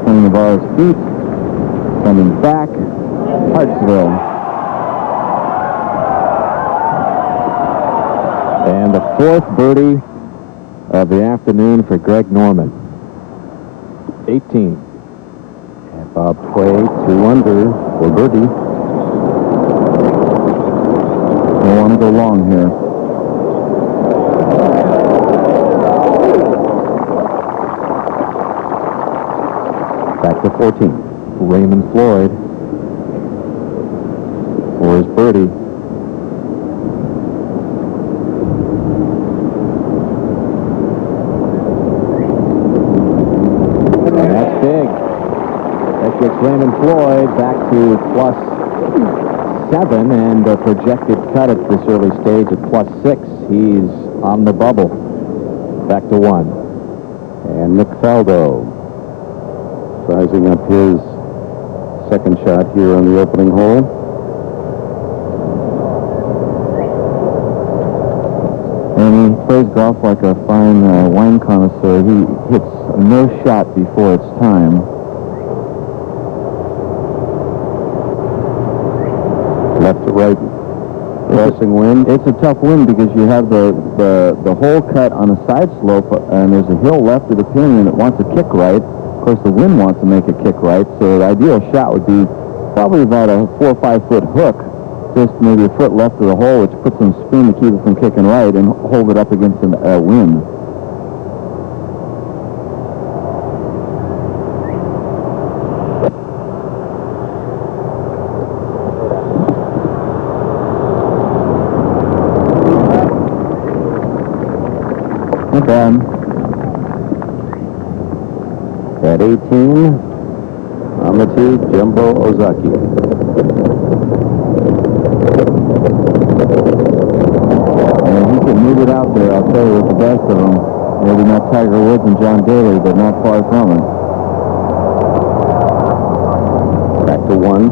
between the bar's feet, coming back, Hartsville. And the 4th birdie of the afternoon for Greg Norman. 18. And Bob Tway, 2 under for birdie. Don't want to go long here. Back to 14. Raymond Floyd for his birdie. Raymond Floyd back to +7, and a projected cut at this early stage at +6. He's on the bubble. Back to 1. And Nick Faldo sizing up his second shot here on the opening hole. And he plays golf like a fine wine connoisseur. He hits no shot before it's time. Left to right crossing wind. It's a tough wind because you have the hole cut on a side slope, and there's a hill left of the pin, and it wants to kick right. Of course, the wind wants to make it kick right, so the ideal shot would be probably about a 4 or 5 foot hook, just maybe a foot left of the hole, which puts some spin to keep it from kicking right and hold it up against the wind. Not bad. At 18, on the tee, Jumbo Ozaki. And he can move it out there, I'll tell you, with the best of them. Maybe not Tiger Woods and John Daly, but not far from it. Back to 1.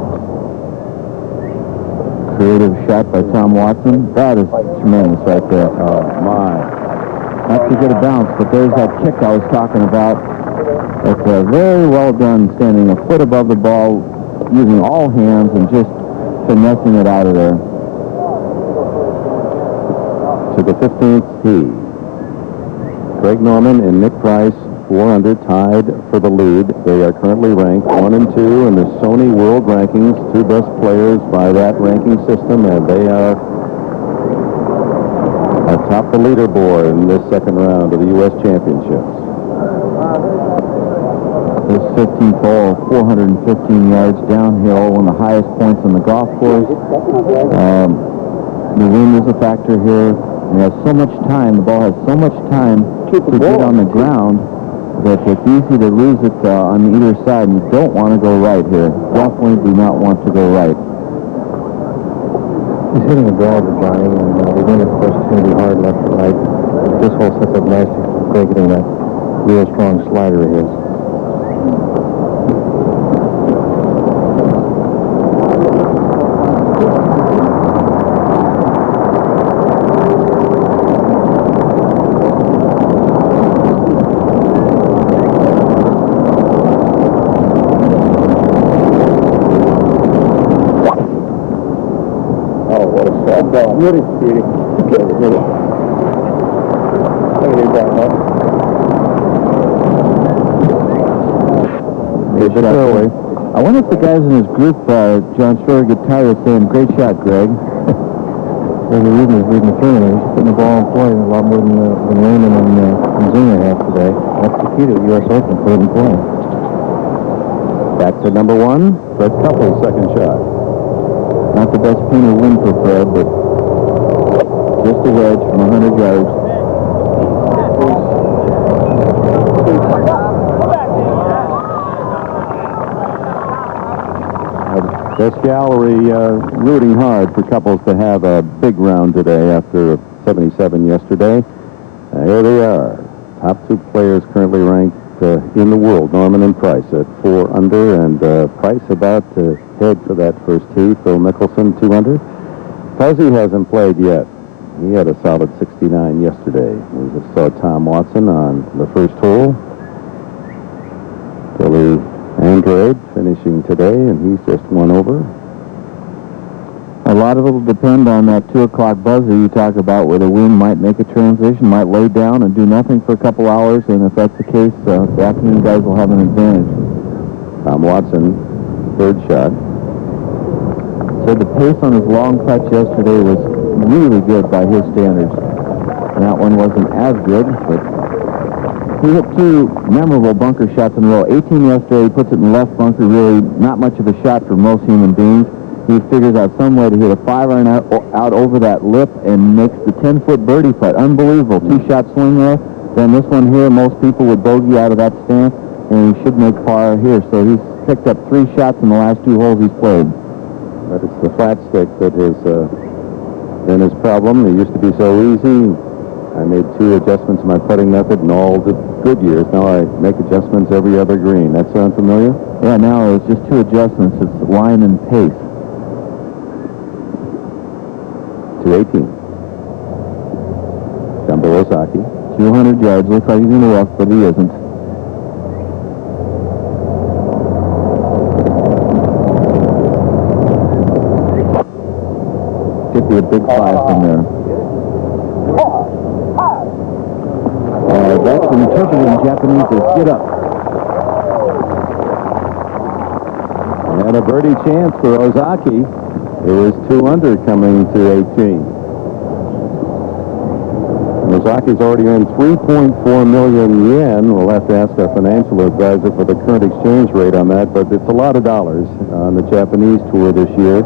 Creative shot by Tom Watson. That is tremendous right there. Oh, my. Not too good a bounce, but there's that kick I was talking about. It's very well done, standing a foot above the ball, using all hands and just finessing it out of there. To the 15th tee. Greg Norman and Nick Price, 4 under, tied for the lead. They are currently ranked 1 and 2 in the Sony World Rankings, 2 best players by that ranking system, and they are atop the leaderboard in this second round of the U.S. Championships. This 15th hole, 415 yards downhill, one of the highest points on the golf course. The wind is a factor here. We have so much time, the ball has so much time to get on the ground that it's easy to lose it on either side, and you don't want to go right here. Definitely do not want to go right. He's hitting a driver, Johnny, and the wind, of course, is going to be hard left to right. This hole sets up nicely for Craig getting that real strong slider of his. Really speedy. Really. I wonder if the guys in his group, John Shore, get tired of saying, "Great shot, Greg." Well, the reason he's leading the tournament, he's putting the ball in play a lot more than Raymond and Zinger have today. That's the key to the U.S. Open, put it in play. Back to number 1, Fred Couples' second shot. Not the best pin or win for Fred, but just a wedge from 100 yards. This gallery rooting hard for Couples to have a big round today after 77 yesterday. Here they are. Top 2 players currently ranked in the world, Norman and Price at 4 under, and Price about to head for that first tee. Phil Mickelson 2 under. Fuzzy hasn't played yet. He had a solid 69 yesterday. We just saw Tom Watson on the first hole. Billy Andrade finishing today, and he's just 1 over. A lot of it will depend on that 2 o'clock buzzer you talk about, where the wind might make a transition, might lay down and do nothing for a couple hours, and if that's the case, the afternoon guys will have an advantage. Tom Watson, third shot. So the pace on his long putts yesterday was really good by his standards. That one wasn't as good, but he hit 2 memorable bunker shots in a row. 18 yesterday, he puts it in the left bunker, really not much of a shot for most human beings. He figures out some way to hit a 5-iron out over that lip and makes the 10-foot birdie putt. Unbelievable. 2-shot swing there. Then this one here, most people would bogey out of that stance, and he should make par here. So he's picked up 3 shots in the last 2 holes he's played. But it's the flat stick that has been his problem. It used to be so easy. I made 2 adjustments in my putting method in all the good years. Now I make adjustments every other green. That sound familiar? Yeah, now it's just 2 adjustments. It's line and pace. 218. Jumbo Ozaki. 200 yards. Looks like he's going to walk, but he isn't. Could be a big 5 from there. That's interpreted in Japanese as get up. And a birdie chance for Ozaki. It was 2 under coming to 18. Ozaki's already earned 3.4 million yen. We'll have to ask our financial advisor for the current exchange rate on that, but it's a lot of dollars on the Japanese tour this year.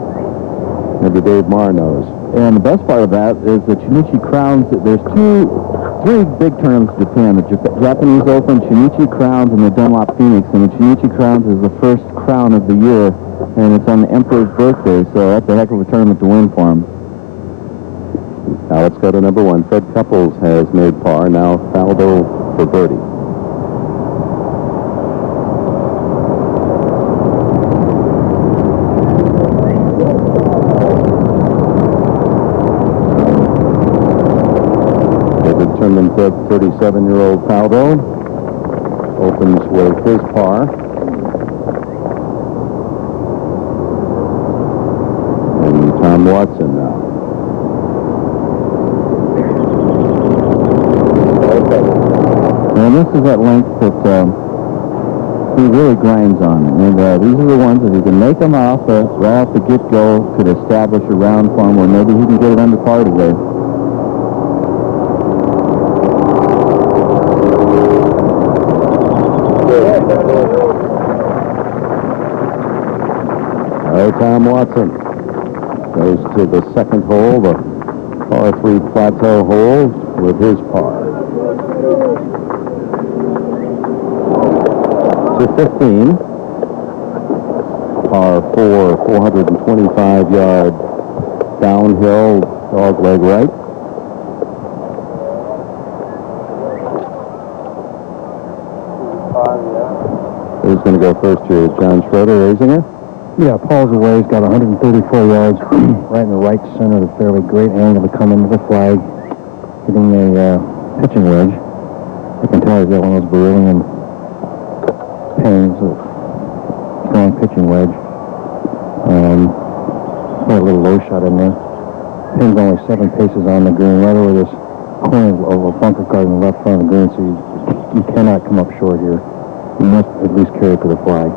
Maybe Dave Marr knows. And the best part of that is the Chunichi Crowns. There's 3 big tournaments in Japan: the Japanese Open, Chunichi Crowns, and the Dunlop Phoenix. And the Chunichi Crowns is the first crown of the year, and it's on the Emperor's birthday, so that's a heck of a tournament to win for him. Now let's go to number 1. Fred Couples has made par. Now Faldo for birdie. Determined 37-year-old Faldo opens with his par. And Tom Watson now. And this is that length that he really grinds on. And these are the ones that he can make them off right off the get-go, could establish a round for him where maybe he can get it under par today. Tom Watson goes to the second hole, the par 3 plateau hole, with his par. To 15, par 4, 425-yard downhill, dogleg right. Who's going to go first here? John Schroeder, Raisinger? Yeah, Paul's away. He's got 134 yards right in the right center of the fairway. Great angle to come into the flag, hitting a pitching wedge. I can tell he's got one of those beryllium pins, a strong pitching wedge. Got a little low shot in there. Pin's only 7 paces on the green, right over this corner of a bunker card in the left front of the green, so you cannot come up short here. You must at least carry it to the flag.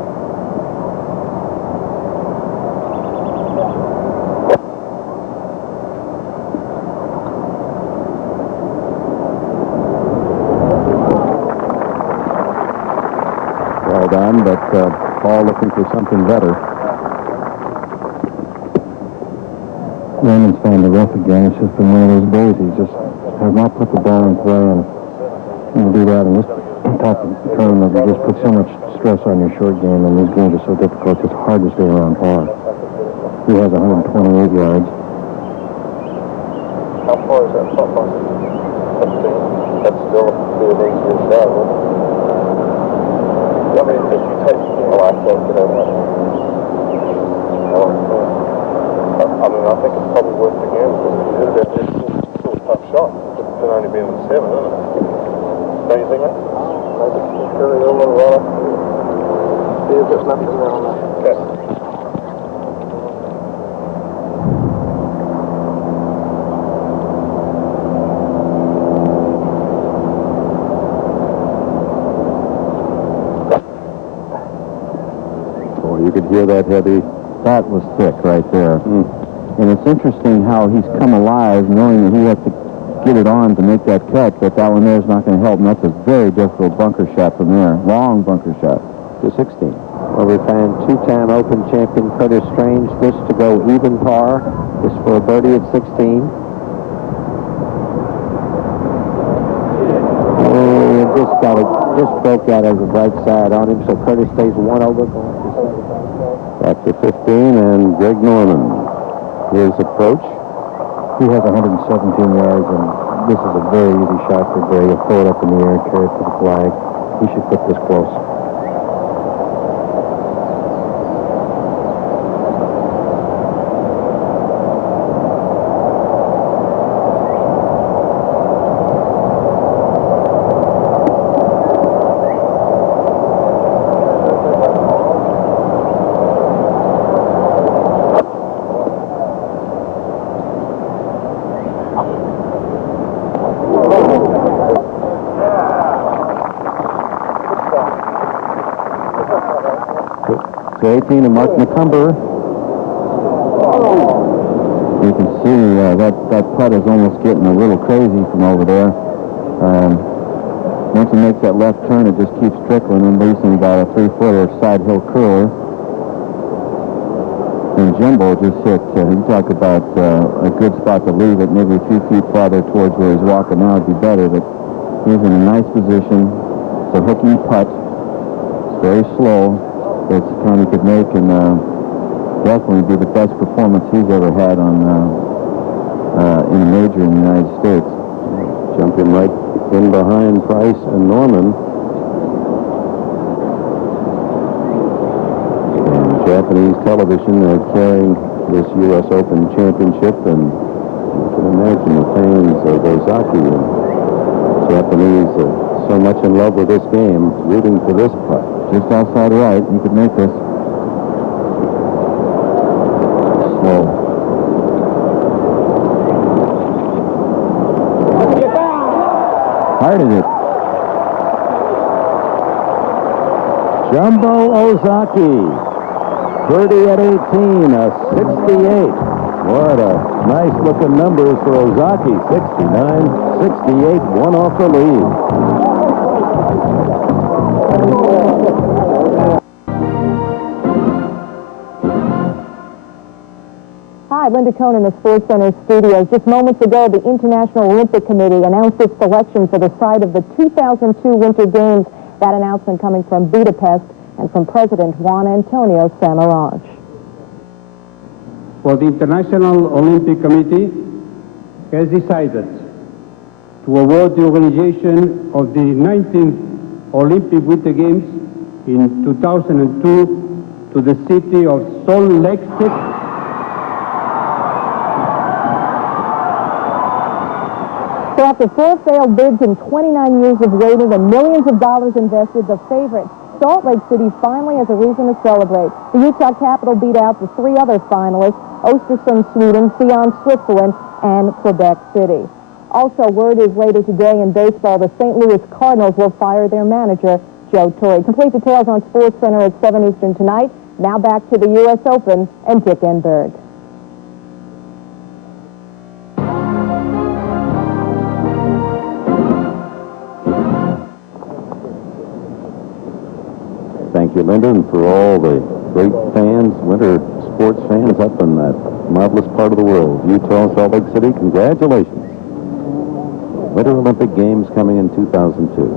Well done, but Paul looking for something better. Raymond's found the rough again. It's just been one of those days. He just has not put the ball in play, and he'll do that in this type of tournament. You just put so much stress on your short game, and these games are so difficult. It's hard to stay around par. He has 128 yards. How far is that putt line? 15. That's still be an easier shot, wouldn't it? I mean, if you take, I can't get over that. I mean, I think it's probably worth the game because it's still a tough shot. It can only be in the 7, isn't it? Don't you think that? Maybe you carry it a little right up. See if there's nothing there on that. Okay. Oh, you could hear that heavy. That was thick right there. And it's interesting how he's come alive knowing that he has to get it on to make that cut, but that one there is not going to help, and that's a very difficult bunker shot from there. Long bunker shot. To 16. Well, we found 2-time Open champion Curtis Strange. This to go even par. This for a birdie at 16. Oh, just broke out of the right side on him, so Curtis stays 1 over going to Back to 15, and Greg Norman. His approach. He has 117 yards, and this is a very easy shot for Gray. He'll throw it up in the air, carry it to the flag. He should put this close. To 18 and Mark McCumber. You can see that putt is almost getting a little crazy from over there. Once it makes that left turn, it just keeps trickling and releasing about a 3-footer side hill curler. And Jumbo just hit, you talk about a good spot to leave it, maybe a few feet farther towards where he's walking now would be better, but he's in a nice position. It's a hooking putt. It's very slow. It's the kind he could make, and definitely be the best performance he's ever had on in a major in the United States. Jumping right in behind Price and Norman. And Japanese television carrying this U.S. Open Championship, and you can imagine the fans of Ozaki and Japanese so much in love with this game, rooting for this putt. Just outside right, you could make this. Slow. Hearted it. Jumbo Ozaki. Birdie at 18, a 68. What a nice looking numbers for Ozaki. 69, 68, one off the lead. Hi, Linda Cohn in the Sports Center studios. Just moments ago, the International Olympic Committee announced its selection for the site of the 2002 Winter Games. That announcement coming from Budapest and from President Juan Antonio Samaranch. Well, the International Olympic Committee has decided to award the organization of the 19th Olympic Winter Games in 2002 to the city of Salt Lake City. So after 4 failed bids and 29 years of waiting and millions of dollars invested, the favorite, Salt Lake City, finally has a reason to celebrate. The Utah Capitol beat out the 3 other finalists, Östersund, Sweden, Sion, Switzerland, and Quebec City. Also, word is later today in baseball, the St. Louis Cardinals will fire their manager, Joe Torre. Complete details on SportsCenter at 7 Eastern tonight. Now back to the U.S. Open and Dick Enberg. Thank you, Linda, and for all the great fans, winter sports fans up in that marvelous part of the world, Utah, Salt Lake City, congratulations. Winter Olympic Games coming in 2002.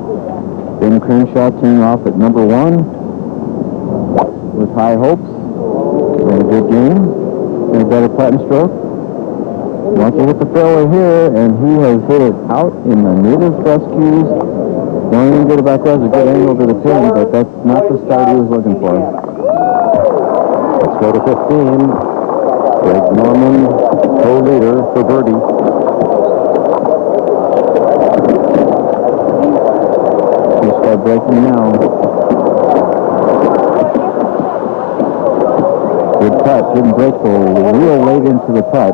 Ben Crenshaw teeing off at number 1 with high hopes and a good game and a better putt and stroke. Wants to hit the fairway here, and he has hit it out in the native fescues. The only thing good about that is a good angle to the pin, but that's not the start he was looking for. Let's go to 15. Greg Norman, co-leader for birdie. He'll start breaking now. Good putt, didn't break till real late into the putt.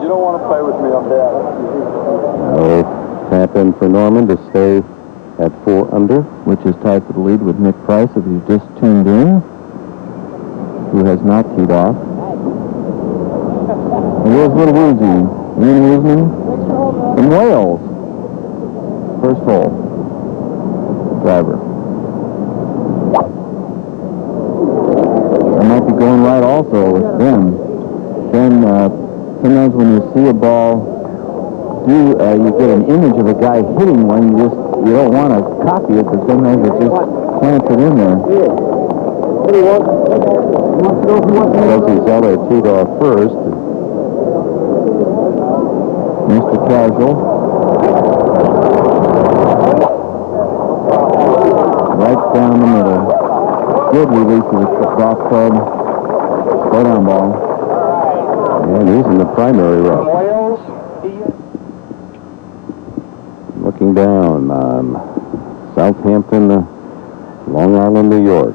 You don't want to play with me on that. No, tap in for Norman to stay at 4 under, which is tied for the lead with Nick Price, if you just tuned in, who has not teed off. He was a little woozy. Ian Wiesman from Wales. First hole. Driver. I might be going right also with Ben. Ben, sometimes when you see a ball, you get an image of a guy hitting one, you don't want to copy it, but sometimes it just plants it in there. Chelsea Zeller teed off first. Mr. Casual. Right down the middle. Good release of the golf club. Go down ball. And he's in the primary rough. Looking down on Southampton, Long Island, New York.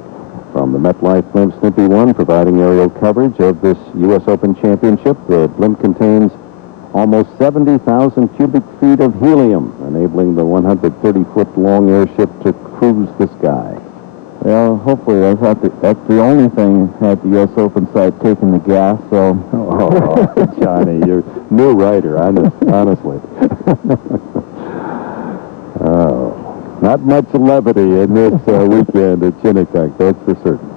From the MetLife Blimp Snippy 1, providing aerial coverage of this U.S. Open Championship. The blimp contains almost 70,000 cubic feet of helium, enabling the 130-foot long airship to cruise the sky. Well, hopefully that's the only thing at the U.S. Open site taking the gas, so... Oh, Johnny, you're a new writer, honestly. Oh, not much levity in this weekend at Shinnecock, that's for certain.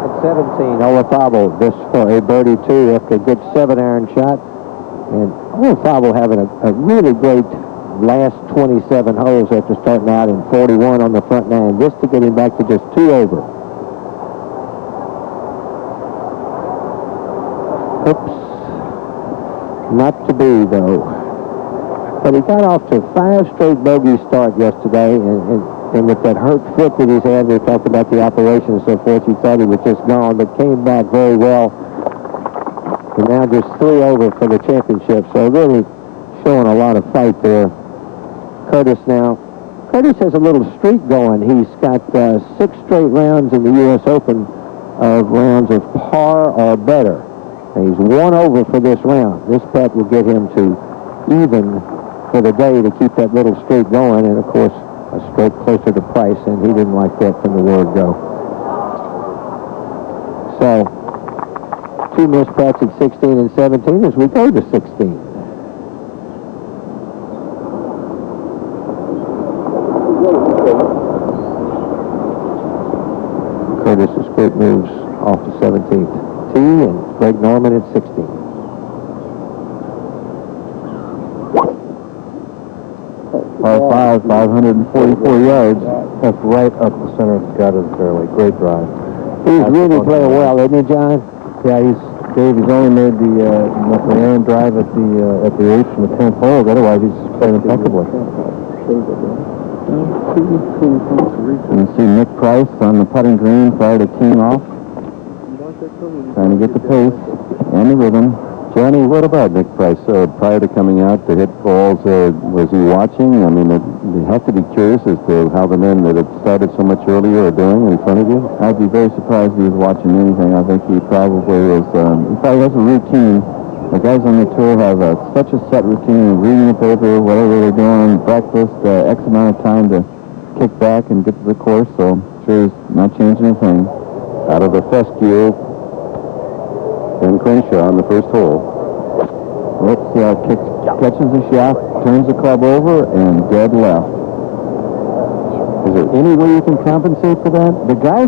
At 17, Olafable this for a birdie, too, after a good 7-iron shot. And Olafable having a really great last 27 holes after starting out in 41 on the front nine, just to get him back to just 2 over. Oops. Not to be, though. But he got off to 5 straight bogey start yesterday, and with that hurt foot that he's had, we talked about the operation and so forth, he thought he was just gone, but came back very well. And now just 3 over for the championship, so really showing a lot of fight there. Curtis now. Curtis has a little streak going. He's got 6 straight rounds in the U.S. Open of rounds of par or better. And he's 1 over for this round. This putt will get him to even for the day to keep that little streak going, and of course a stroke closer to Price, and he didn't like that from the word go. So 2 missed putts at 16 and 17 as we go to 16. Curtis's great moves off the 17th tee, and Greg Norman at 16. Par 5, 544 yards. That's right up the center of the gut of the fairway. Great drive. He's really playing well, isn't he, John? Yeah, he's only made the errant drive at the 8th and the 10th hole. Otherwise, he's playing impeccably. You see Nick Price on the putting green prior to teeing off. Trying to get the pace and the rhythm. Johnny, what about Nick Price? Prior to coming out to hit balls, was he watching? I mean, you have to be curious as to how the men that had started so much earlier are doing in front of you. I'd be very surprised if he was watching anything. I think he probably is. He probably has a routine. The guys on the tour have such a set routine, reading the paper, whatever they're doing, breakfast, X amount of time to kick back and get to the course. So I'm sure he's not changing a thing. Out of the fescue, Ben Crenshaw on the first hole. Let's see how it catches the shaft, turns the club over, and dead left. Is there any way you can compensate for that?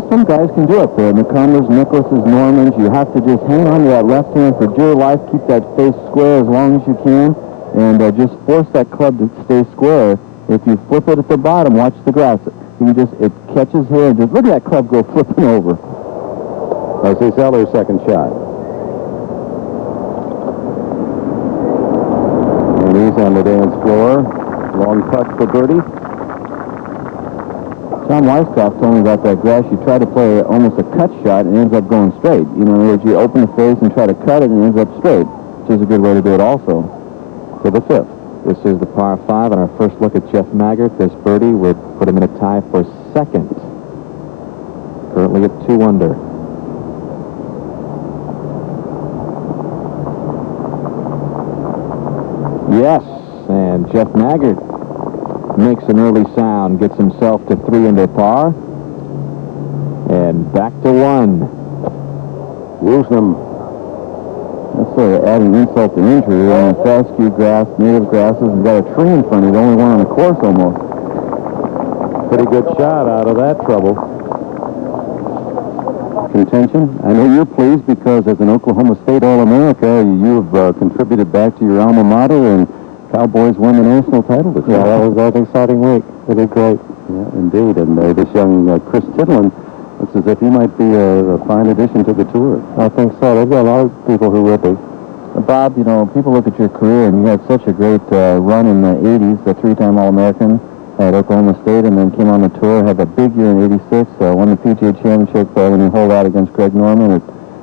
Some guys can do it. The McCumbers, Nicklaus's, Normans, you have to just hang on to that left hand for dear life, keep that face square as long as you can, and just force that club to stay square. If you flip it at the bottom, watch the grass. It catches here, and just look at that club go flipping over. I see Zeller's second shot. And he's on the dance floor. Long putt for birdie. Tom Weisskopf told me about that grass. You try to play almost a cut shot and it ends up going straight. You know, in other words, you open the face and try to cut it and it ends up straight, which is a good way to do it also. For the 5th. This is the par 5, and our first look at Jeff Maggart. This birdie would put him in a tie for second. Currently at 2 under. Yes, and Jeff Maggart makes an early sound, gets himself to 3 under par, and back to 1. Woosnam. That's sort of adding insult to injury. On fescue grass, native grasses, and got a tree in front of you, the only one on the course almost. Pretty good shot out of that trouble. Contention. I know you're pleased because as an Oklahoma State All-America, you've contributed back to your alma mater, and Cowboys won the national title this year. Yeah, that was an exciting week. They did great. Yeah, indeed. And this young Chris Tidlin Looks as if he might be a fine addition to the tour. I think so. They've got a lot of people who will be. Bob, you know, people look at your career, and you had such a great run in the 80s, the three-time All-American at Oklahoma State, and then came on the tour, had a big year in 86, won the PGA Championship when he holed out against Greg Norman at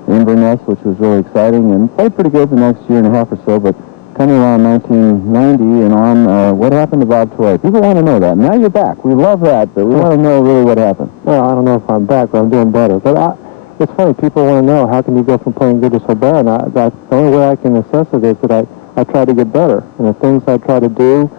Inverness, which was really exciting, and played pretty good the next year and a half or so, but coming around 1990 and on, what happened to Bob Tway? People want to know that. Now you're back. We love that, but we want to know really what happened. Well, I don't know if I'm back, but I'm doing better. But it's funny, people want to know, how can you go from playing good to so bad? And the only way I can assess it is that I try to get better. And the things I try to do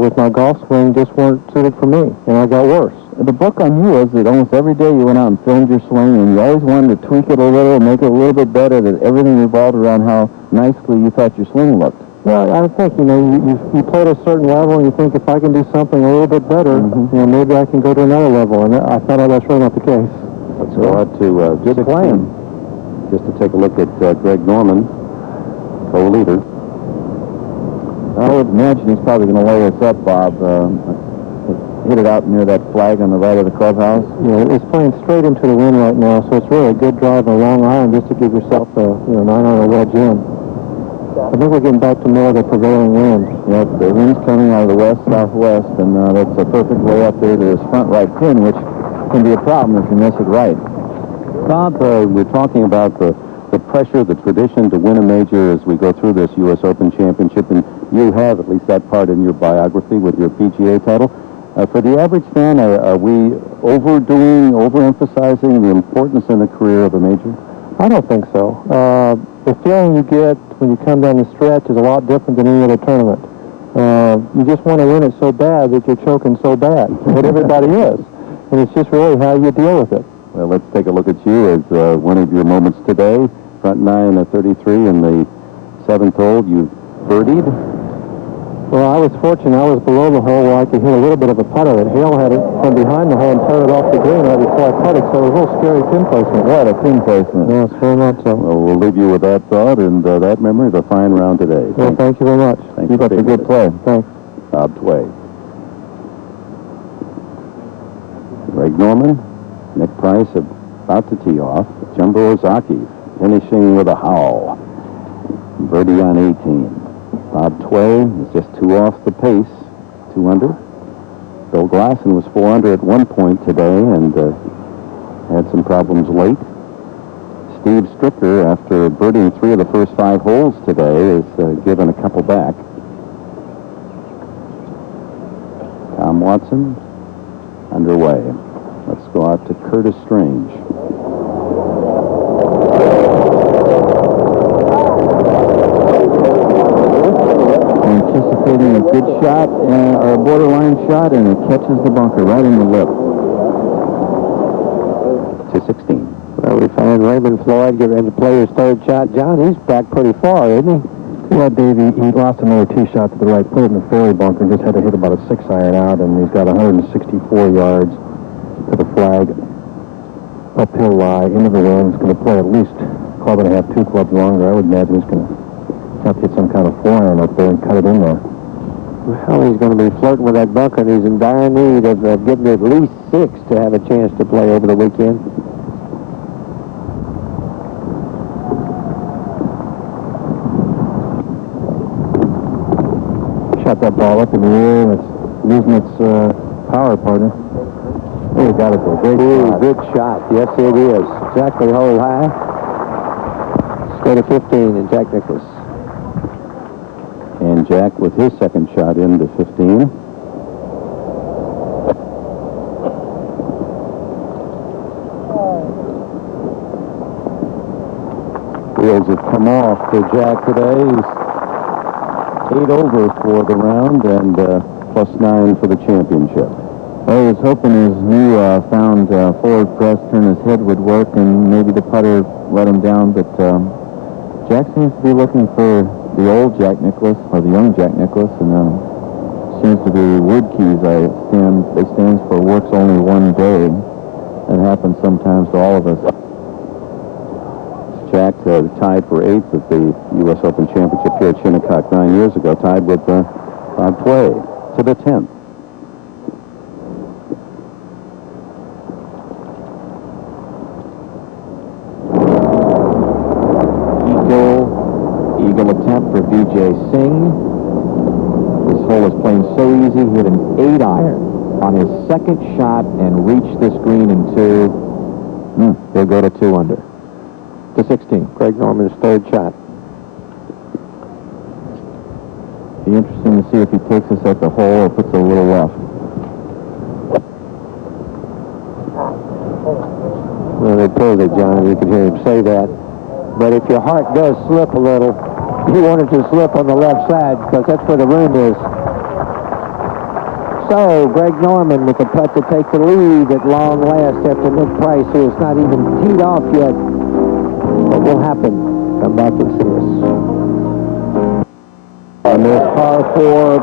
with my golf swing just weren't suited for me, and I got worse. The book on you was that almost every day you went out and filmed your swing, and you always wanted to tweak it a little, make it a little bit better, that everything revolved around how nicely you thought your swing looked. Well, I think, you know, you play at a certain level, and you think, if I can do something a little bit better, you know, maybe I can go to another level, and I found out that's really not the case. Let's go out to good playing. Just to take a look at Greg Norman, co-leader. I would imagine he's probably going to lay us up, Bob. Hit it out near that flag on the right of the clubhouse. Yeah, it's playing straight into the wind right now, so it's really a good drive and a long iron just to give yourself a 9-iron wedge in. I think we're getting back to more of the prevailing wind. Yep, the wind's coming out of the west-southwest, and that's a perfect way up there to this front right pin, which can be a problem if you miss it right. Bob, we're talking about the pressure, the tradition to win a major as we go through this U.S. Open Championship, and you have at least that part in your biography with your PGA title. For the average fan, are we overemphasizing the importance in the career of a major? I don't think so. The feeling you get when you come down the stretch is a lot different than any other tournament. You just want to win it so bad that you're choking so bad, but everybody is. And it's just really how you deal with it. Well, let's take a look at you as one of your moments today. Front nine at 33 in the 7th hole. You've birdied. Well, I was fortunate. I was below the hole where I could hit a little bit of a putter. And Hale had it from behind the hole and putted it off the green right before I putted, so it was a little scary pin placement. What a pin placement. Yes, very much so. Well, we'll leave you with that thought and that memory of a fine round today. Well, thank you very much. Keep up the good play. Thanks. Bob Tway. Greg Norman, Nick Price about to tee off. Jumbo Ozaki finishing with a howl. Birdie on 18. Bob Tway is just 2 off the pace, 2 under. Bill Glasson was 4 under at one point today and had some problems late. Steve Stricker, after birdieing 3 of the first 5 holes today, is given a couple back. Tom Watson underway. Let's go out to Curtis Strange. Anticipating a good shot, or a borderline shot, and it catches the bunker right in the lip. To 16. Well, we find Raymond Floyd getting ready to play his 3rd shot. John, he's back pretty far, isn't he? Yeah, Davey, he lost another tee shot to the right, put it in the fairway bunker, and just had to hit about a 6-iron out, and he's got 164 yards to the flag. Uphill lie, into the wind. He's going to play at least club and a half, 2 clubs longer. I would imagine he's going to have to hit some kind of 4-iron up there and cut it in there. Well, he's going to be flirting with that bunker, and he's in dire need of getting at least 6 to have a chance to play over the weekend. Shot that ball up in the air, and it's losing its power, partner. Oh, you got it there. Great shot. Good shot. Yes, it is. Exactly hole high. Let's go to 15 and Jack Nicklaus. And Jack with his 2nd shot into 15. Wheels have come off for Jack today. He's 8 over for the round and +9 for the championship. Well, he was hoping his new found forward press turn his head would work, and maybe the putter let him down, but Jack seems to be looking for the old Jack Nicklaus, or the young Jack Nicklaus, and seems to be Wood Keys. They stand for works only one day. That happens sometimes to all of us. Jack tied for 8th at the U.S. Open Championship here at Shinnecock 9 years ago, tied with Bob Tway to the 10th. hole is playing so easy. He hit an 8-iron on his second shot and reached this green in 2. He'll go to 2 under. To 16. Greg Norman's third shot. Be interesting to see if he takes us at the hole or puts a little left. Well, they pulled it, John. You can hear him say that. But if your heart does slip a little, you want it to slip on the left side because that's where the room is. So, Greg Norman with a putt to take the lead at long last after Nick Price, who is not even teed off yet. What will happen? Come back and see us. On this par 4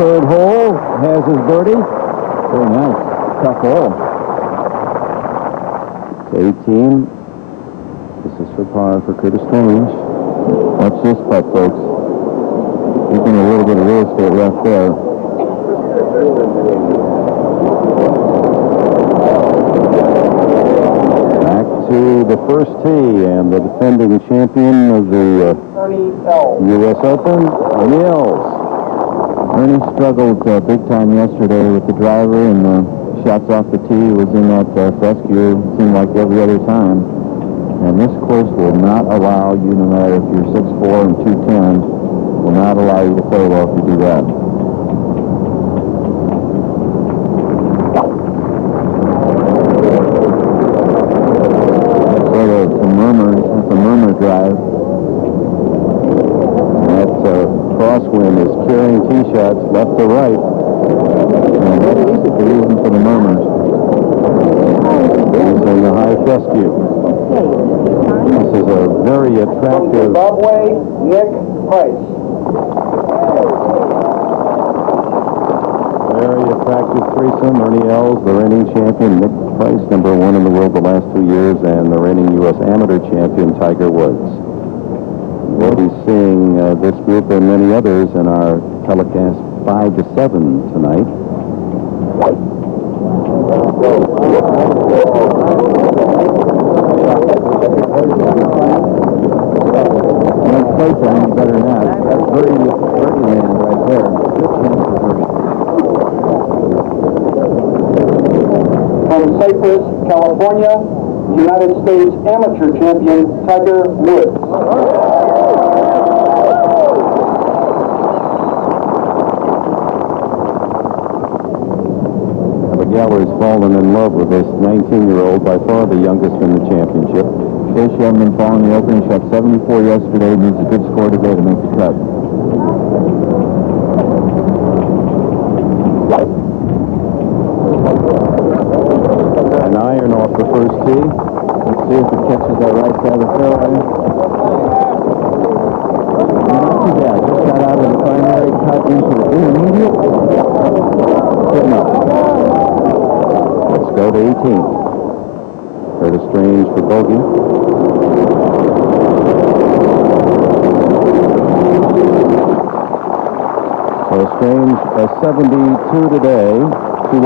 third hole, has his birdie. Very nice. Tough hole. 18. This is for par for Curtis Strange. Watch this putt, folks. He's in a little bit of real estate left there. Back to the first tee, and the defending champion of the U.S. Open, Ernie Els. Ernie struggled big time yesterday with the driver, and shots off the tee was in that fescue. It seemed like every other time. And this course will not allow you, no matter if you're 6'4" and 210, will not allow you to play well if you do that. That's a murmur drive. That crosswind is carrying tee shots left to right. And that's the reason for the murmurs. He's in the high fescue. This is a very attractive... Zimbabwe, Nick Price. Very attractive threesome. Ernie Els, the reigning champion. Nick Price, #1 in the world the last 2 years, and the reigning U.S. amateur champion, Tiger Woods. We'll be seeing this group and many others in our telecast 5 to 7 tonight. Don't play for any better than that. That's birdie land right there. Good chance for birdie. From Cypress, California, United States amateur champion Tiger Woods. Galler's fallen in love with this 19-year-old, by far the youngest in the championship. Chase Youngman following the opening, shot 74 yesterday, needs a good score today to make the cut. An iron off the first tee. Let's see if it catches that right side of the fairway. Not too bad. Just got out of the primary, cut into the intermediate. Good enough. Let's go to 18. Curtis Strange for bogey. So Strange a 72 today. 2